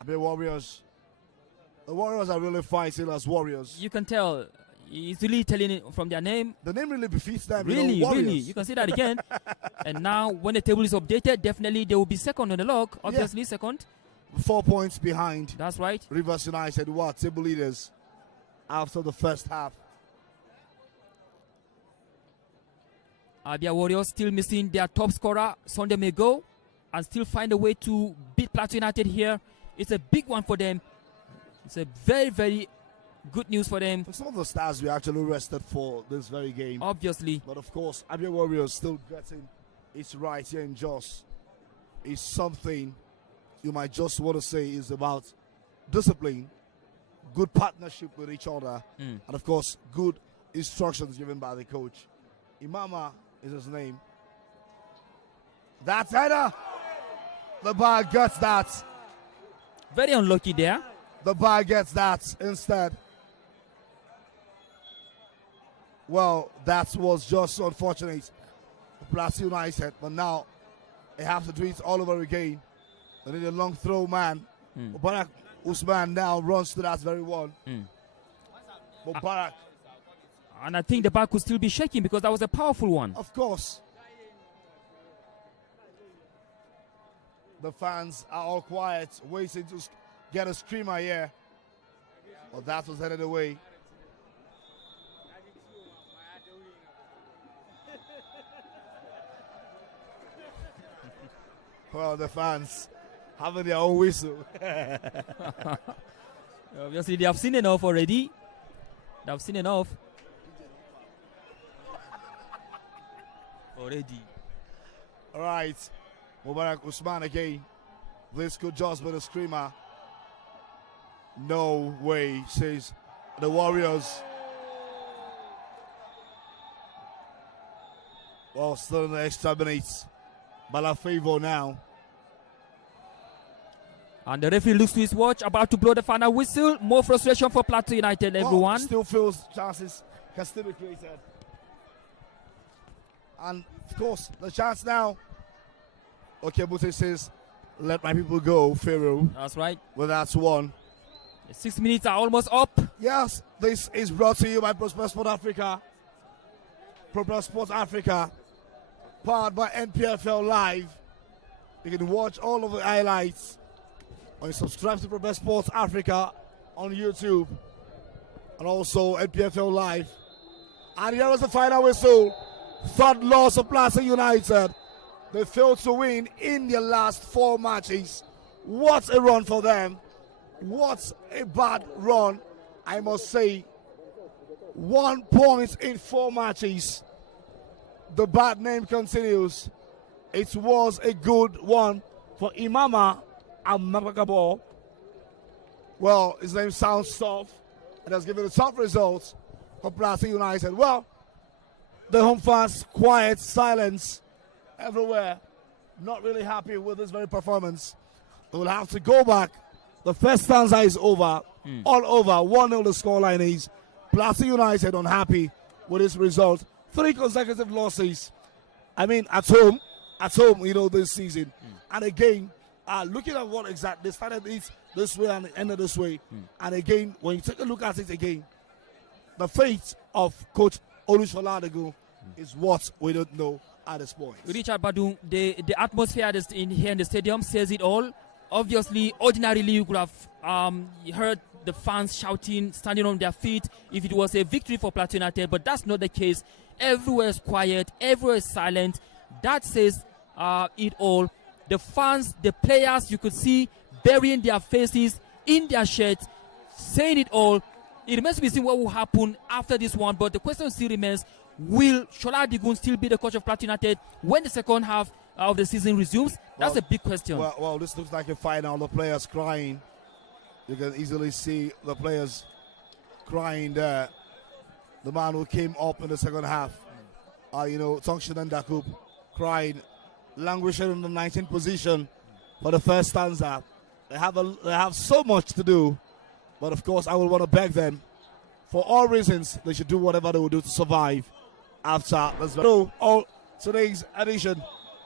ABIA Warriors. The Warriors are really fighting as Warriors. You can tell. It's really telling it from their name. The name really befits them. Really, you know, Warriors. really. You can see that again. And now, when the table is updated, definitely they will be second on the log. Obviously, second. 4 points behind That's right. Rivers United, who are table leaders after the first half. ABIA Warriors still missing their top scorer, Sunday Mego, and still find a way to beat Plateau United here. It's a big one for them. It's a very, very good news for them. Some of the stars we actually rested for this very game. Obviously. But of course, ABIA Warriors still getting its right here in Jos. Is something you might just want to say is about discipline, good partnership with each other, and of course, good instructions given by the coach. Imama is his name. That's header. The bar gets that. Very unlucky there. The bar gets that instead. Well, that was just unfortunate for Plateau United, but now they have to do it all over again. They need a long throw, man. Mubarak Usman now runs to that very one. Mubarak, And I think the back could still be shaking because that was a powerful one. of course. The fans are all quiet, waiting to get a screamer here. But that was headed away. Well, the fans having their own whistle. Obviously, they have seen enough already. They have seen enough. Already. All right. Mubarak Usman again. This could just be the screamer. No way, says the Warriors. Well, still in the extra minutes. Balafavo now. And the referee looks to his watch, about to blow the final whistle. More frustration for Plateau United, everyone. Still feels chances can still be created. And of course, the chance now. Okay, Bute says, let my people go, Pharaoh. That's right. Well, that's one. The 6 minutes are almost up. Yes, this is brought to you by Prosper Sport Africa. Prosper Sport Africa, powered by NPFL Live. You can watch all of the highlights when you subscribe to Prosper Sport Africa on YouTube and also NPFL Live. And here was the final whistle. Third loss of Plateau United. They failed to win in their last 4 matches. What a run for them. What a bad run, I must say. 1 point in 4 matches. The bad name continues. It was a good one for Imama Amakabo. Well, his name sounds tough. It has given a tough result for Plateau United. Well, the home fans, quiet, silence everywhere. Not really happy with this very performance. They will have to go back. The first stanza is over. All over. 1-0 the scoreline is. Plateau United unhappy with this result. 3 consecutive losses. I mean, at home, you know, this season. And again, looking at what exactly, they started it this way and ended this way. And again, when you take a look at it again, the fate of Coach Olusola Adegun is what we don't know at this point. Richard Badu, the atmosphere here in the stadium says it all. Obviously, ordinarily, you could have heard the fans shouting, standing on their feet if it was a victory for Plateau United, but that's not the case. Everywhere is quiet, everywhere is silent. That says it all. The fans, the players, you could see burying their faces in their shirts, saying it all. It remains to be seen what will happen after this one, but the question still remains, will Shola Adigun still be the coach of Plateau United when the second half of the season resumes? That's a big question. Well, this looks like a final. The players crying. You can easily see the players crying there. The man who came up in the second half, Tongshin and Dakup, crying, languishing in the 19th position for the first stanza. They have so much to do, but of course I will want to beg them, for all reasons, they should do whatever they will do to survive after this. So, today's edition,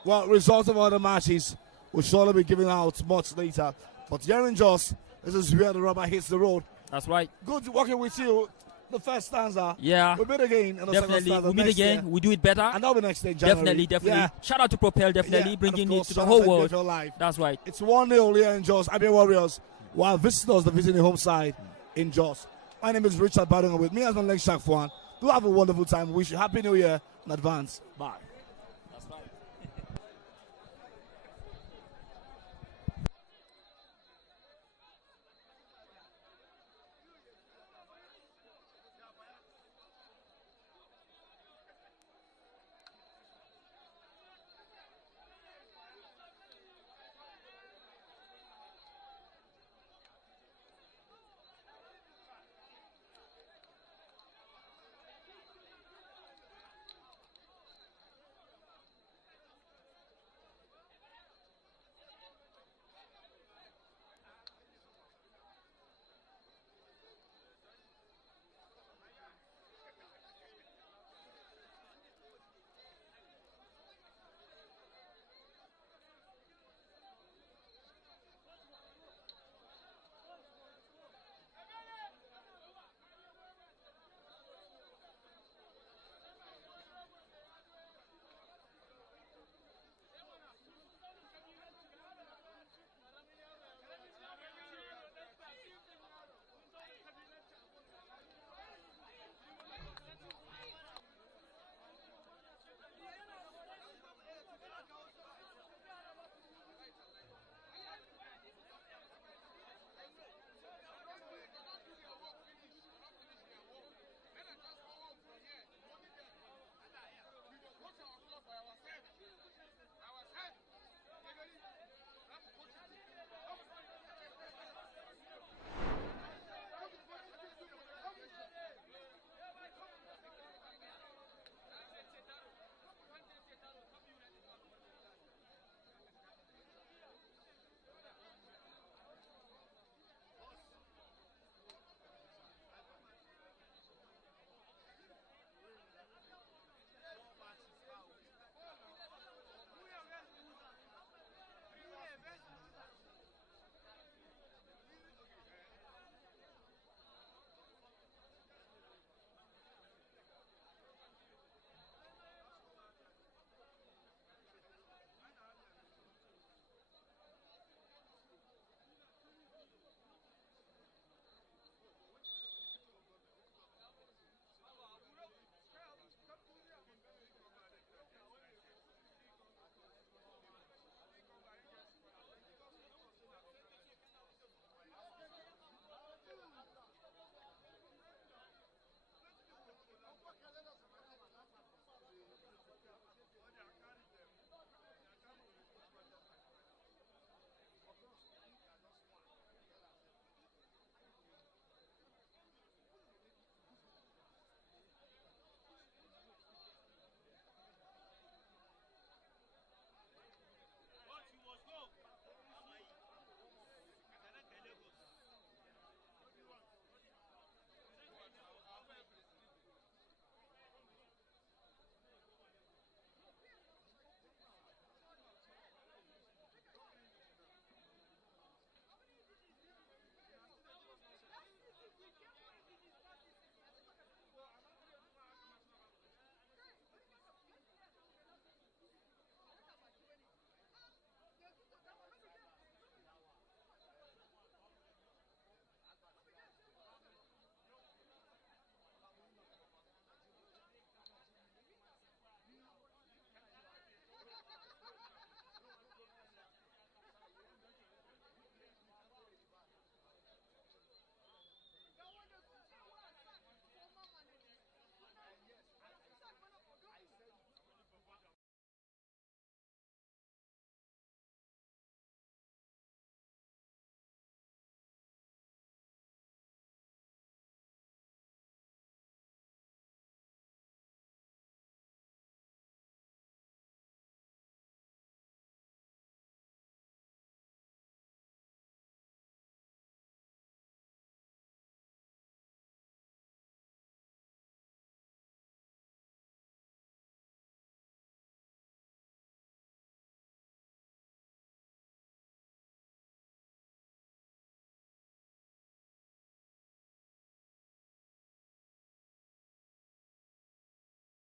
results of other matches will surely be given out much later. But here in Jos, this is where the rubber hits the road. That's right. Good working with you. The first stanza. Yeah. We'll meet again in the second stanza. We'll meet again. Year. We do it better. And that'll be next day, January. Definitely. Yeah. Shout out to Propel, definitely bringing it to the whole world. That's right. It's 1-0 here in Jos. ABIA Warriors, while visitors are visiting the home side in Jos. My name is Richard Badung, with me as my leg Shaq Fwan. Do have a wonderful time. Wish you Happy New Year in advance. Bye.